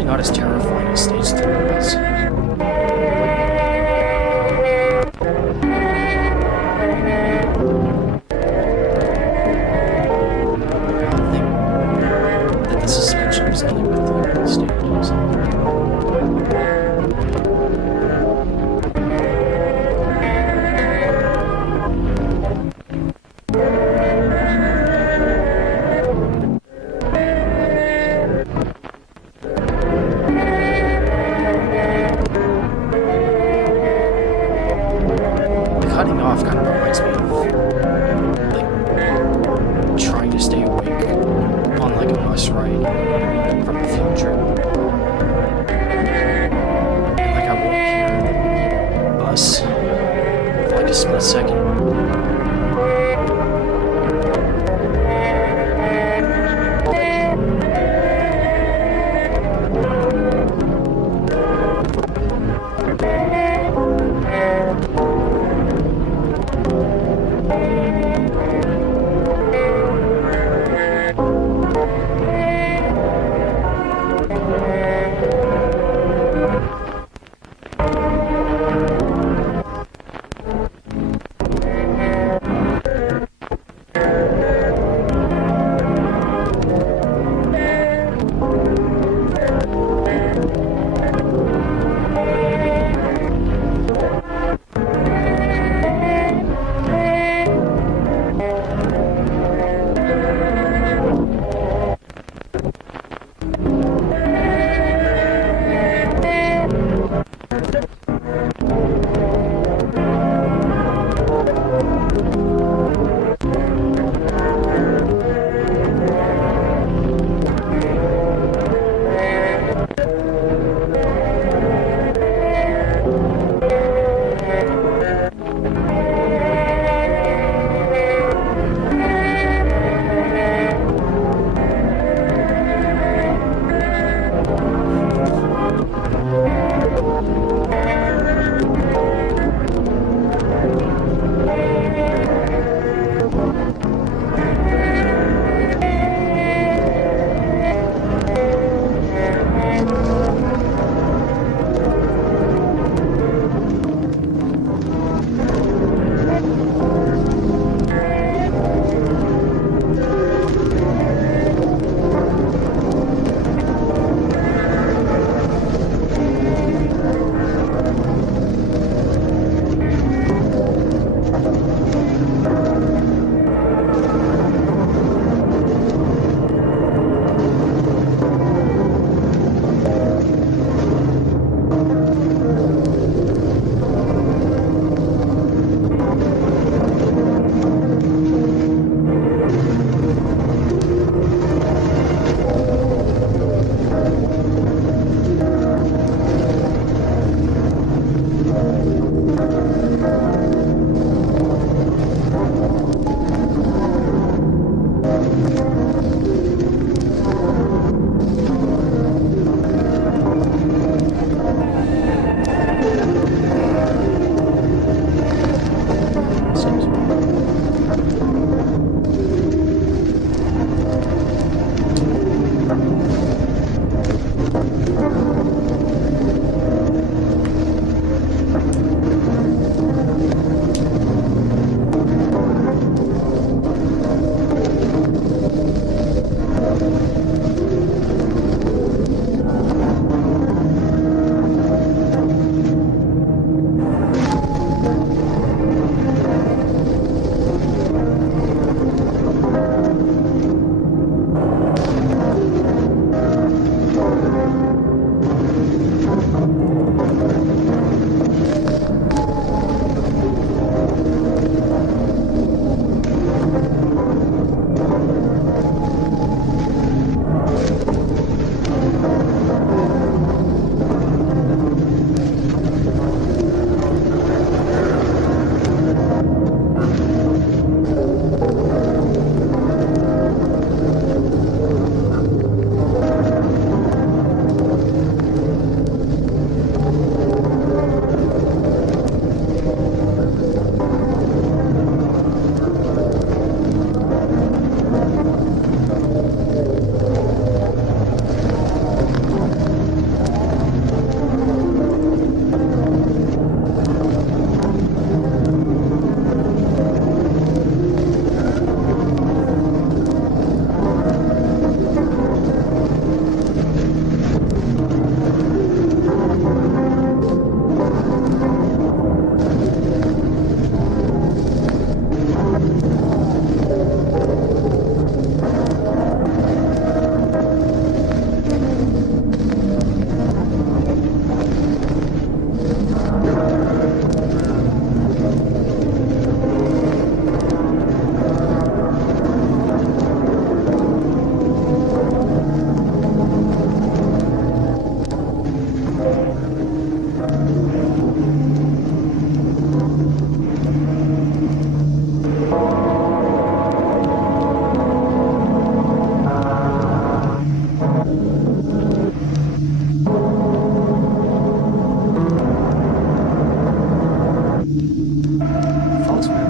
Not as terrifying as stage 3 was. I don't think that the suspension was any with the early stages. Cutting off kind of reminds me of, like, trying to stay awake on, like, a bus ride from a field trip. And, like, I won't hear the bus for, like, a split second.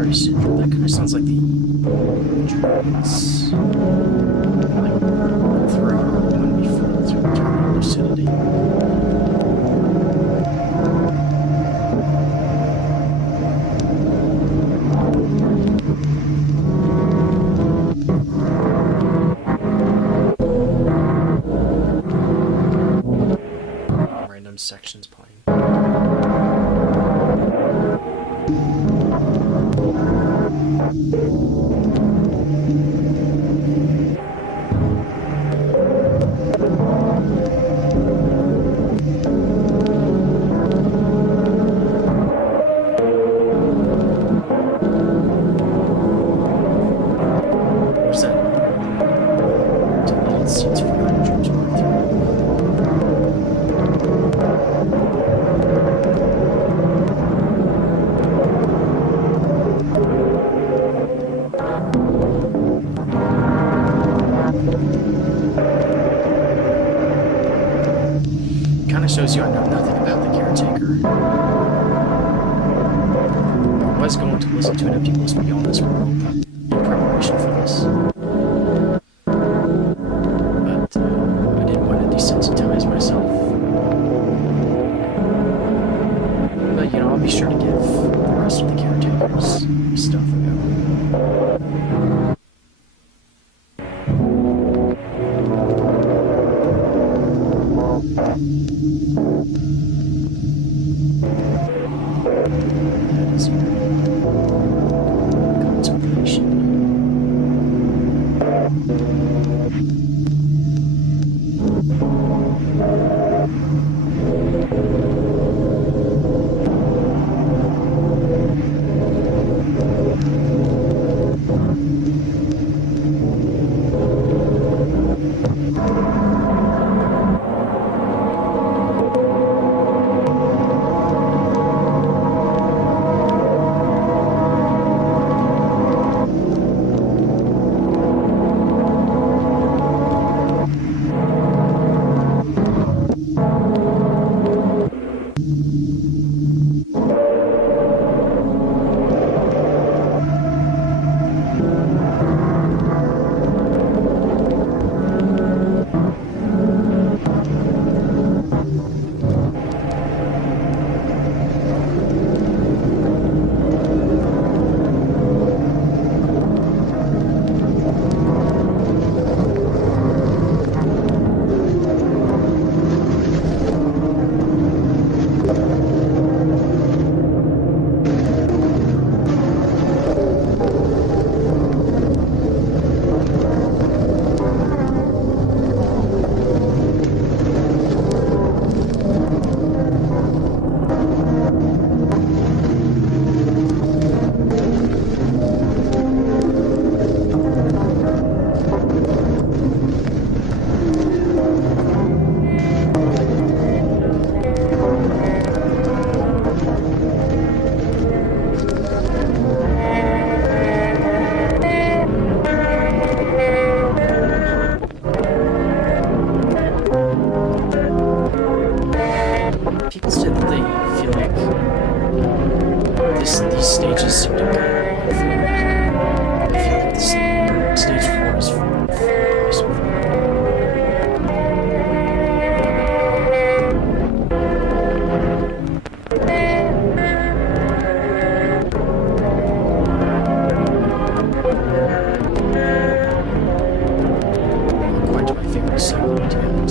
Purgatory syndrome. That kind of sounds like the dreams, like throughout our one before to eternal lucidity. Random sections playing. What's that? Deleted scenes for Nine Dreams Part 3. Kinda shows you I know nothing about the Caretaker. I was going to listen to an empty list beyond this world in preparation for this. But I didn't want to desensitize myself. But you know, I'll be sure to give the rest of the Caretaker's stuff a go. That is contemplation. People said that they feel like these stages seem to go on forever. I feel like this stage 4 is far so far. Not quite to my favorite segment yet.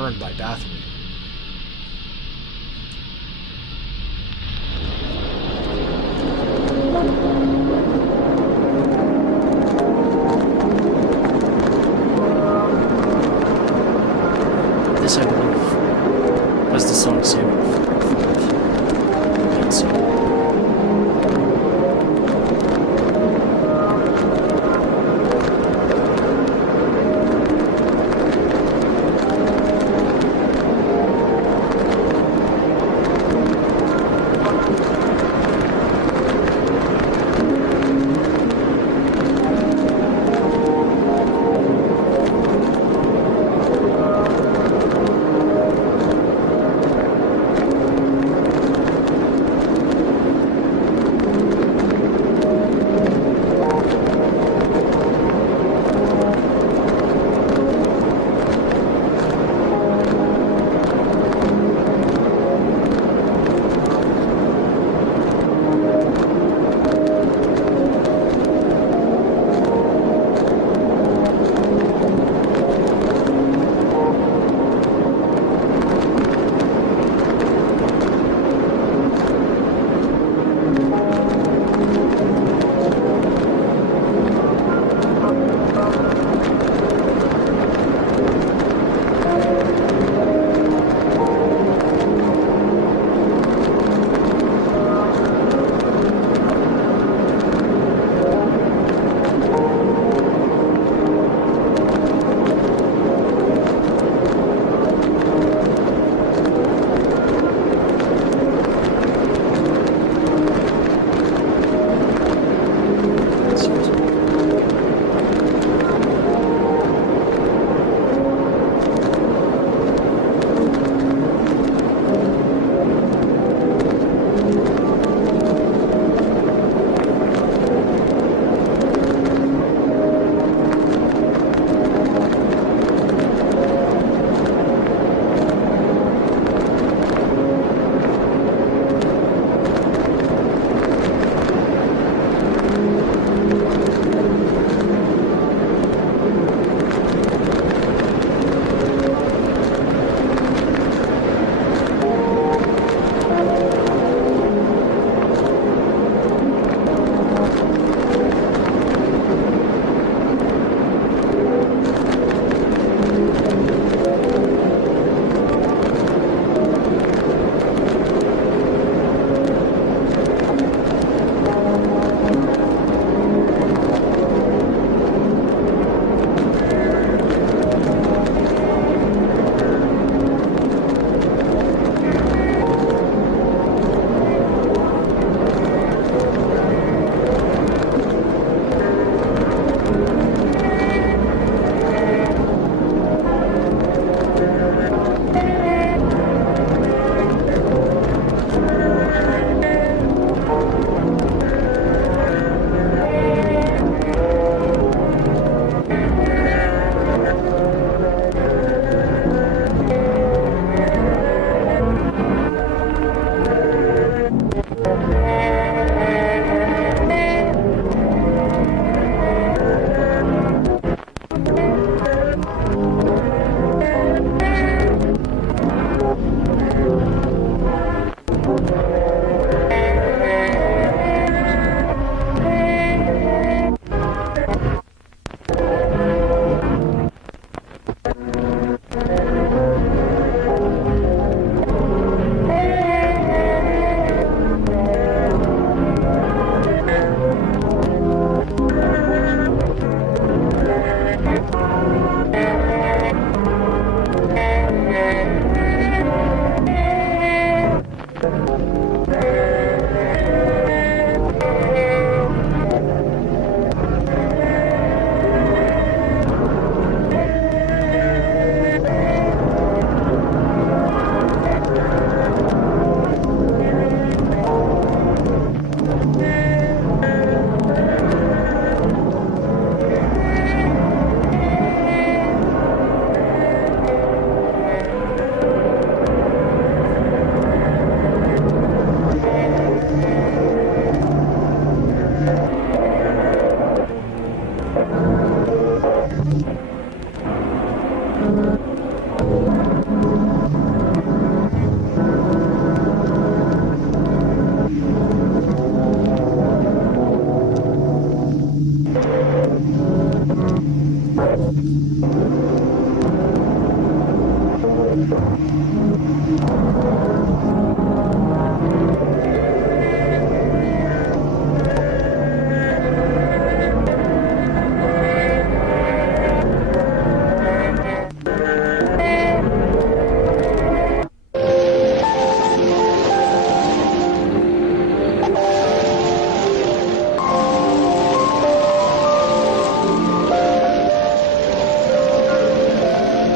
turned by bathroom. This, I believe, was the song sample for Pencil.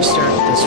Stare at this.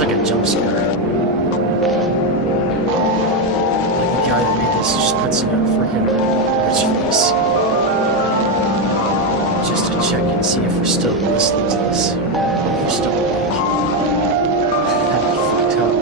It's like a jump scare. Like the guy that made this just puts in a freaking rich face. Just to check and see if we're still listening to this. Or if we're still awake. That'd be fucked up.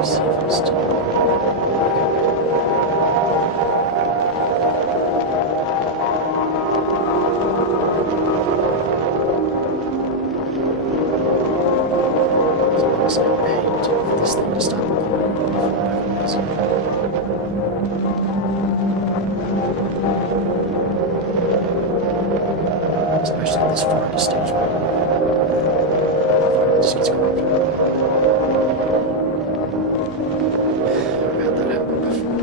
See if I'm still. So now A for this thing to stop recording for whatever reason. Especially this far into stage 1. It just gets corrupted. I've had that happen before.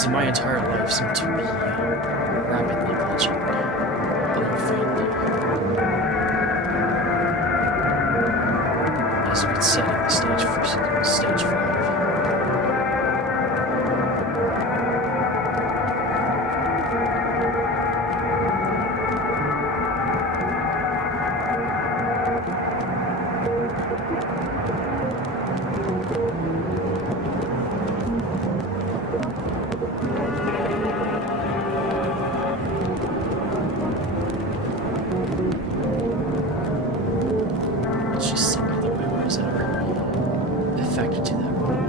as my entire life seemed to be rapidly glitching. Although faintly. As if it's setting the stage for stage 5. It's just simply the memories that are affected to that moment.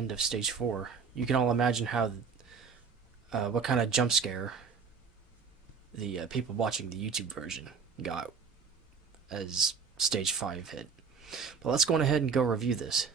end of stage 4. You can all imagine how, what kind of jump scare the people watching the YouTube version got as stage 5 hit. But let's go on ahead and go review this.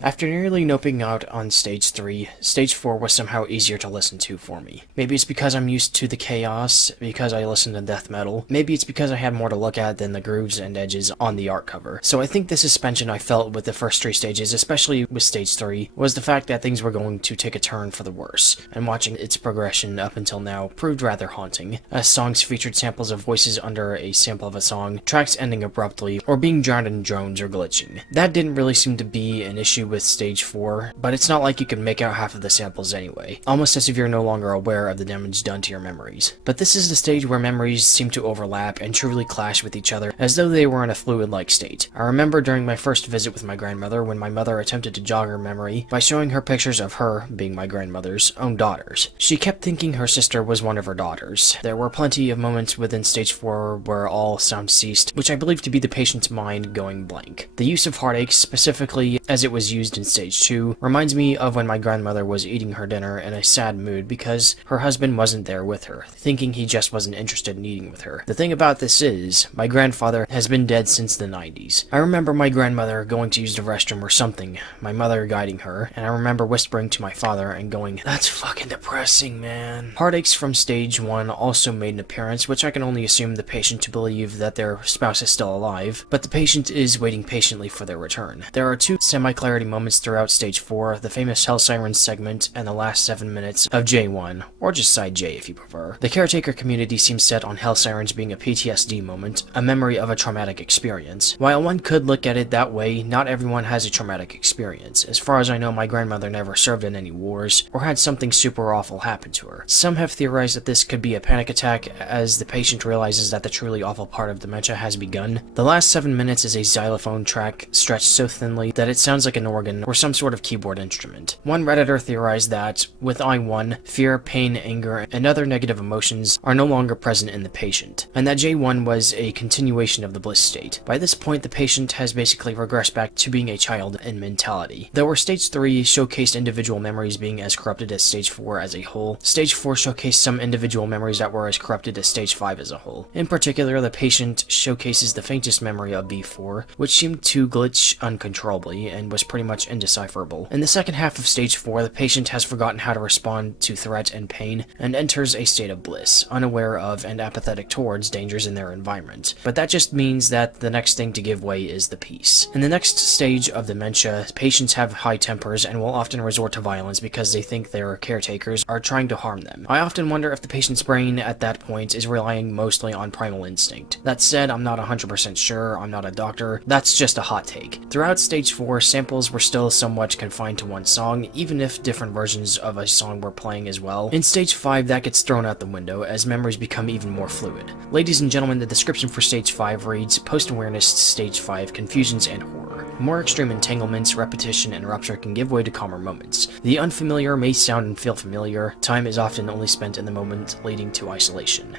After nearly noping out on stage 3, stage 4 was somehow easier to listen to for me. Maybe it's because I'm used to the chaos, because I listen to death metal. Maybe it's because I had more to look at than the grooves and edges on the art cover. So I think the suspension I felt with the first 3 stages, especially with stage 3, was the fact that things were going to take a turn for the worse, and watching its progression up until now proved rather haunting, as songs featured samples of voices under a sample of a song, tracks ending abruptly, or being drowned in drones or glitching. That didn't really seem to be an issue with stage 4, but it's not like you can make out half of the samples anyway, almost as if you're no longer aware of the damage done to your memories. But this is the stage where memories seem to overlap and truly clash with each other as though they were in a fluid-like state. I remember during my first visit with my grandmother when my mother attempted to jog her memory by showing her pictures of her, being my grandmother's, own daughters. She kept thinking her sister was one of her daughters. There were plenty of moments within stage 4 where all sound ceased, which I believe to be the patient's mind going blank. The use of heartaches, specifically as it was used in stage 2, reminds me of when my grandmother was eating her dinner in a sad mood because her husband wasn't there with her, thinking he just wasn't interested in eating with her. The thing about this is, my grandfather has been dead since the 90s. I remember my grandmother going to use the restroom or something, my mother guiding her, and I remember whispering to my father and going, "That's fucking depressing, man." Heartaches from stage 1 also made an appearance, which I can only assume the patient to believe that their spouse is still alive, but the patient is waiting patiently for their return. There are 2 semi-clarity moments throughout stage 4, the famous Hell Sirens segment and the last 7 minutes of J1, or just side J if you prefer. The Caretaker community seems set on Hell Sirens being a PTSD moment, a memory of a traumatic experience. While one could look at it that way, not everyone has a traumatic experience. As far as I know, my grandmother never served in any wars, or had something super awful happen to her. Some have theorized that this could be a panic attack as the patient realizes that the truly awful part of dementia has begun. The last 7 minutes is a xylophone track stretched so thinly that it sounds like an organ or some sort of keyboard instrument. One Redditor theorized that, with I1, fear, pain, anger, and other negative emotions are no longer present in the patient, and that J1 was a continuation of the bliss state. By this point, the patient has basically regressed back to being a child in mentality. Though where stage 3 showcased individual memories being as corrupted as stage 4 as a whole, stage 4 showcased some individual memories that were as corrupted as stage 5 as a whole. In particular, the patient showcases the faintest memory of B4, which seemed to glitch uncontrollably and was pretty much indecipherable. In the second half of stage 4, the patient has forgotten how to respond to threat and pain, and enters a state of bliss, unaware of and apathetic towards dangers in their environment. But that just means that the next thing to give way is the peace. In the next stage of dementia, patients have high tempers and will often resort to violence because they think their caretakers are trying to harm them. I often wonder if the patient's brain at that point is relying mostly on primal instinct. That said, I'm not 100% sure, I'm not a doctor, that's just a hot take. Throughout stage 4, samples were still somewhat confined to one song, even if different versions of a song were playing as well. In stage 5, that gets thrown out the window as memories become even more fluid. Ladies and gentlemen, the description for stage 5 reads, post-awareness stage 5, confusions and horror. More extreme entanglements, repetition, and rupture can give way to calmer moments. The unfamiliar may sound and feel familiar. Time is often only spent in the moment, leading to isolation.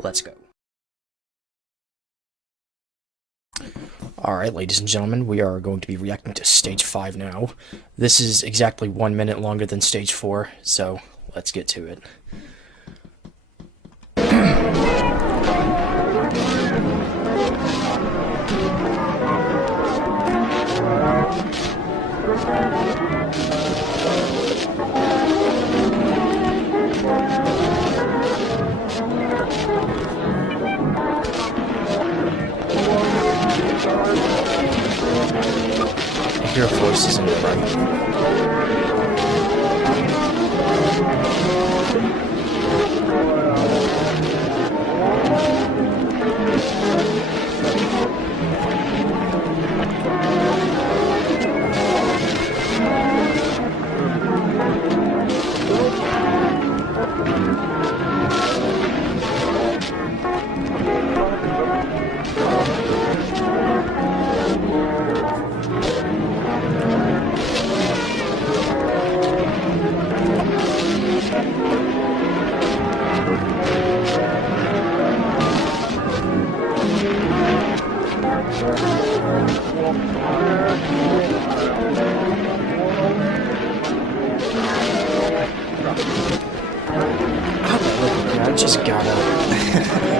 Let's go. Alright, ladies and gentlemen, we are going to be reacting to stage 5 now. This is exactly 1 minute longer than stage 4, so let's get to it. I hear voices in the front. just gotta...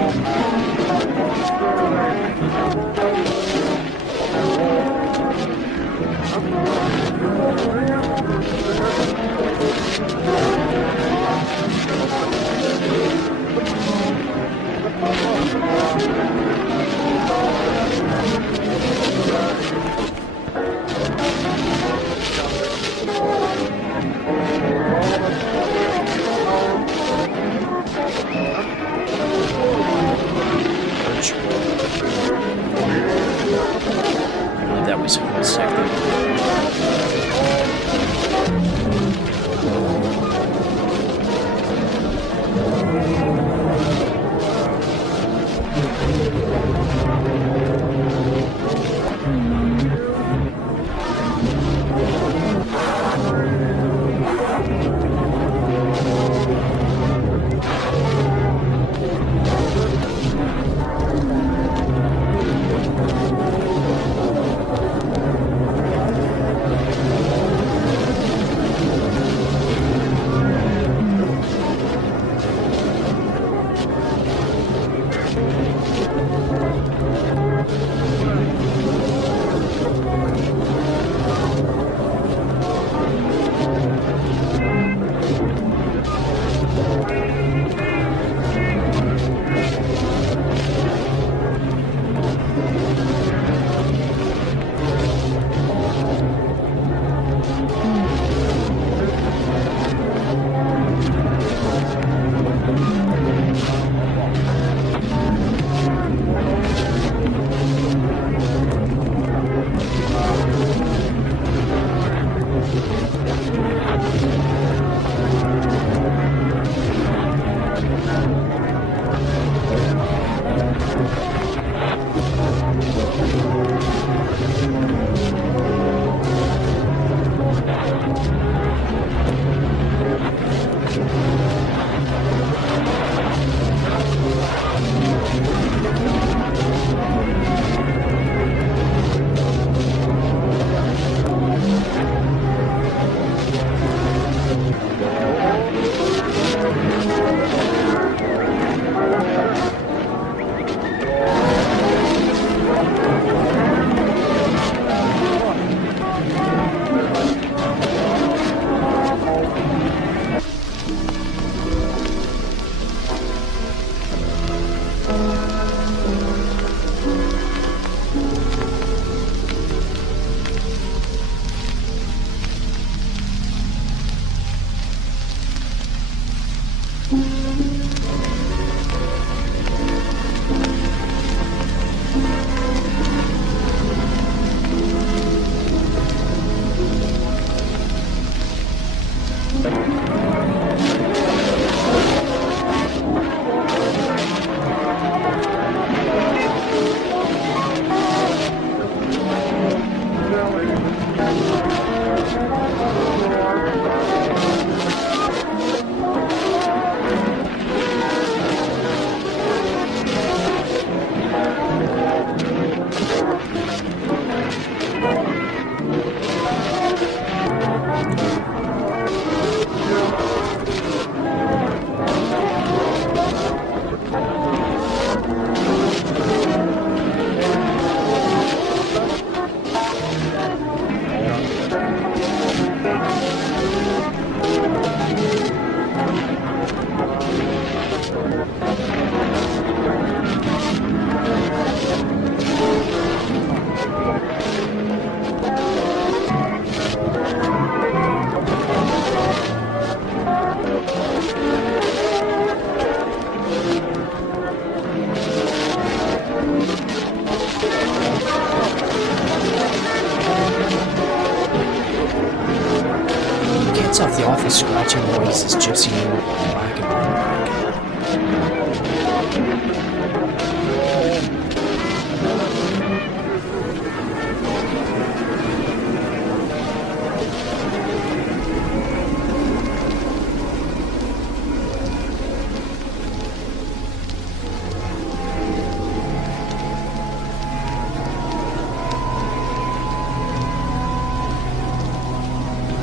That was a second. Off the awful scratching noise as Gypsy moved back and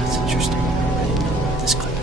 That's interesting. I didn't know about this clip.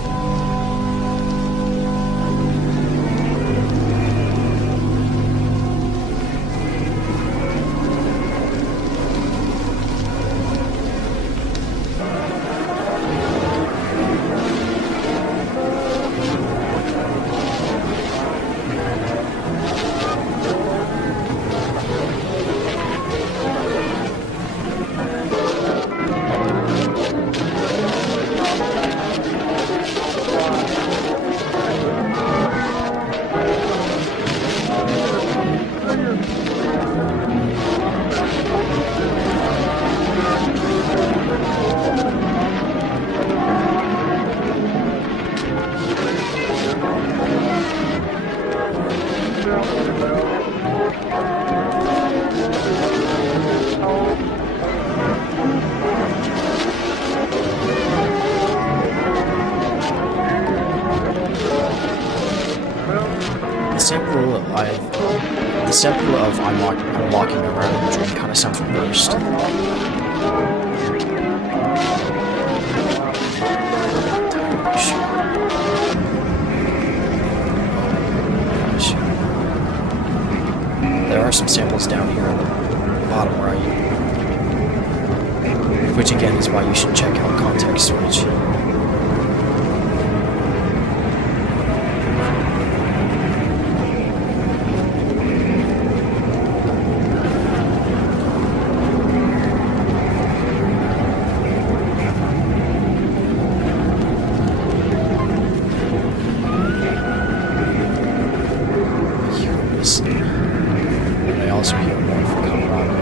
The sample of I'm walking around in the dream kind of sounds reversed. There are some samples down here on the bottom right, which again is why you should check out context switch. And I also hear more from Colorado.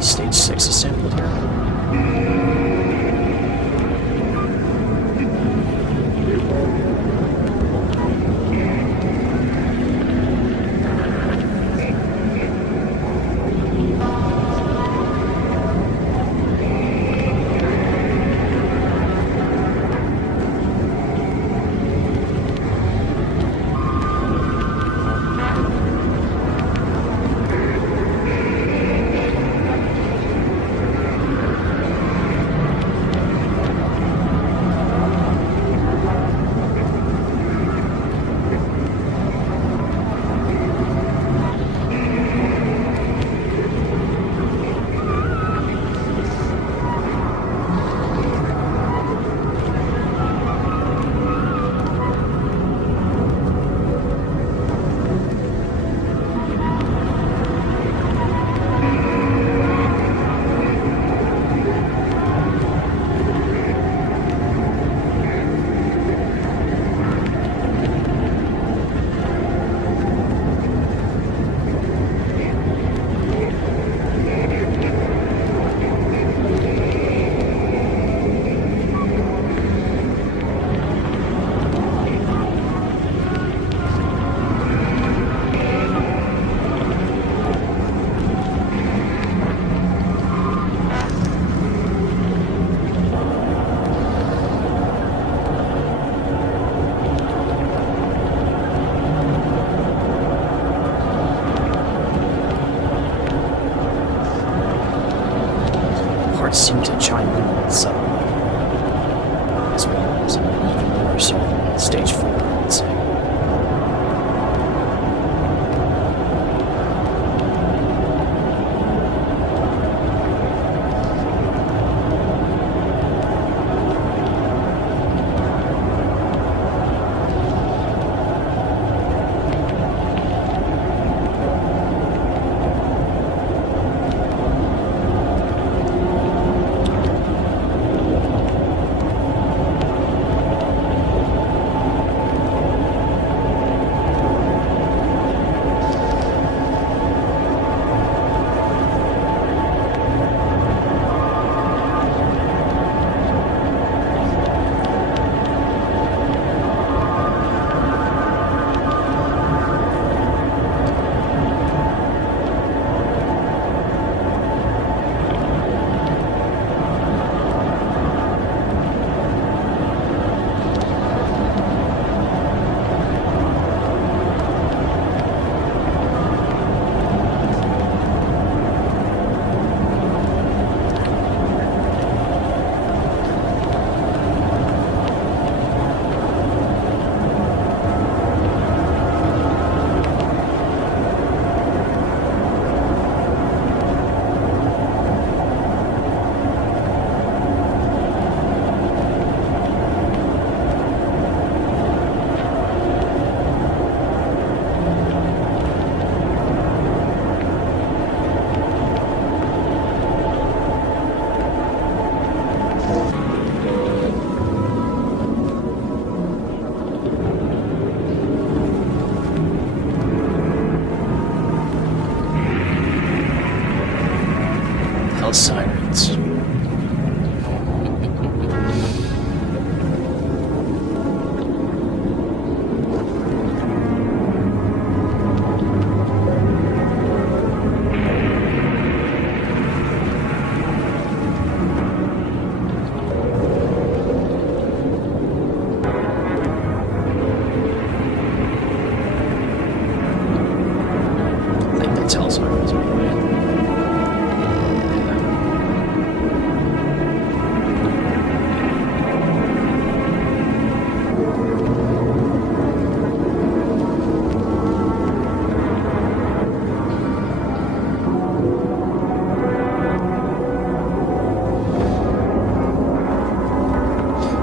Stage 6 is sampled here. Seem to chime in suddenly, as well as even more so than stage 4, I would say. about sirens.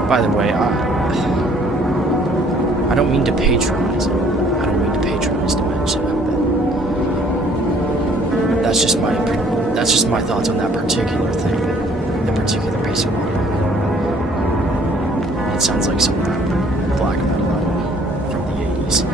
By the way, I don't mean to patronize it. I don't mean to patronize dementia, but that's just my thoughts on that particular thing, the particular piece of audio. It sounds like some black metal album from the 80s.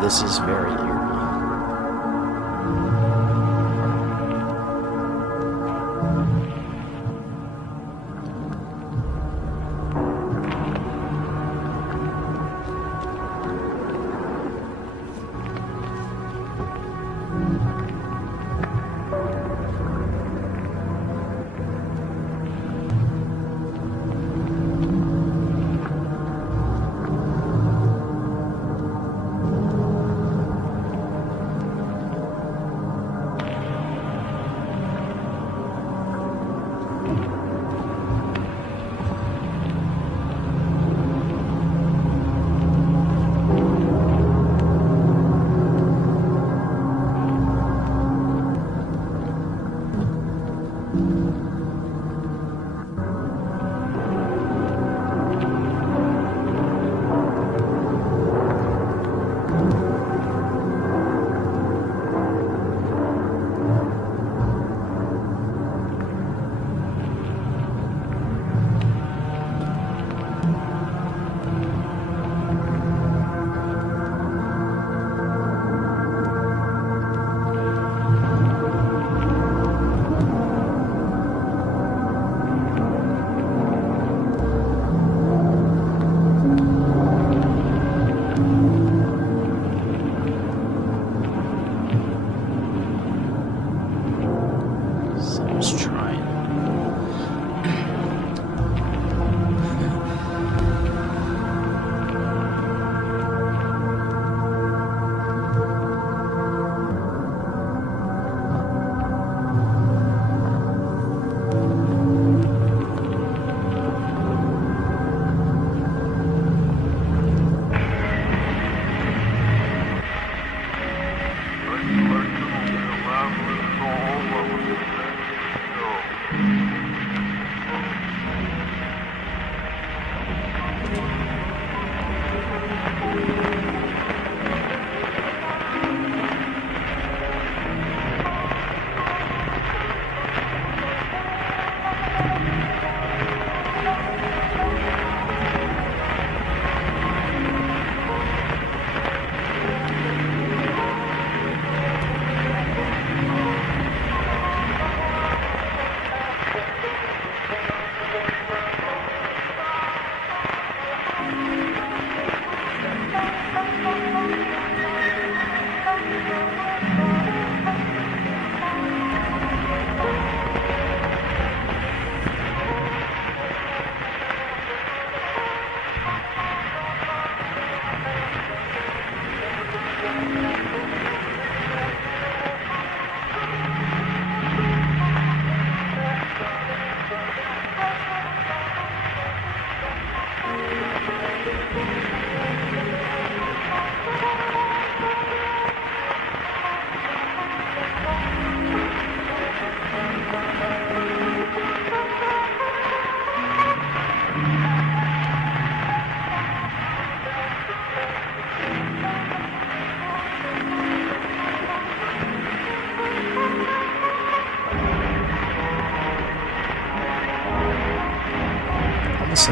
This is very eerie.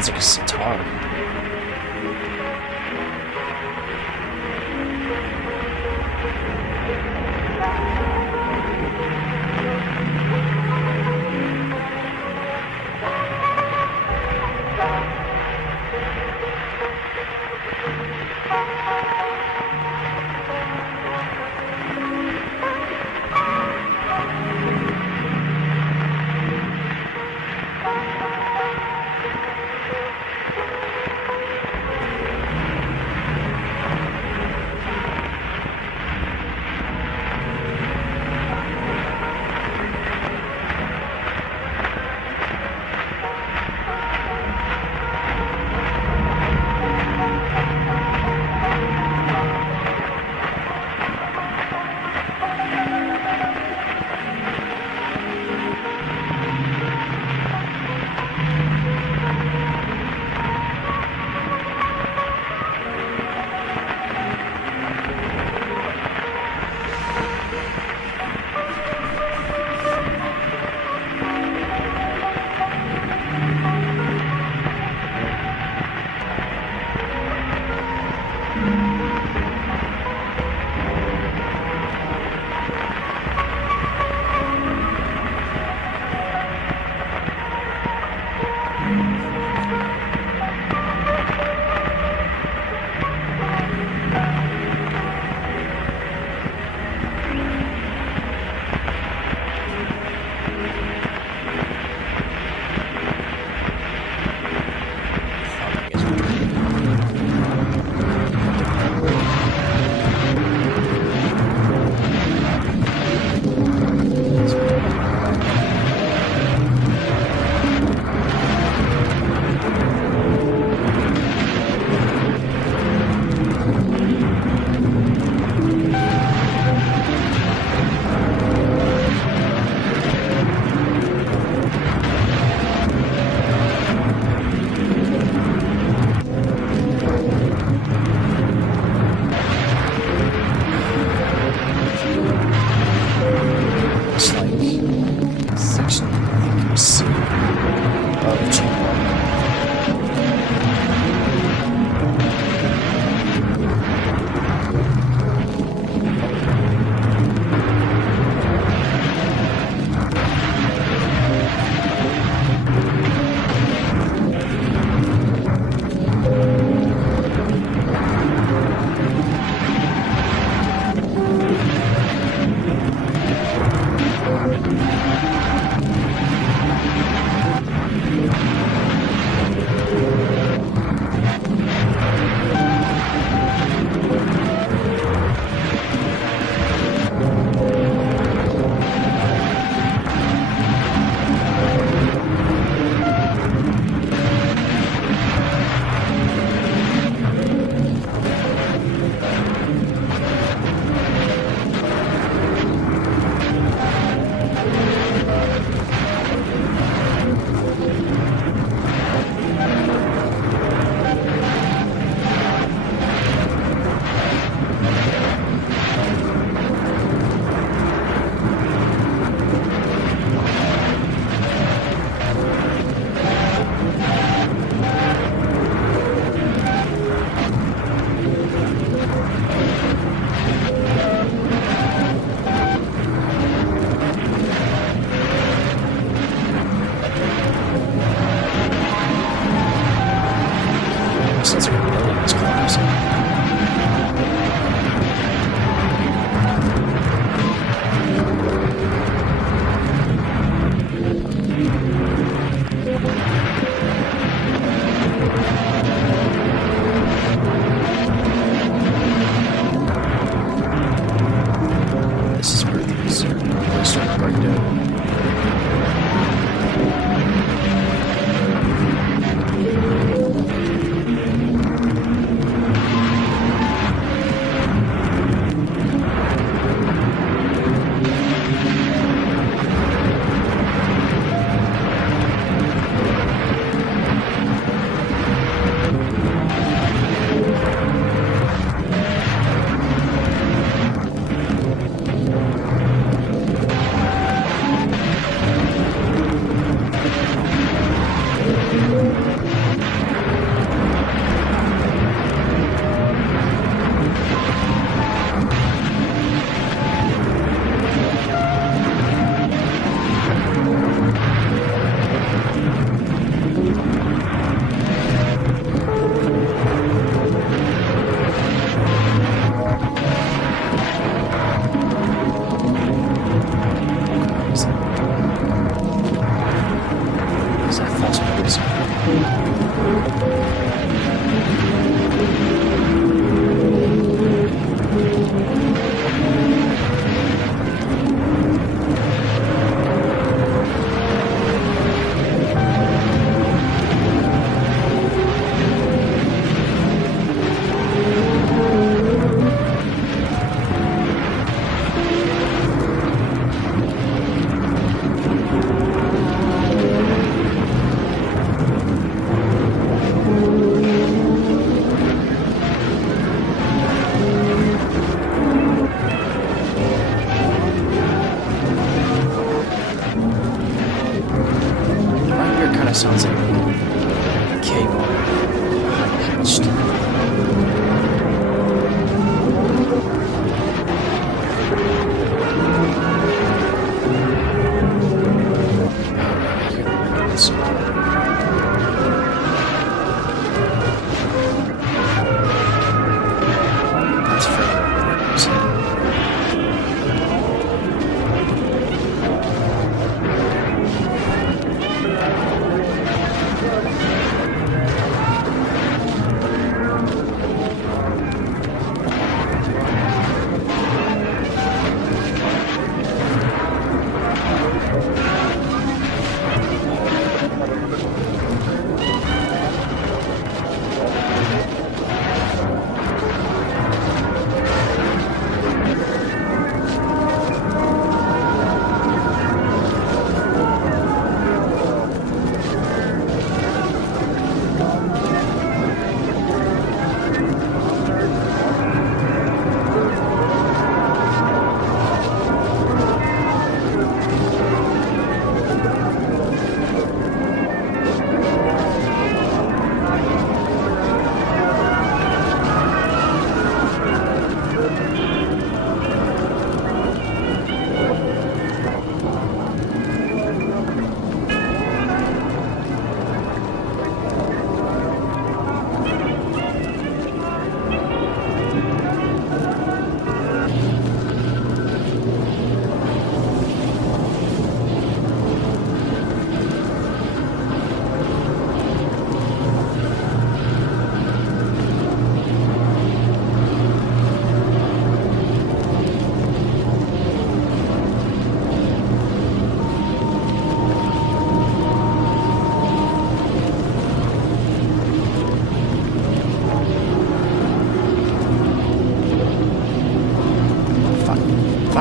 sounds like a sitar.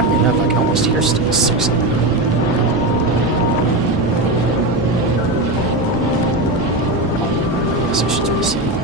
Oddly enough, I can almost hear 6 of them. I guess I should be seeing.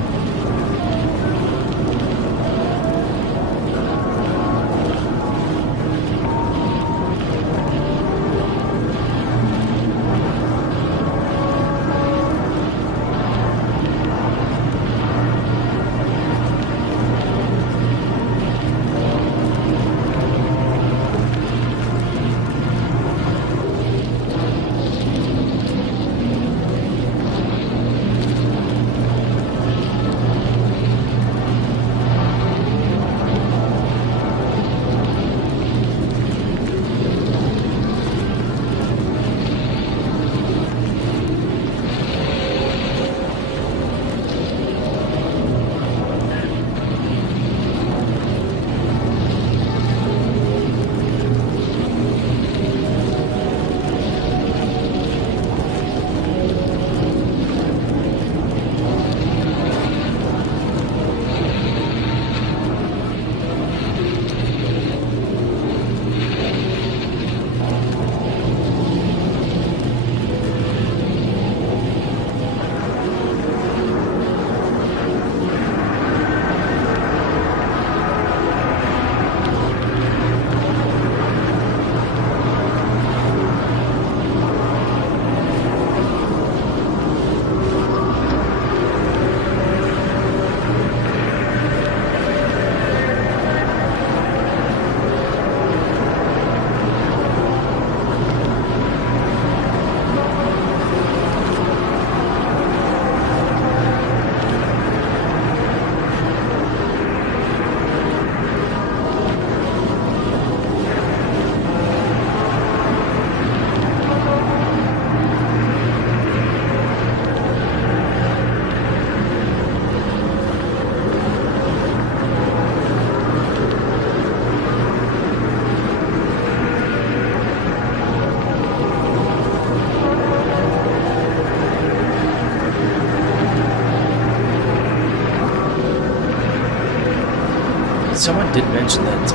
Someone did mention that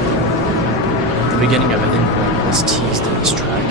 the beginning of an endpoint was teased in this track.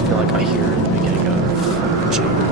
just feel like I hear the beginning of June.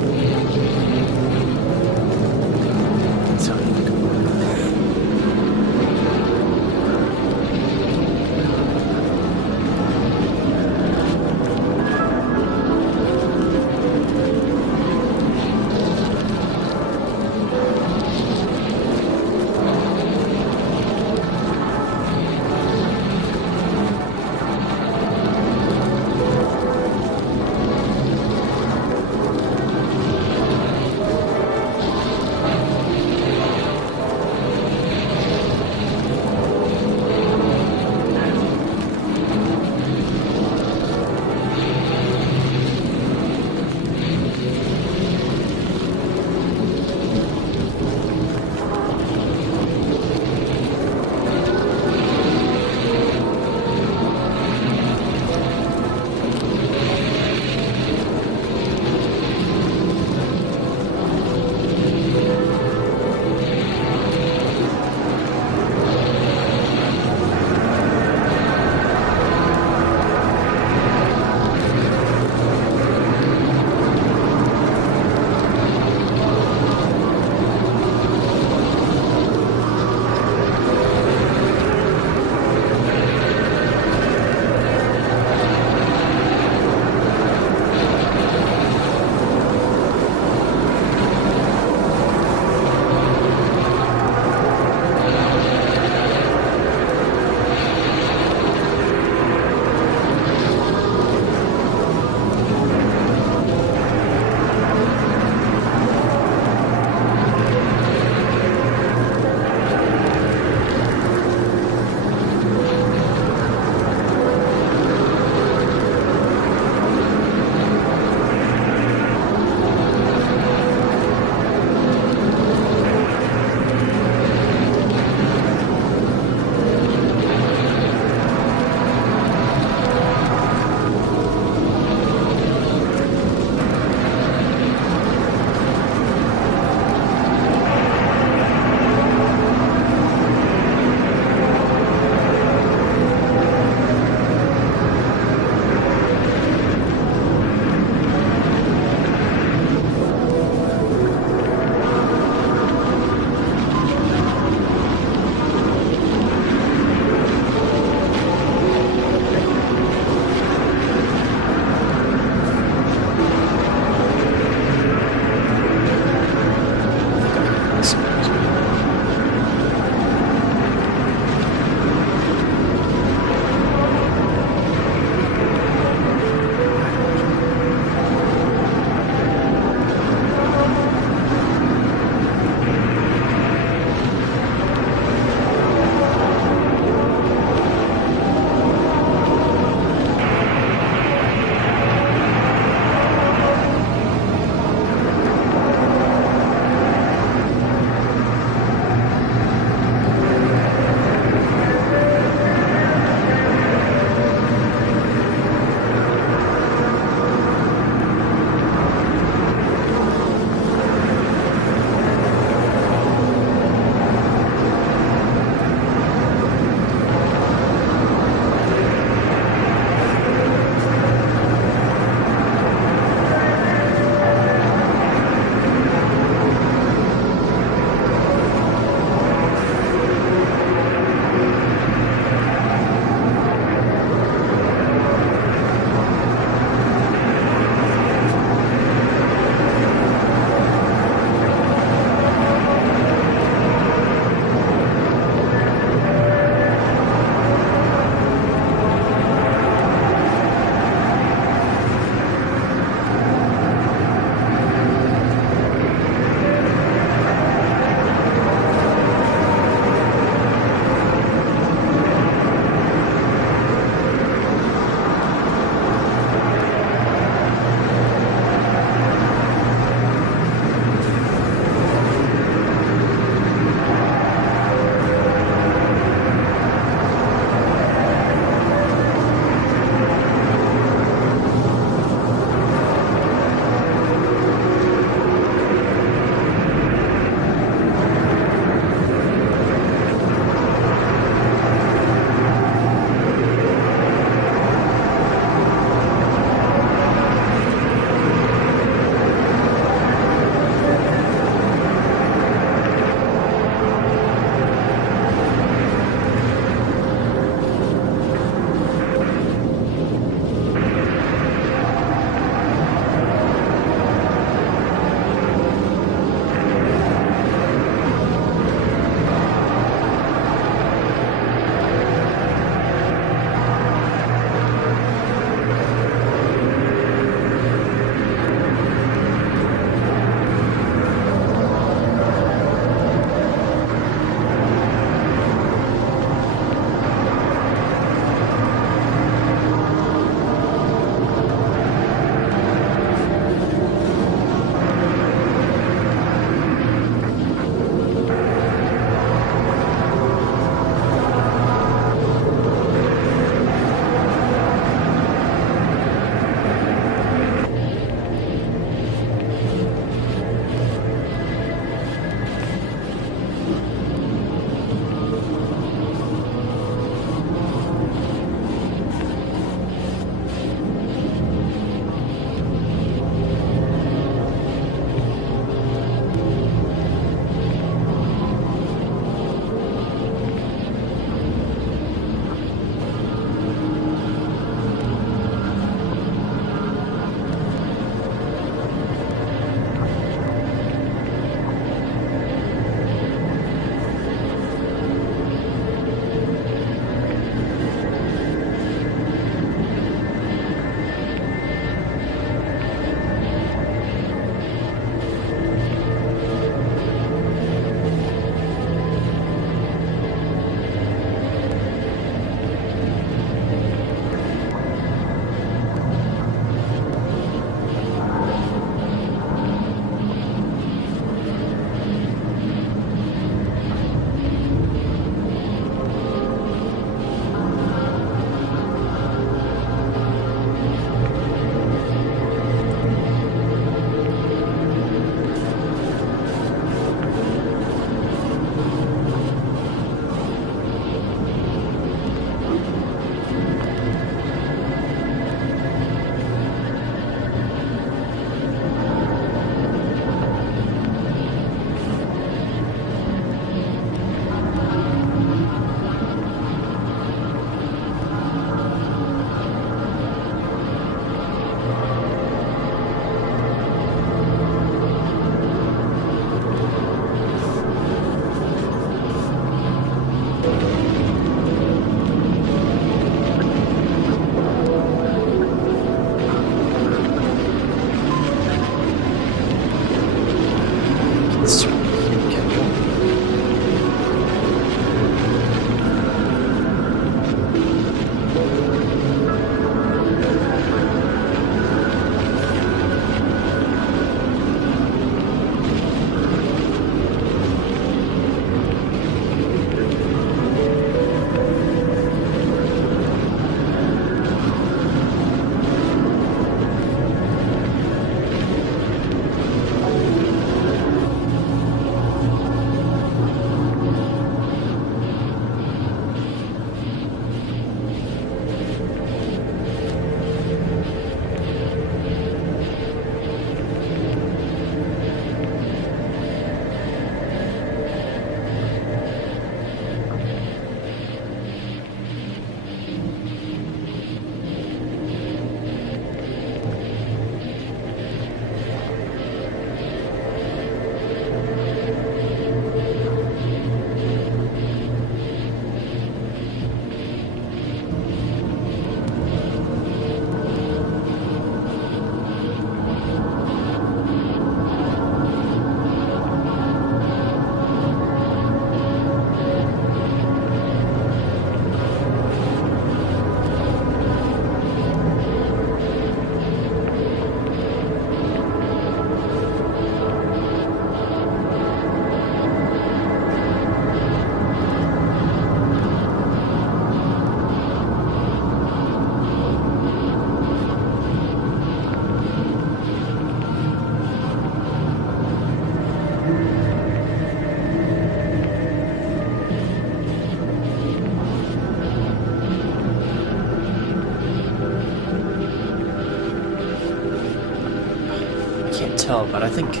Tell, but I think a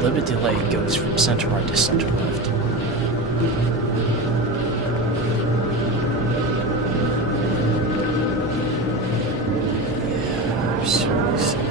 little bit delay goes from center right to center left. Yeah, seriously.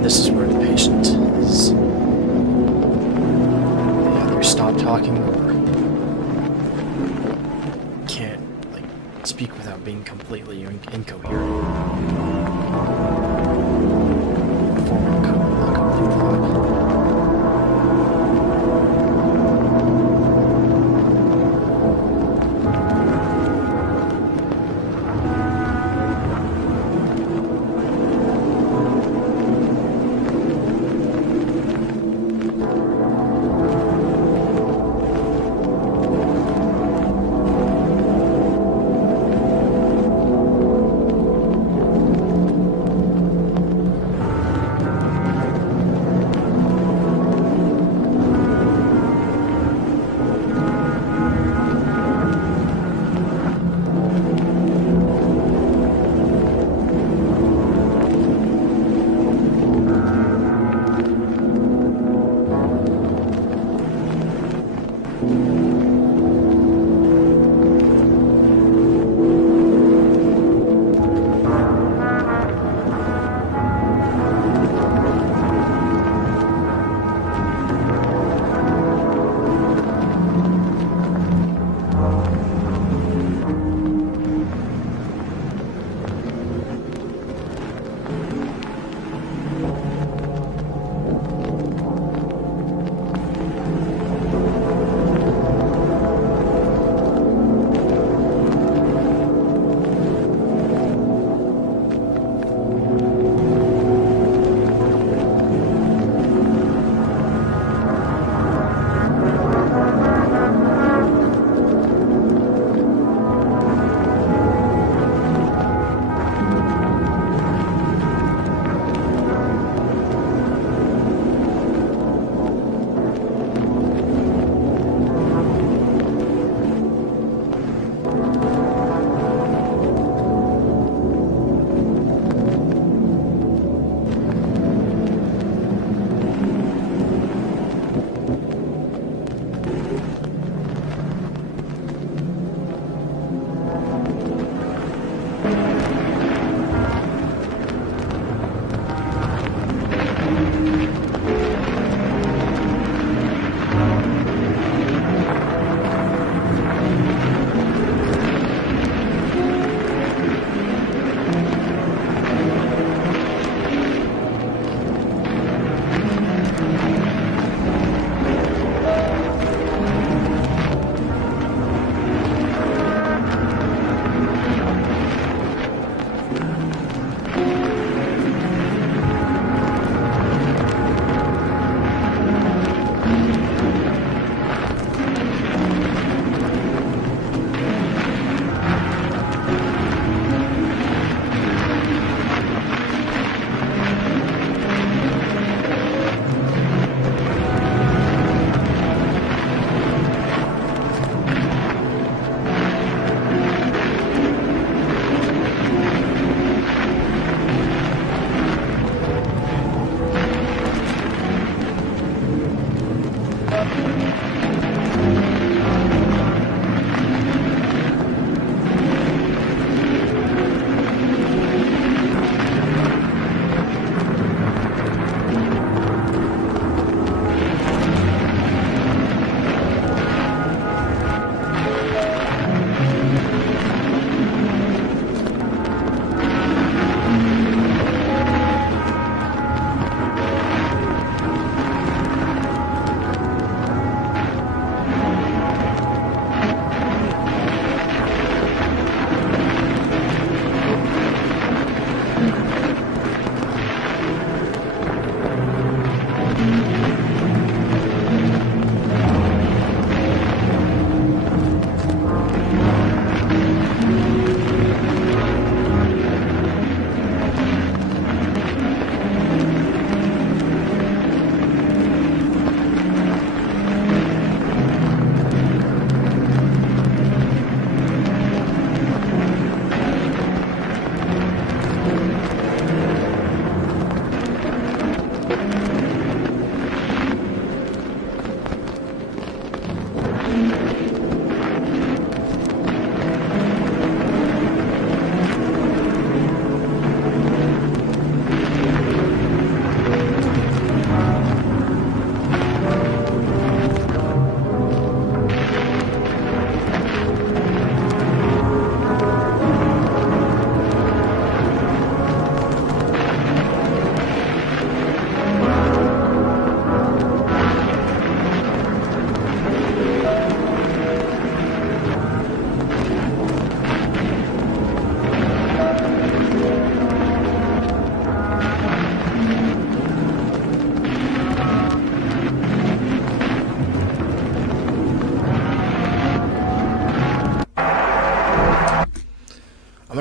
This is where the patient is. They either stop talking or can't, like, speak without being completely incoherent. Forming a complete thought.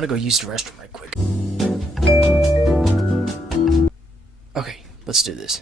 gotta go use the restroom right quick. Okay, let's do this.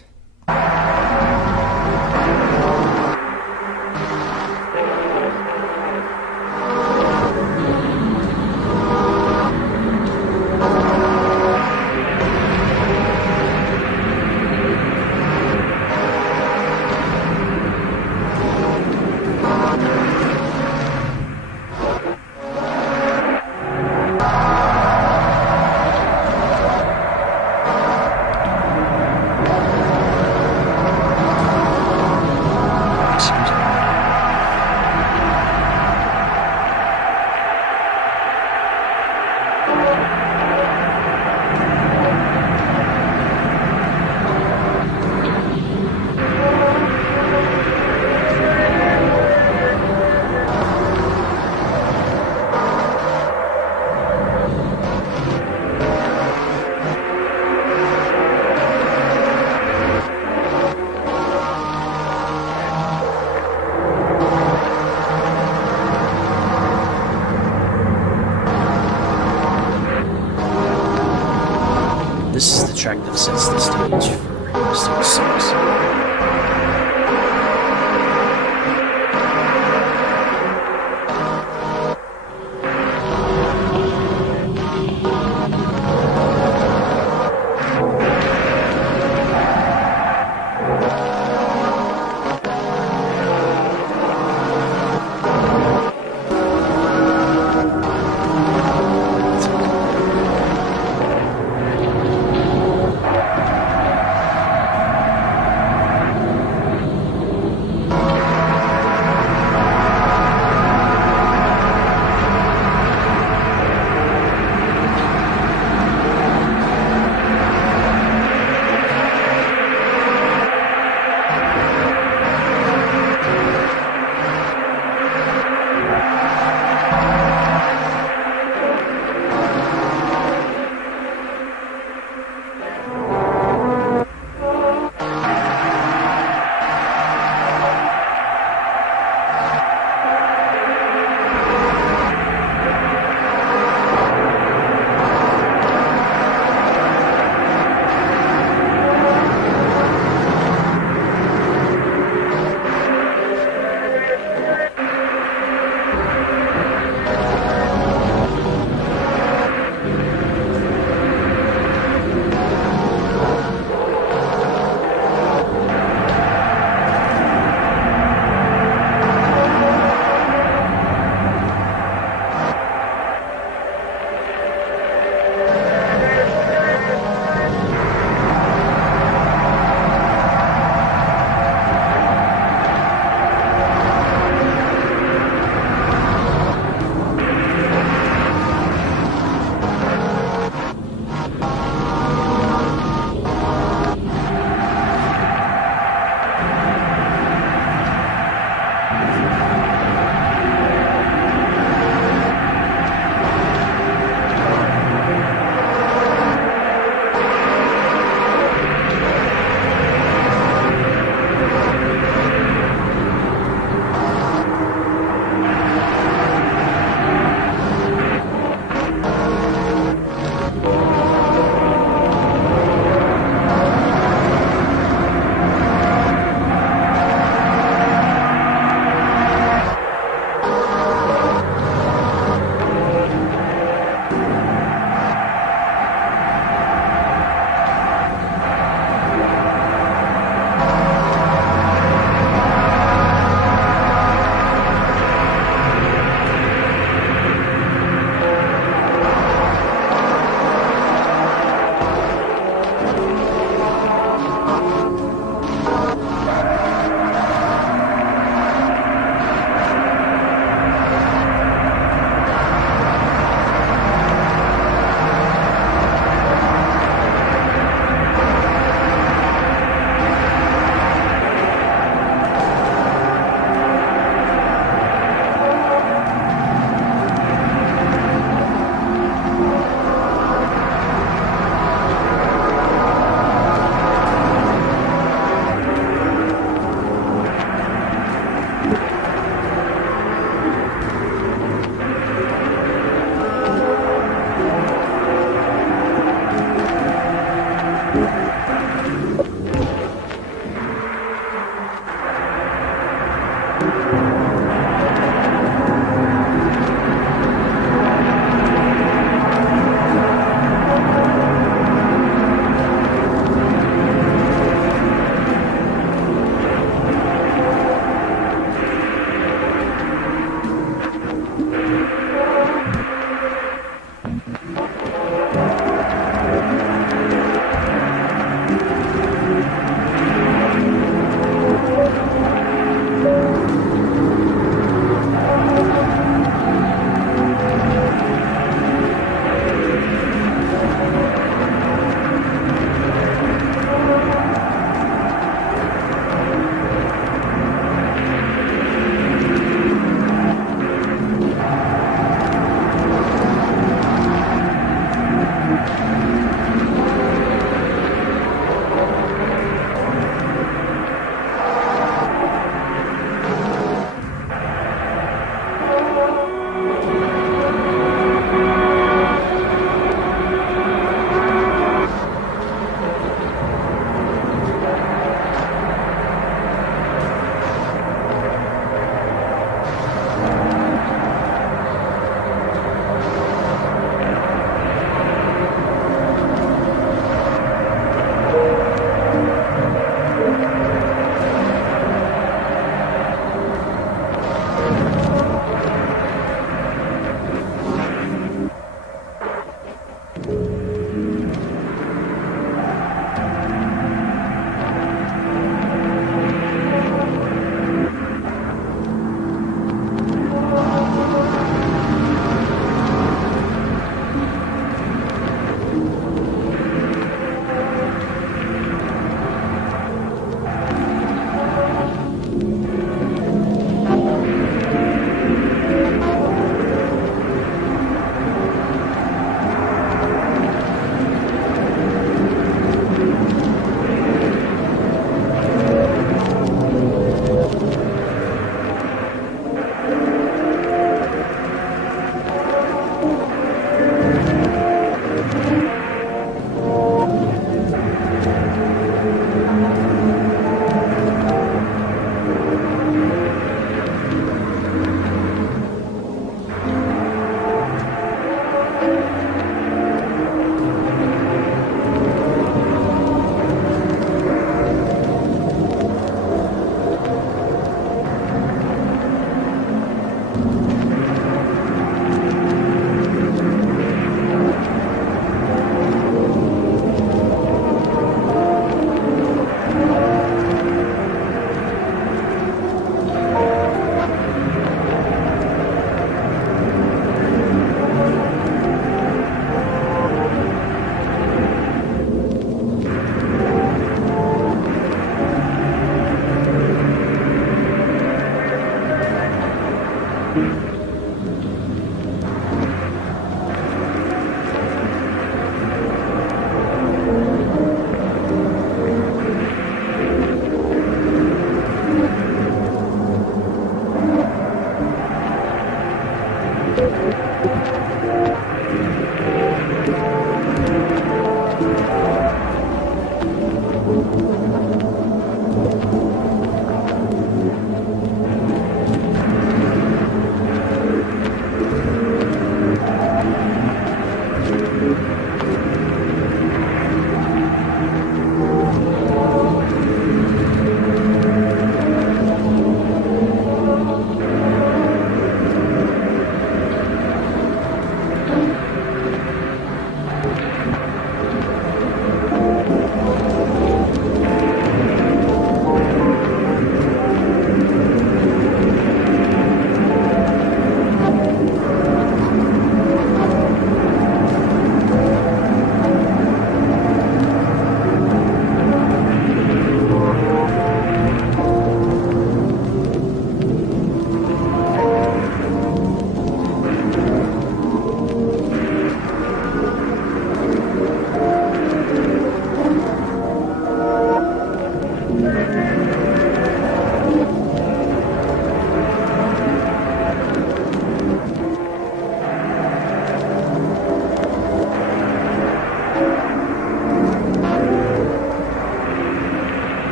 This is the track that sets the stage for stage 6.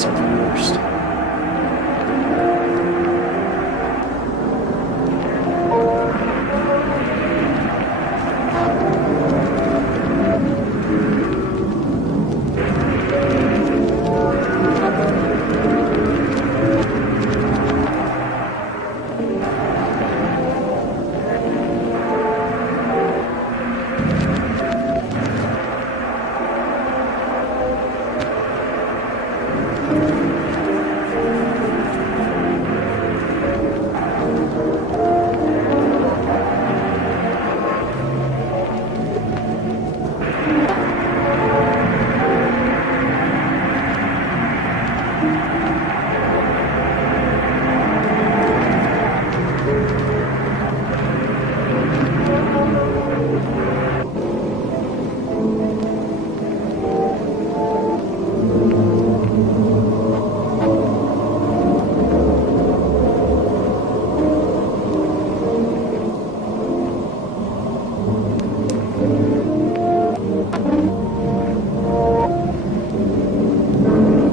Sounds like the worst.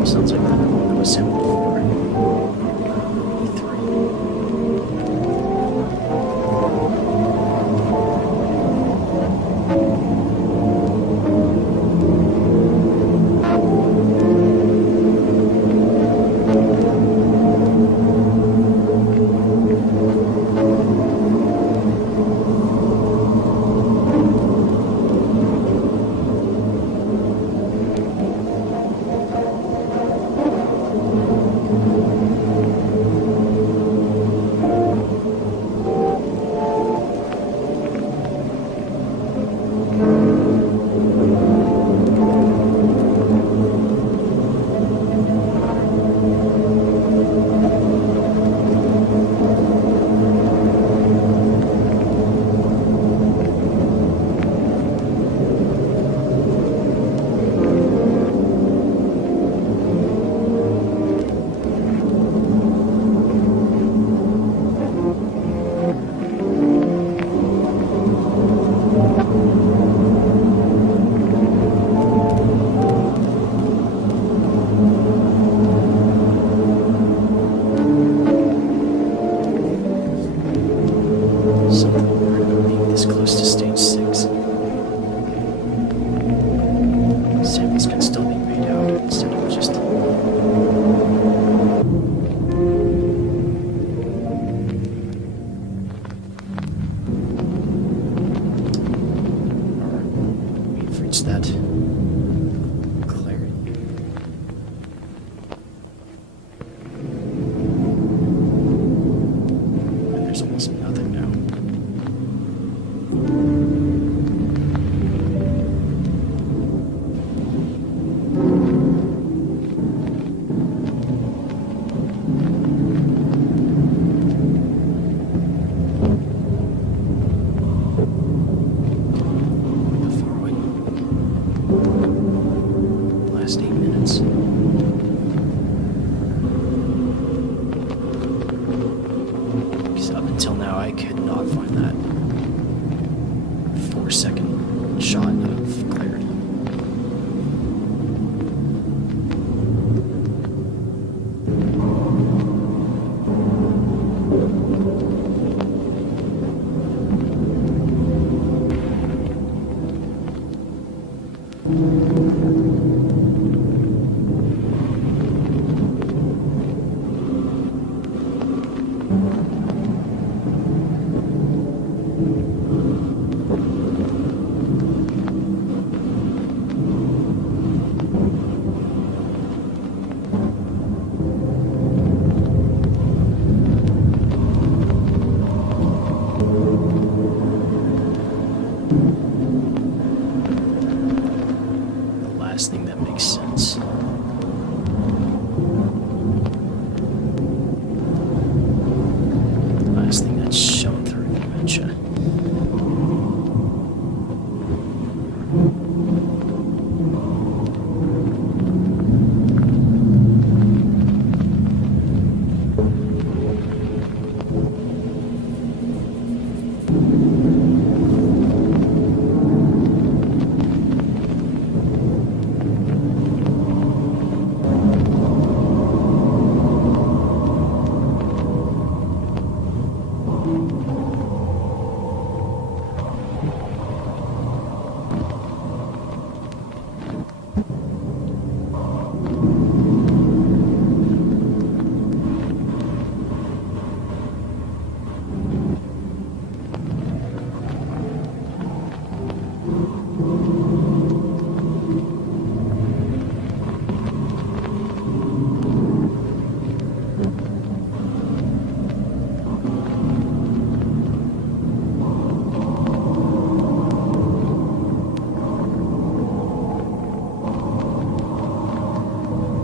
Sounds like the one that was sent before.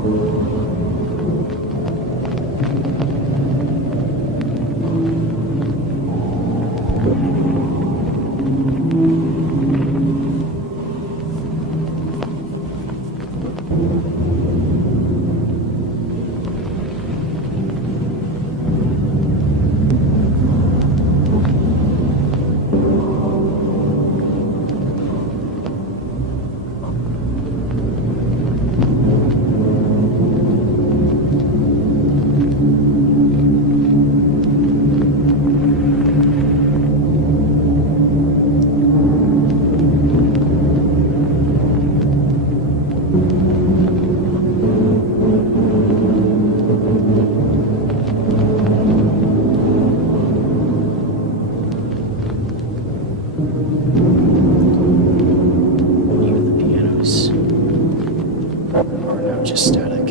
Hear the pianos. Or no, just static.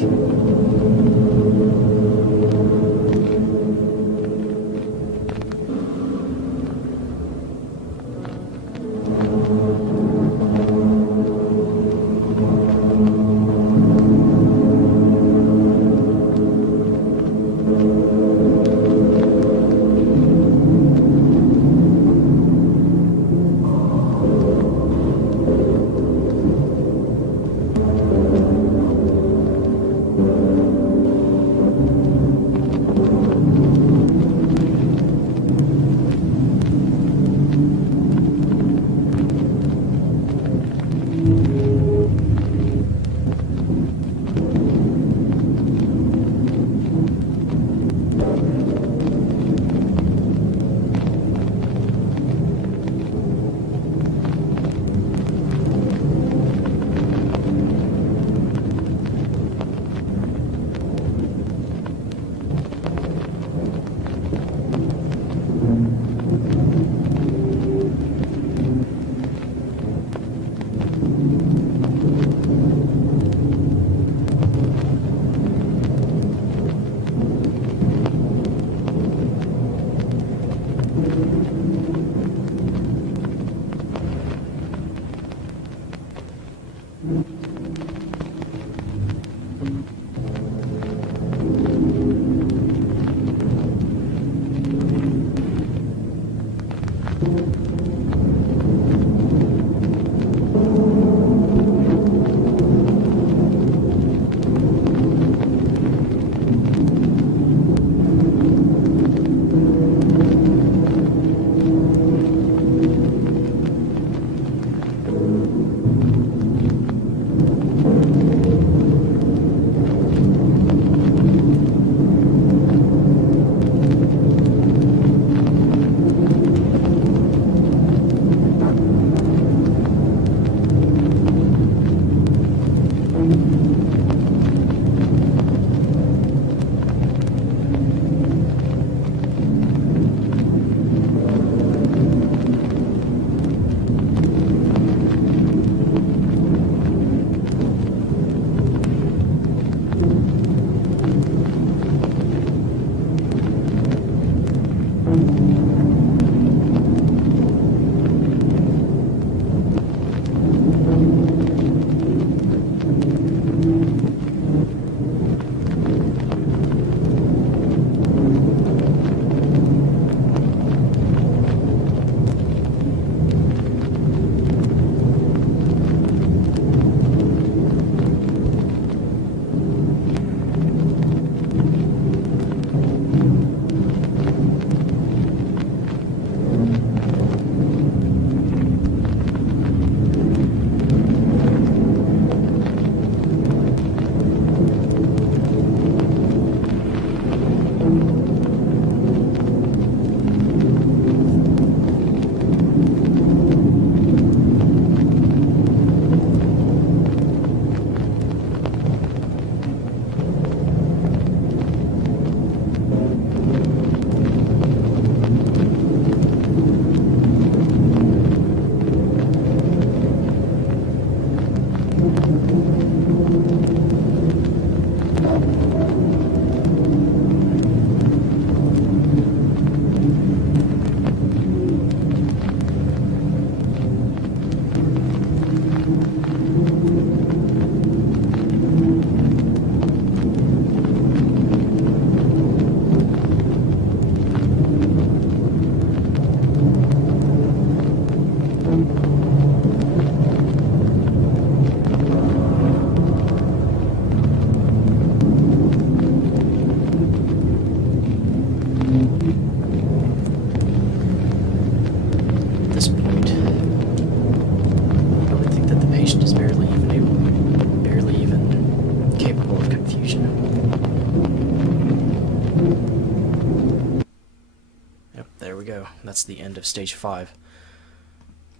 go. That's the end of stage 5.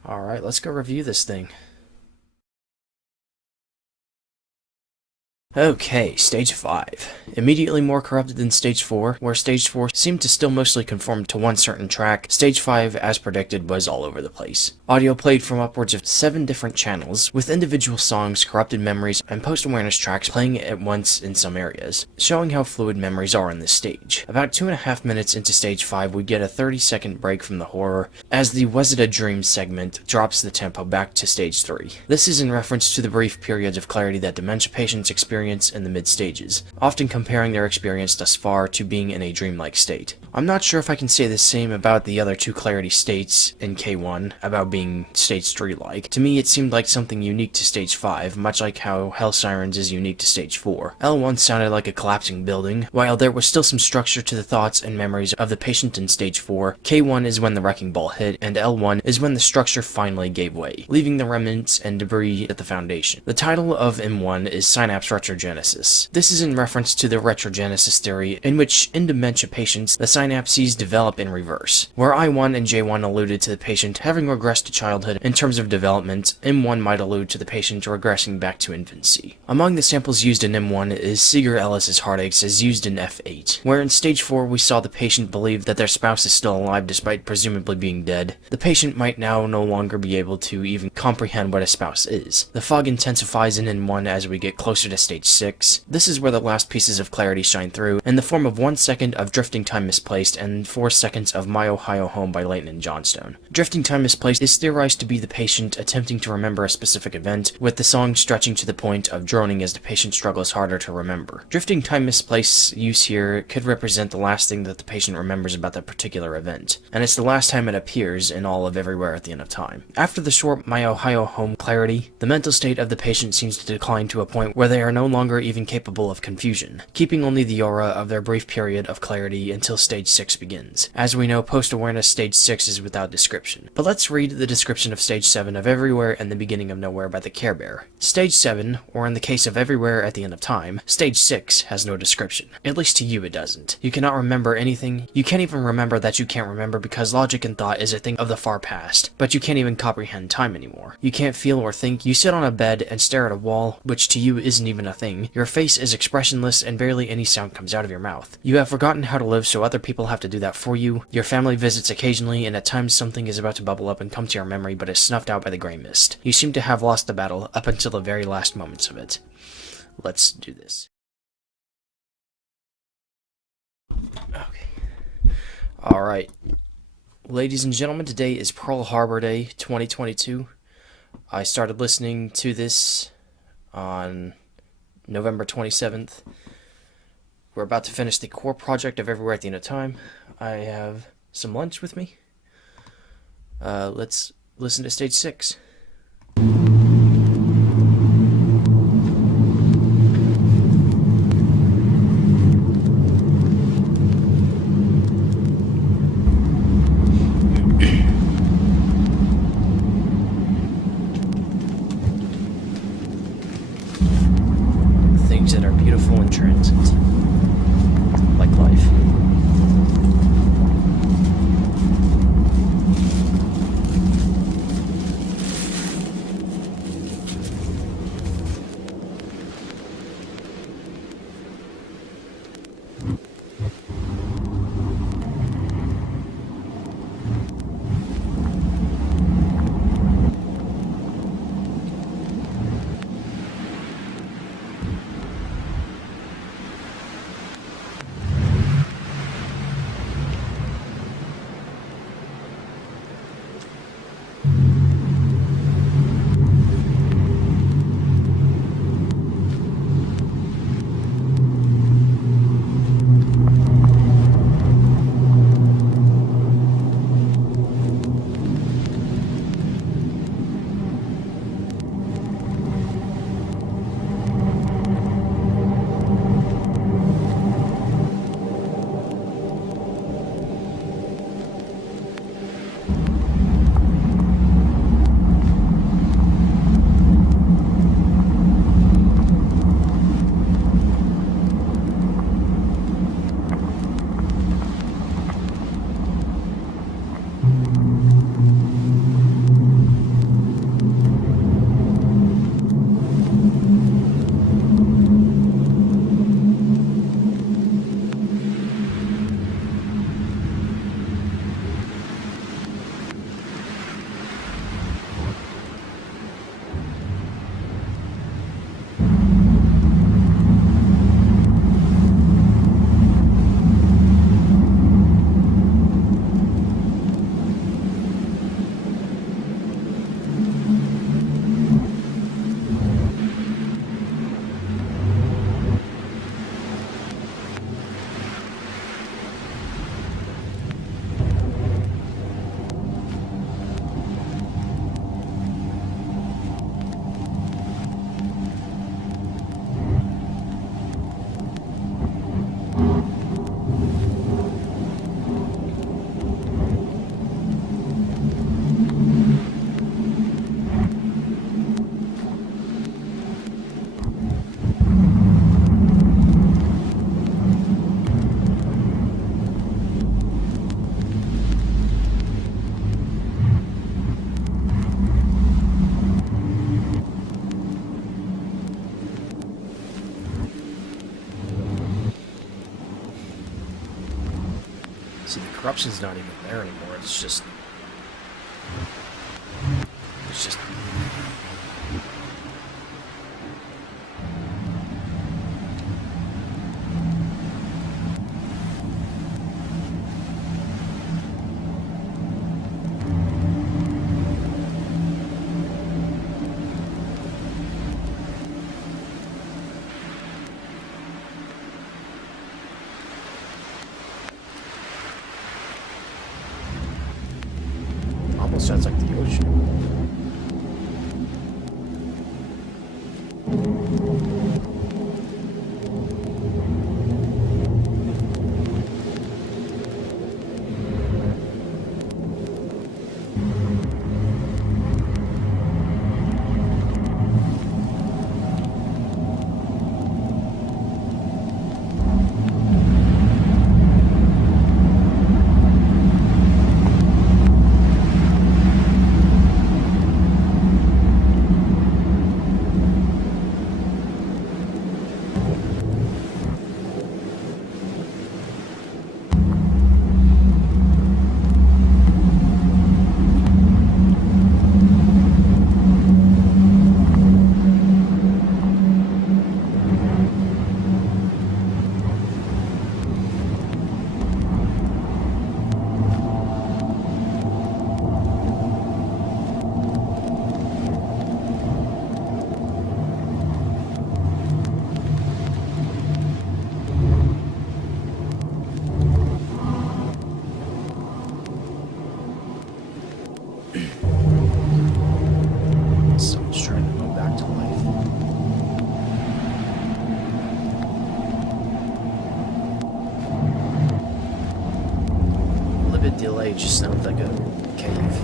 Alright, let's go review this thing. Okay, Stage 5. Immediately more corrupted than Stage 4, where Stage 4 seemed to still mostly conform to one certain track, Stage 5, as predicted, was all over the place. Audio played from upwards of 7 different channels, with individual songs, corrupted memories, and post-awareness tracks playing at once in some areas, showing how fluid memories are in this stage. About 2.5 minutes into Stage 5, we get a 30-second break from the horror, as the Was It a Dream segment drops the tempo back to Stage 3. This is in reference to the brief periods of clarity that dementia patients experience in the mid-stages, often comparing their experience thus far to being in a dreamlike state. I'm not sure if I can say the same about the other 2 clarity states in K1, about being Stage 3-like. To me, it seemed like something unique to Stage 5, much like how Hell Sirens is unique to Stage 4. L1 sounded like a collapsing building, while there was still some structure to the thoughts and memories of the patient in Stage 4. K1 is when the wrecking ball hit, and L1 is when the structure finally gave way, leaving the remnants and debris at the foundation. The title of M1 is Synapse Retrogenesis. This is in reference to the retrogenesis theory, in which in dementia patients, the synapses develop in reverse. Where I1 and J1 alluded to the patient having regressed to childhood in terms of development, M1 might allude to the patient regressing back to infancy. Among the samples used in M1 is Seeger Ellis's heartaches as used in F8, where in Stage 4 we saw the patient believe that their spouse is still alive despite presumably being dead. The patient might now no longer be able to even comprehend what a spouse is. The fog intensifies in M1 as we get closer to Stage 6. This is where the last pieces of clarity shine through, in the form of 1 second of Drifting Time Misplaced and 4 seconds of My Ohio Home by Layton and Johnstone. Drifting Time Misplaced is theorized to be the patient attempting to remember a specific event, with the song stretching to the point of droning as the patient struggles harder to remember. Drifting Time Misplaced use here could represent the last thing that the patient remembers about that particular event, and it's the last time it appears in all of Everywhere at the End of Time. After the short My Ohio Home clarity, the mental state of the patient seems to decline to a point where they are no longer even capable of confusion, keeping only the aura of their brief period of clarity until Stage 6 begins. As we know, post-awareness Stage 6 is without description. But let's read the description of Stage 7 of Everywhere and the Beginning of Nowhere by the Care Bear. Stage 7, or in the case of Everywhere at the End of Time, Stage 6 has no description. At least to you it doesn't. You cannot remember anything. You can't even remember that you can't remember because logic and thought is a thing of the far past, but you can't even comprehend time anymore. You can't feel or think. You sit on a bed and stare at a wall, which to you isn't even a thing. Your face is expressionless and barely any sound comes out of your mouth. You have forgotten how to live, so other people have to do that for you. Your family visits occasionally, and at times something is about to bubble up and come to your memory but is snuffed out by the gray mist. You seem to have lost the battle up until the very last moments of it. Let's do this. Okay. Alright. Ladies and gentlemen, today is Pearl Harbor Day 2022. I started listening to this on November 27th. We're about to finish the core project of Everywhere at the End of Time. I have some lunch with me. Let's listen to Stage 6. Things that are beautiful and transient, like life. See, the corruption's not even there anymore. It's just... almost sounds like the ocean. Someone's trying to go back to life. A little bit delay just sounds like a cave.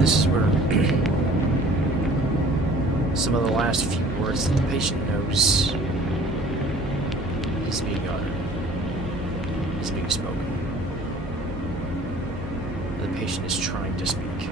This is where some of the last few words that the patient knows is being uttered, is being spoken. The patient is trying to speak.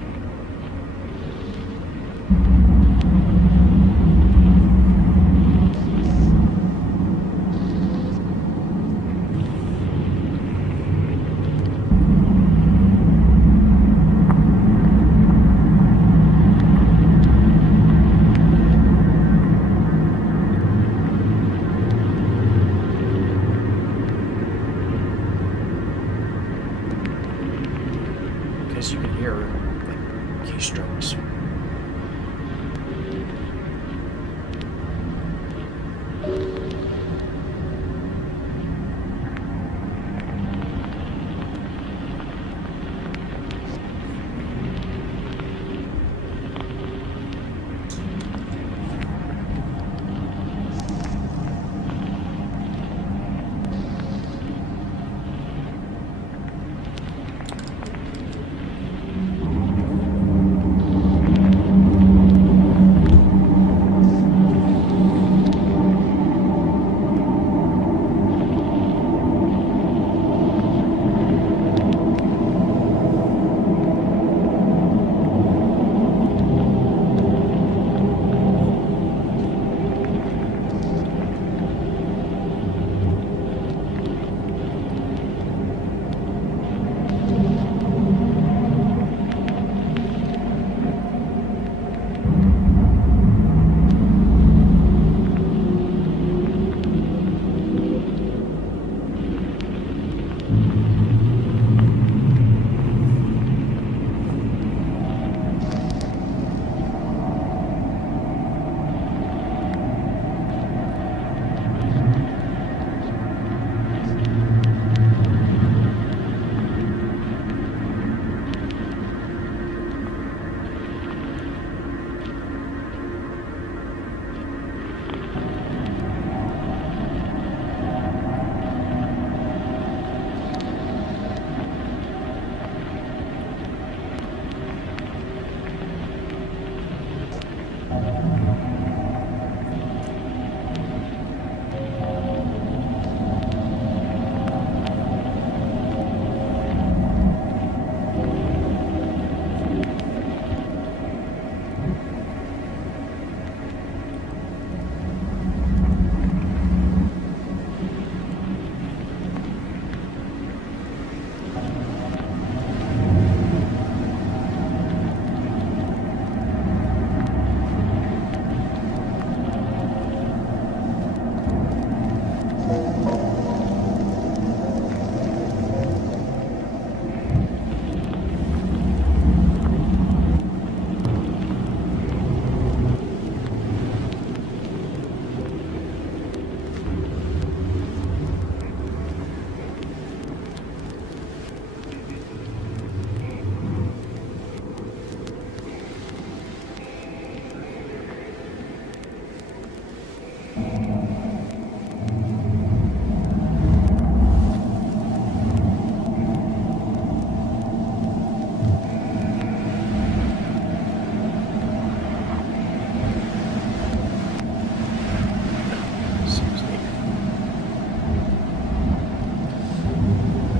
As you can hear, like, keystrokes.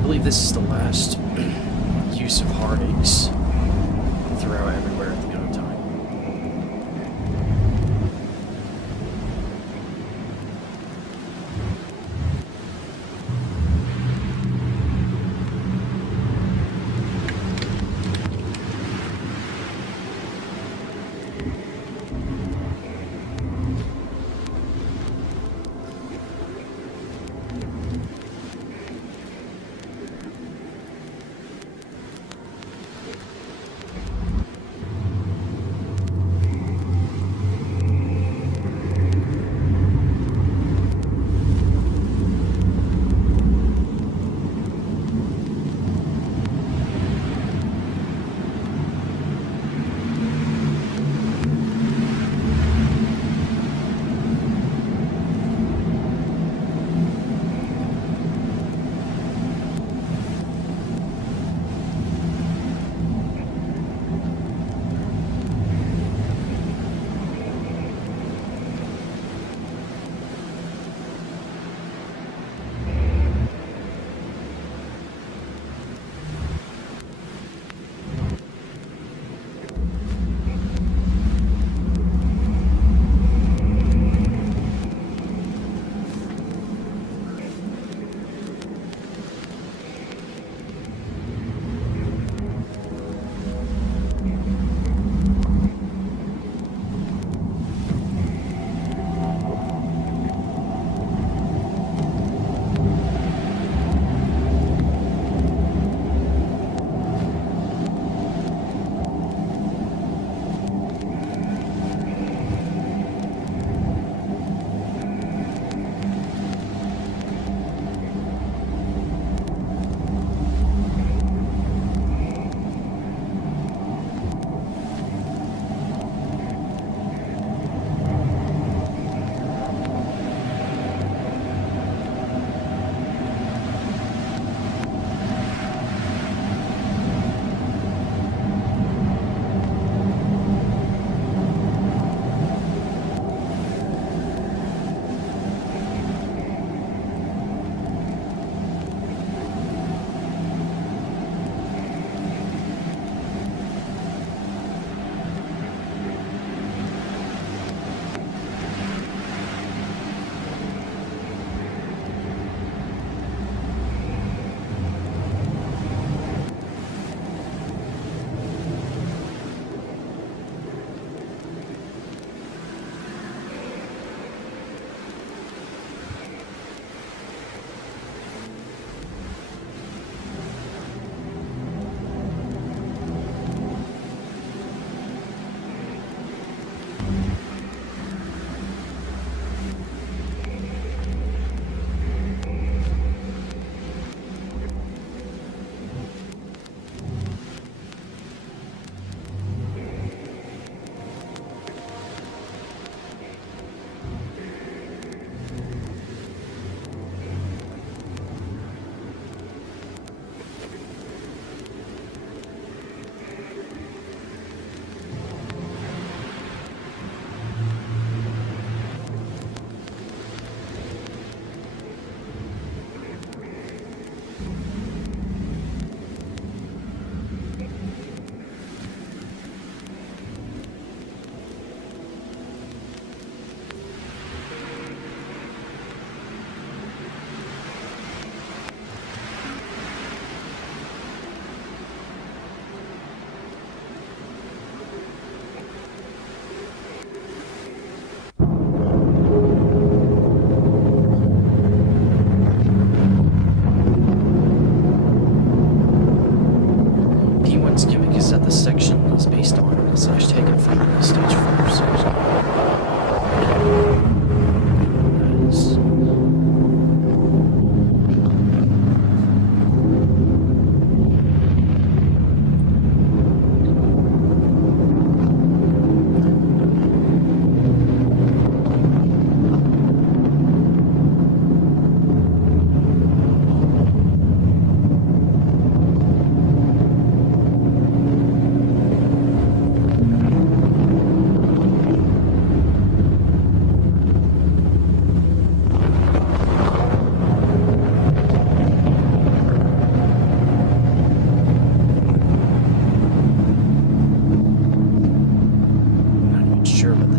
believe this is the last use of heartaches throughout everywhere at the young time.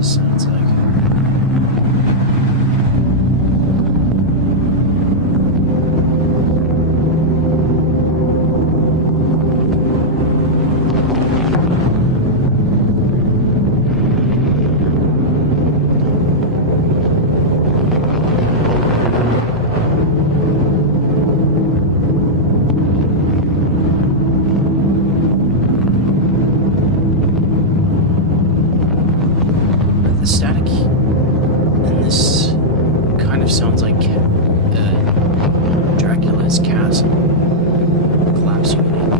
this sounds like. The static in this kind of sounds like Dracula's castle collapsing in it.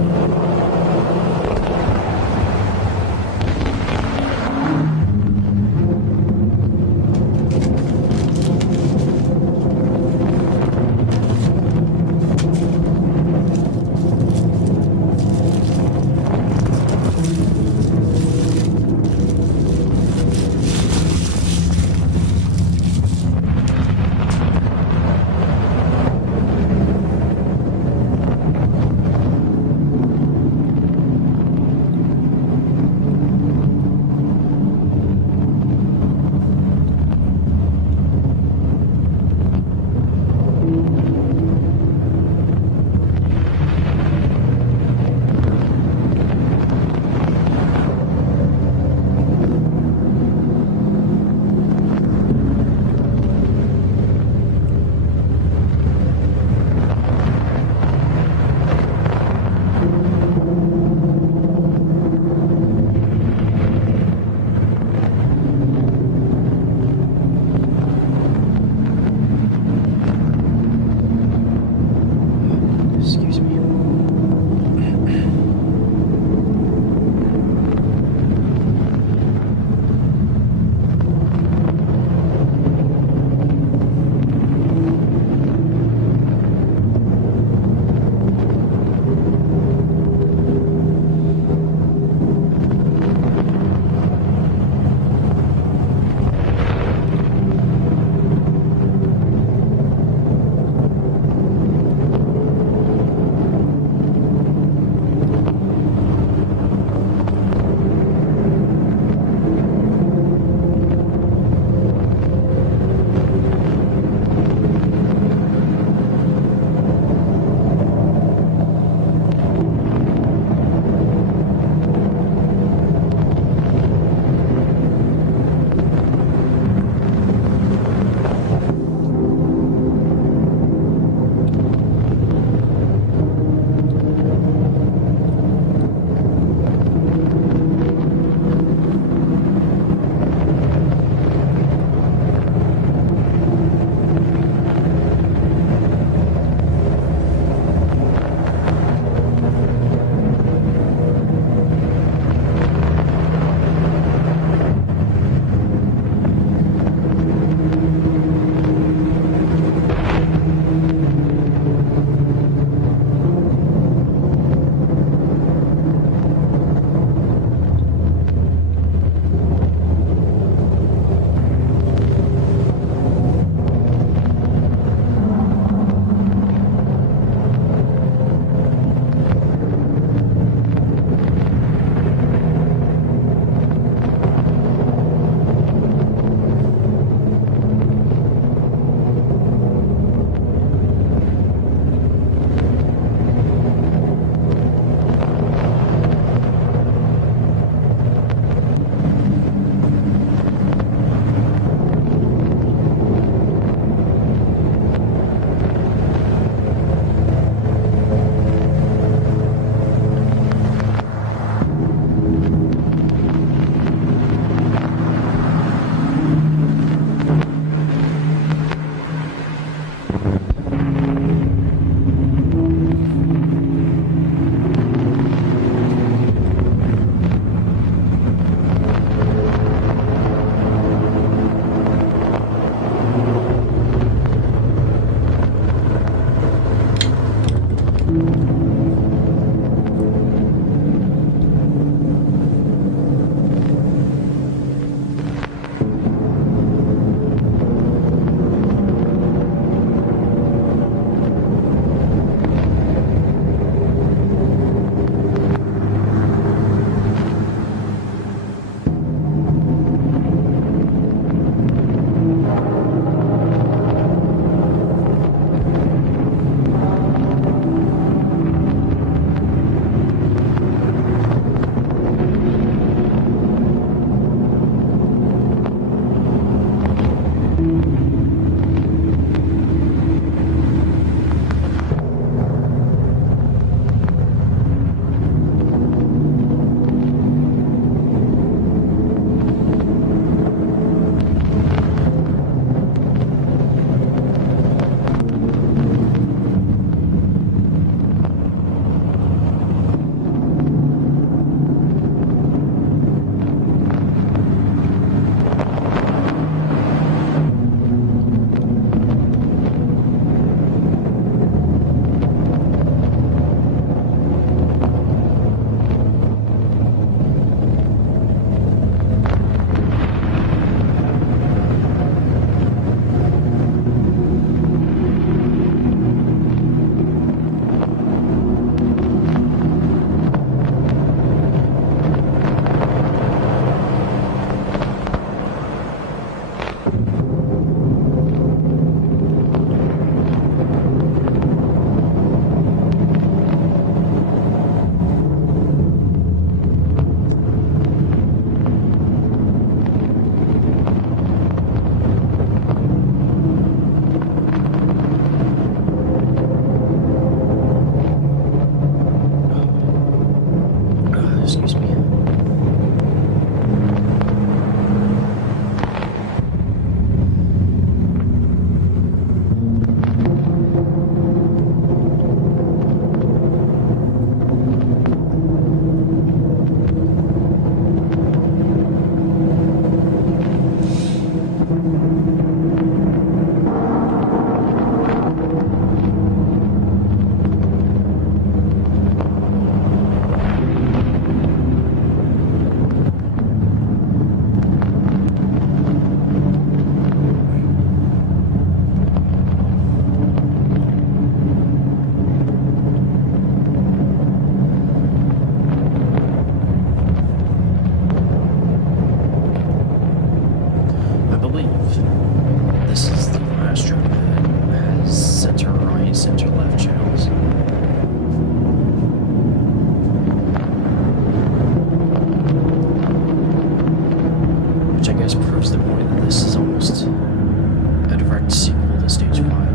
guess proves the point that this is almost a direct sequel to Stage 5.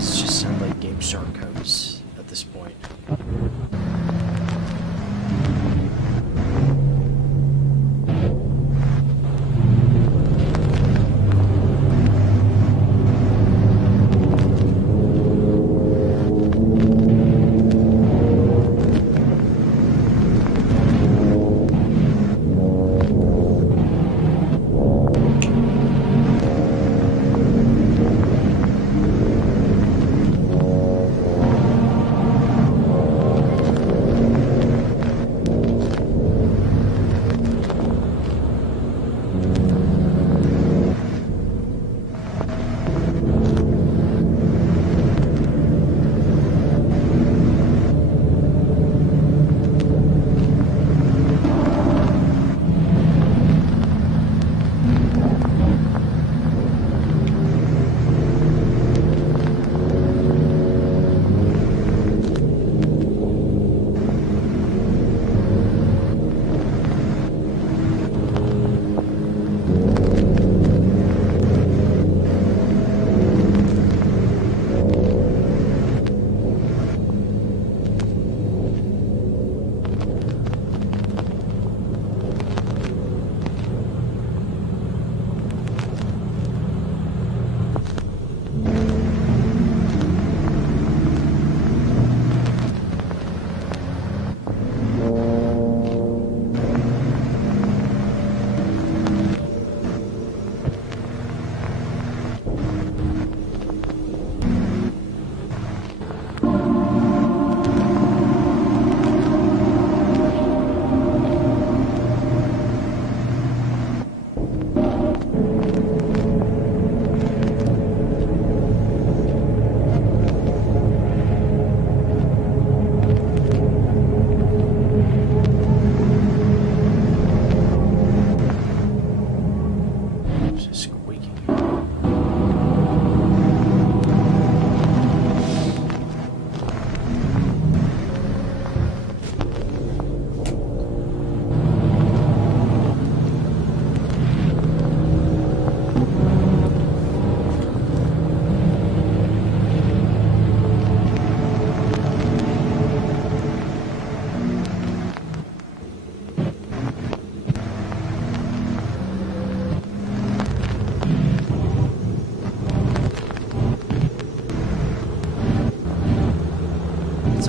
does just sound like Game Shark codes at this point.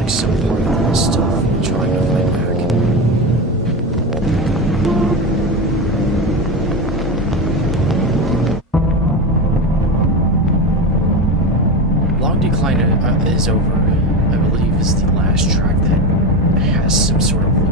like some part of them is still trying to fight back. Long Decline is over, I believe, is the last track that has some sort of loop.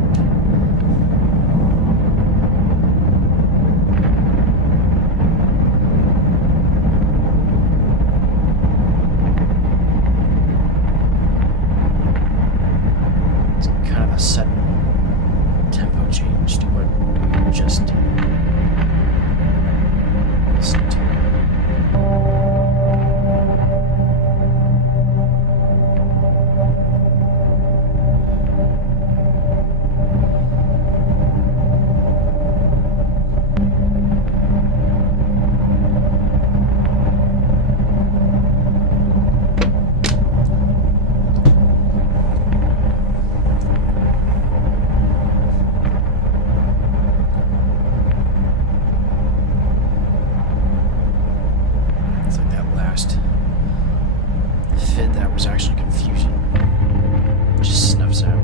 It's kind of a sudden tempo change to what we were just listening to. Fit that was actually confusion. Just snuffs out.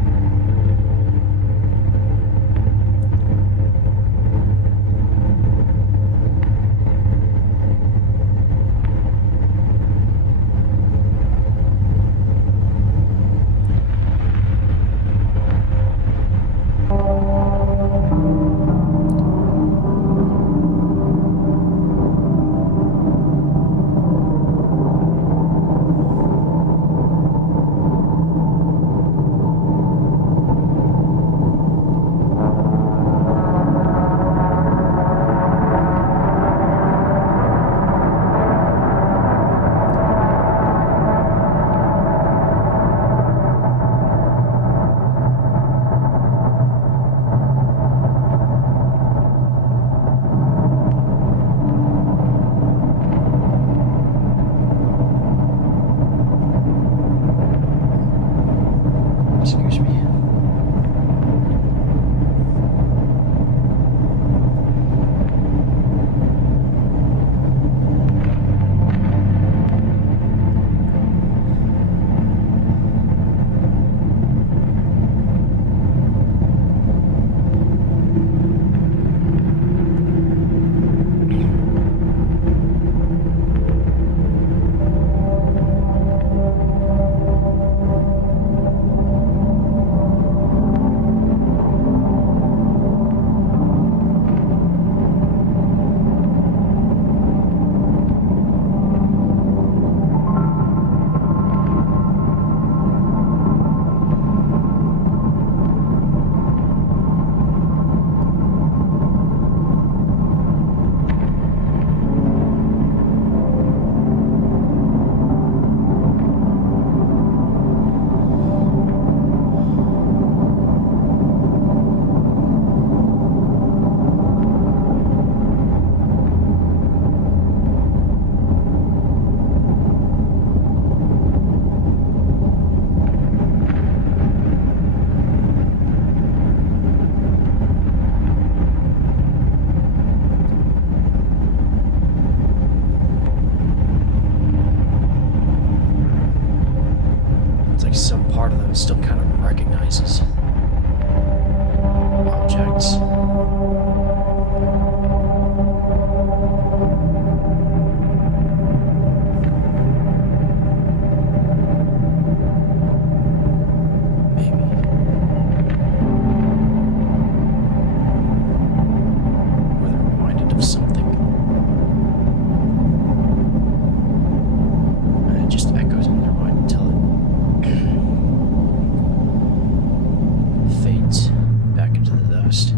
Excuse me. Some part of them still kind of recognizes objects. Maybe. Or they're reminded of something. And it just echoes in their mind until it fades back into the dust.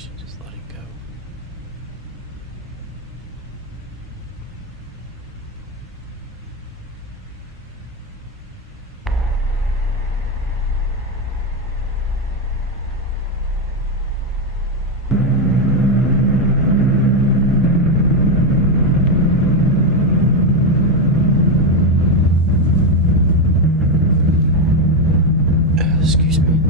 should just let it go. Excuse me.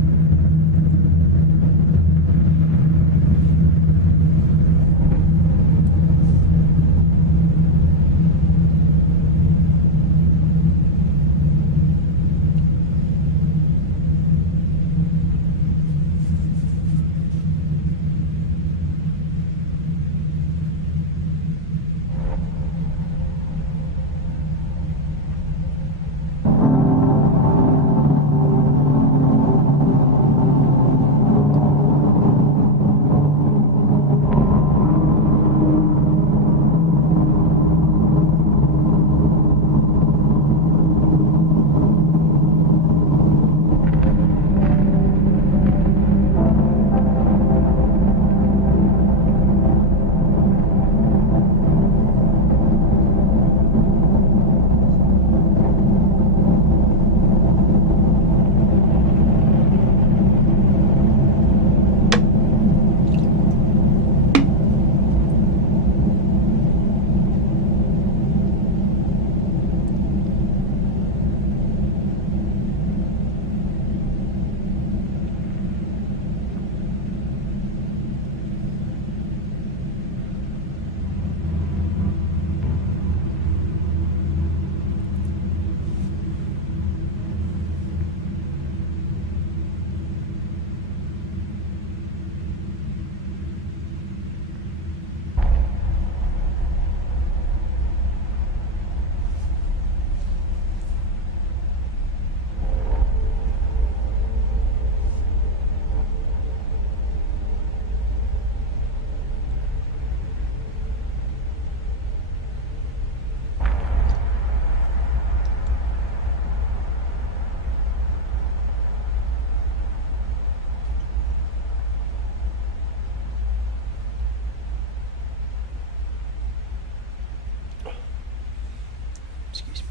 Excuse me.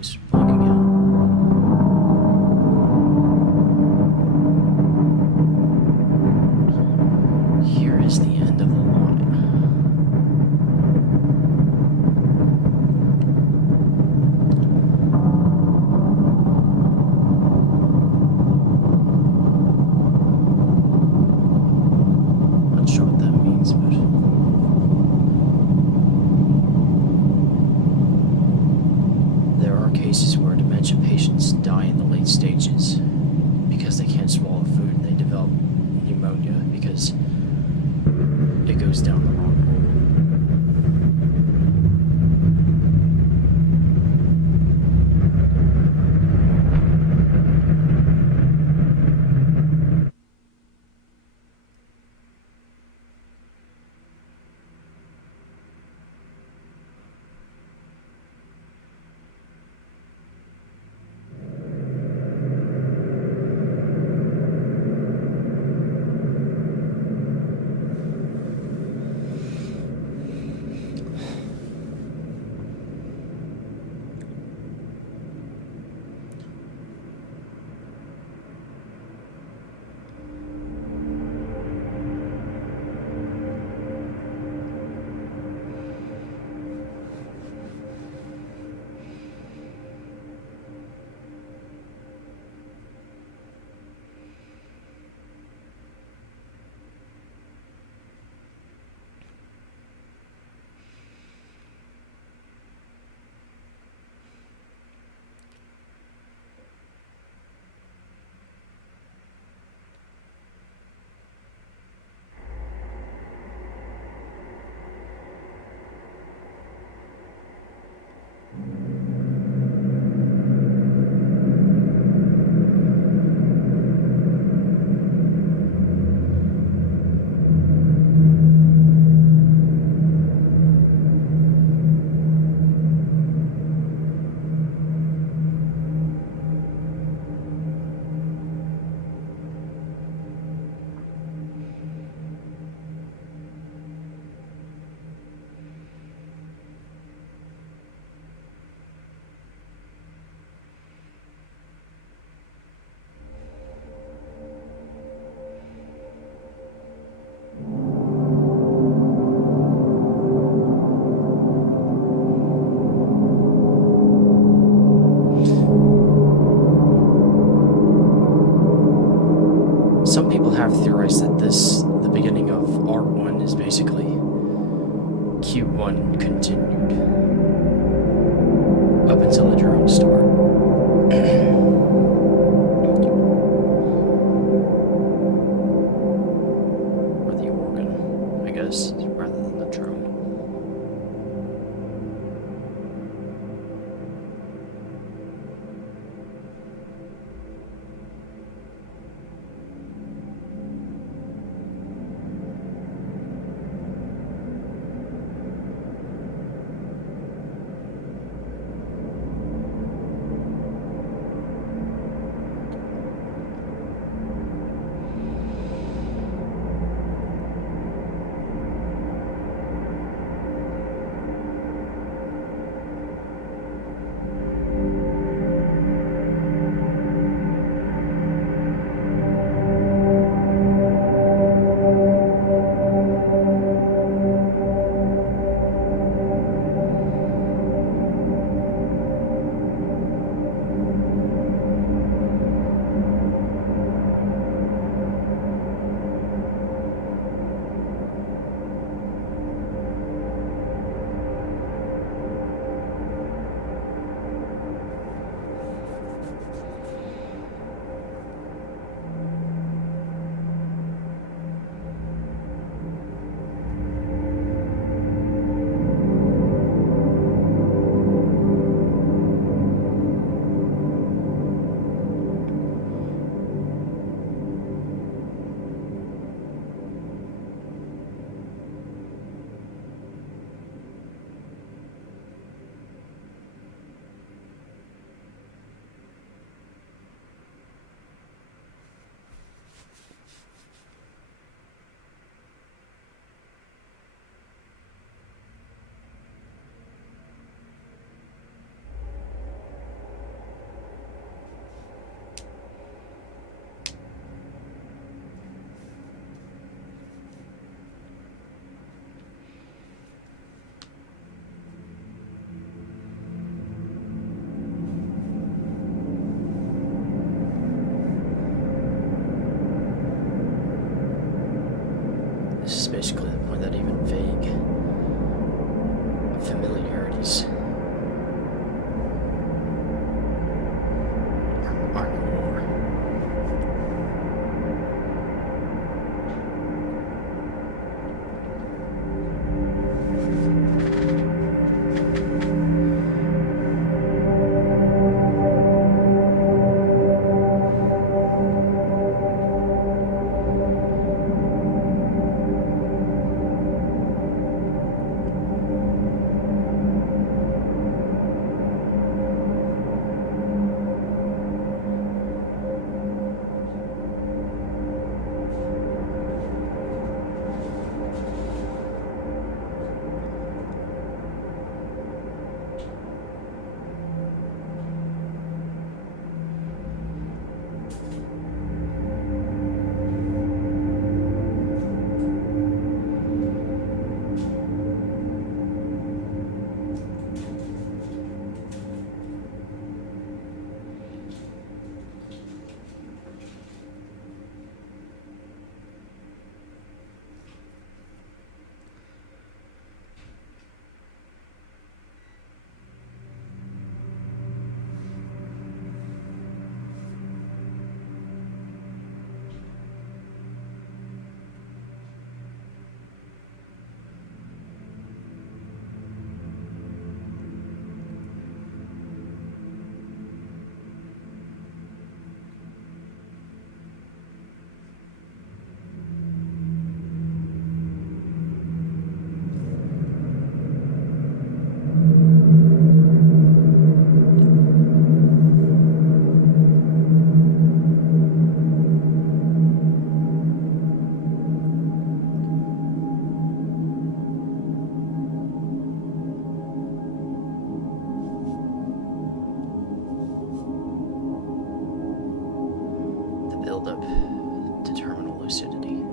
is blank again. Here is the end of the line. Not sure what that means, but there are cases where dementia patients die in the late stages because they can't swallow food and they develop pneumonia because it goes down the wrong hole. Some people have theorized that the beginning of R1 is basically Q1 continued up until the drone start. Or the organ, I guess, rather than the drone. build up to terminal lucidity.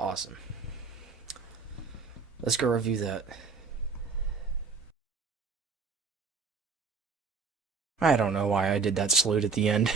Awesome. Let's go review that. I don't know why I did that salute at the end.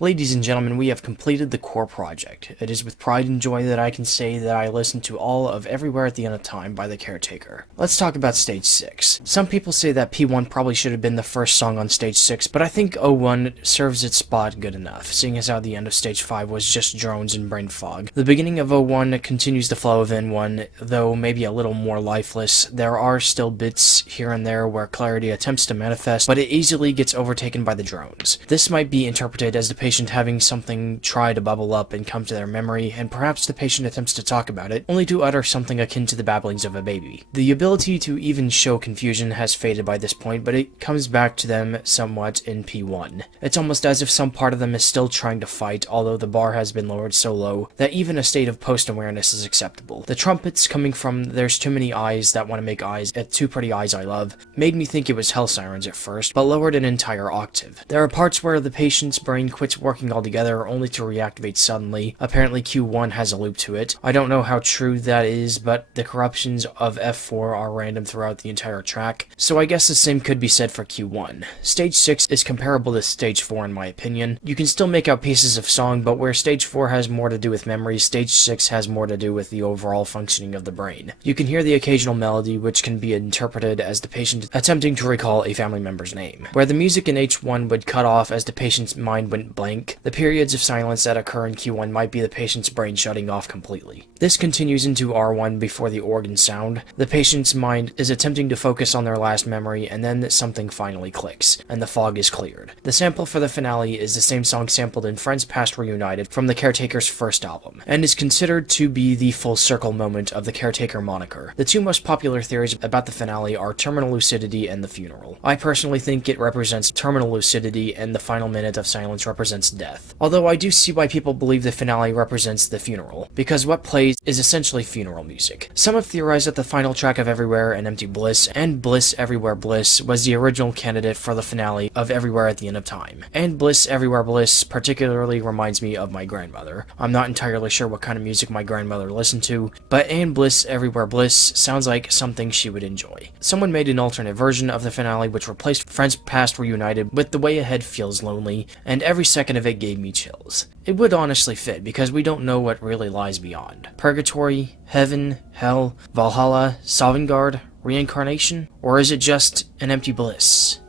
Ladies and gentlemen, we have completed the core project. It is with pride and joy that I can say that I listened to all of Everywhere at the End of Time by the Caretaker. Let's talk about Stage 6. Some people say that P1 probably should have been the first song on Stage 6, but I think O1 serves its spot good enough, seeing as how the end of Stage 5 was just drones and brain fog. The beginning of O1 continues the flow of N1, though maybe a little more lifeless. There are still bits here and there where clarity attempts to manifest, but it easily gets overtaken by the drones. This might be interpreted as the patient having something try to bubble up and come to their memory, and perhaps the patient attempts to talk about it, only to utter something akin to the babblings of a baby. The ability to even show confusion has faded by this point, but it comes back to them somewhat in P1. It's almost as if some part of them is still trying to fight, although the bar has been lowered so low that even a state of post-awareness is acceptable. The trumpets coming from There's Too Many Eyes That Want to Make Eyes at Two Pretty Eyes I Love made me think it was Hell Sirens at first, but lowered an entire octave. There are parts where the patient's brain quits working altogether only to reactivate suddenly. Apparently Q1 has a loop to it. I don't know how true that is, but the corruptions of F4 are random throughout the entire track, so I guess the same could be said for Q1. Stage 6 is comparable to Stage 4 in my opinion. You can still make out pieces of song, but where Stage 4 has more to do with memory, Stage 6 has more to do with the overall functioning of the brain. You can hear the occasional melody, which can be interpreted as the patient attempting to recall a family member's name. Where the music in H1 would cut off as the patient's mind went blank, the periods of silence that occur in Q1 might be the patient's brain shutting off completely. This continues into R1 before the organ sound. The patient's mind is attempting to focus on their last memory, and then something finally clicks, and the fog is cleared. The sample for the finale is the same song sampled in Friends Past Reunited from the Caretaker's first album, and is considered to be the full circle moment of the Caretaker moniker. The two most popular theories about the finale are terminal lucidity and the funeral. I personally think it represents terminal lucidity, and the final minute of silence represents death. Although I do see why people believe the finale represents the funeral, because what plays is essentially funeral music. Some have theorized that the final track of Everywhere and Empty Bliss, and Bliss Everywhere Bliss, was the original candidate for the finale of Everywhere at the End of Time. And Bliss Everywhere Bliss particularly reminds me of my grandmother. I'm not entirely sure what kind of music my grandmother listened to, but And Bliss Everywhere Bliss sounds like something she would enjoy. Someone made an alternate version of the finale which replaced Friends Past Reunited with The Way Ahead Feels Lonely, and every second of it gave me chills. It would honestly fit, because we don't know what really lies beyond. Purgatory, heaven, hell, Valhalla, Sovngarde, reincarnation? Or is it just an empty bliss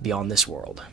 beyond this world?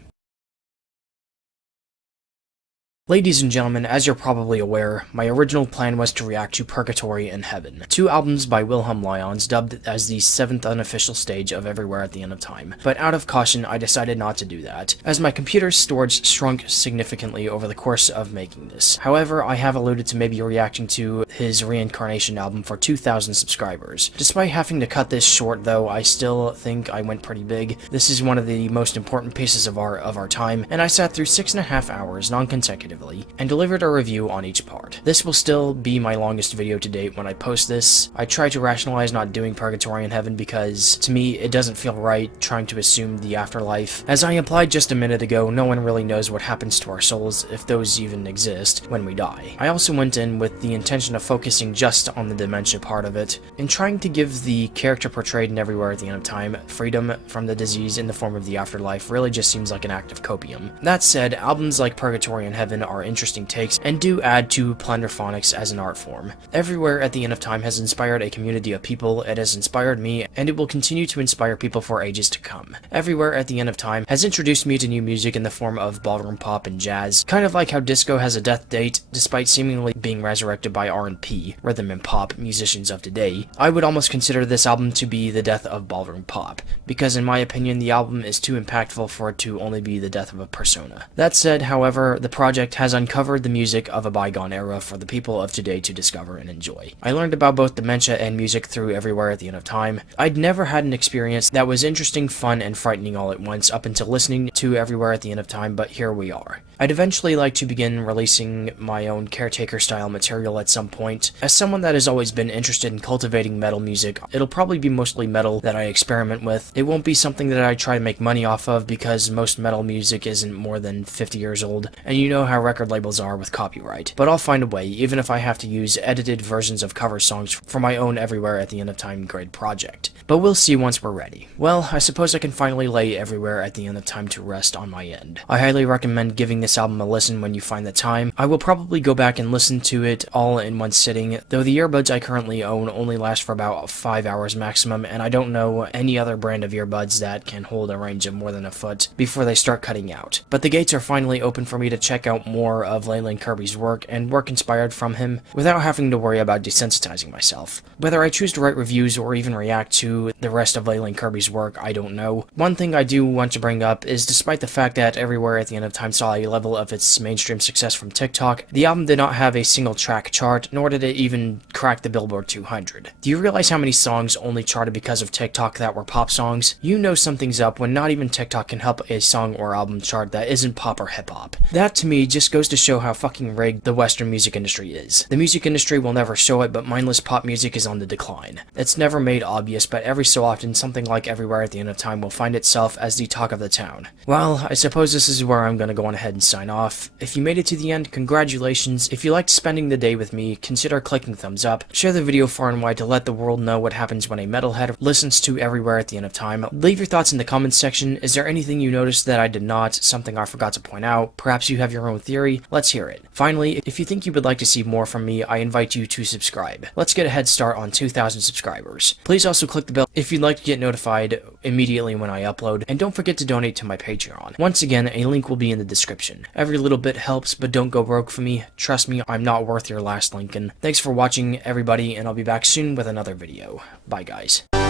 Ladies and gentlemen, as you're probably aware, my original plan was to react to Purgatory and Heaven, two albums by Wilhelm Lyons dubbed as the 7th unofficial stage of Everywhere at the End of Time, but out of caution I decided not to do that, as my computer's storage shrunk significantly over the course of making this. However, I have alluded to maybe reacting to his Reincarnation album for 2,000 subscribers. Despite having to cut this short though, I still think I went pretty big. This is one of the most important pieces of art of our time, and I sat through 6.5 hours non-consecutively and delivered a review on each part. This will still be my longest video to date when I post this. I try to rationalize not doing Purgatory and Heaven because, to me, it doesn't feel right trying to assume the afterlife. As I implied just a minute ago, no one really knows what happens to our souls, if those even exist, when we die. I also went in with the intention of focusing just on the dementia part of it, and trying to give the character portrayed in Everywhere at the End of Time freedom from the disease in the form of the afterlife really just seems like an act of copium. That said, albums like Purgatory and Heaven are interesting takes and do add to Plunderphonics as an art form. Everywhere at the End of Time has inspired a community of people, it has inspired me, and it will continue to inspire people for ages to come. Everywhere at the End of Time has introduced me to new music in the form of ballroom pop and jazz, kind of like how disco has a death date despite seemingly being resurrected by R&P, rhythm and pop musicians of today. I would almost consider this album to be the death of ballroom pop, because in my opinion the album is too impactful for it to only be the death of a persona. That said, however, the project has uncovered the music of a bygone era for the people of today to discover and enjoy. I learned about both dementia and music through Everywhere at the End of Time. I'd never had an experience that was interesting, fun, and frightening all at once up until listening to Everywhere at the End of Time, but here we are. I'd eventually like to begin releasing my own Caretaker-style material at some point. As someone that has always been interested in cultivating metal music, it'll probably be mostly metal that I experiment with. It won't be something that I try to make money off of, because most metal music isn't more than 50 years old, and you know how record labels are with copyright. But I'll find a way, even if I have to use edited versions of cover songs for my own Everywhere at the End of Time grade project. But we'll see once we're ready. Well, I suppose I can finally lay Everywhere at the End of Time to rest on my end. I highly recommend giving this album a listen when you find the time. I will probably go back and listen to it all in one sitting, though the earbuds I currently own only last for about 5 hours maximum, and I don't know any other brand of earbuds that can hold a range of more than a foot before they start cutting out. But the gates are finally open for me to check out more of Leyland Kirby's work and work inspired from him without having to worry about desensitizing myself. Whether I choose to write reviews or even react to the rest of Leyland Kirby's work, I don't know. One thing I do want to bring up is despite the fact that Everywhere at the End of Time saw a level of its mainstream success from TikTok, the album did not have a single track chart, nor did it even crack the Billboard 200. Do you realize how many songs only charted because of TikTok that were pop songs? You know something's up when not even TikTok can help a song or album chart that isn't pop or hip-hop. That to me just goes to show how fucking rigged the Western music industry is. The music industry will never show it, but mindless pop music is on the decline. It's never made obvious, but every so often something like Everywhere at the End of Time will find itself as the talk of the town. Well, I suppose this is where I'm gonna go on ahead and sign off. If you made it to the end, congratulations. If you liked spending the day with me, consider clicking thumbs up, share the video far and wide to let the world know what happens when a metalhead listens to Everywhere at the End of Time. Leave your thoughts in the comments section. Is there anything you noticed that I did not, something I forgot to point out? Perhaps you have your own theory? Let's hear it. Finally, if you think you would like to see more from me, I invite you to subscribe. Let's get a head start on 2,000 subscribers. Please also click the bell if you'd like to get notified immediately when I upload, and don't forget to donate to my Patreon. Once again, a link will be in the description. Every little bit helps, but don't go broke for me. Trust me, I'm not worth your last Lincoln. Thanks for watching, everybody, and I'll be back soon with another video. Bye, guys.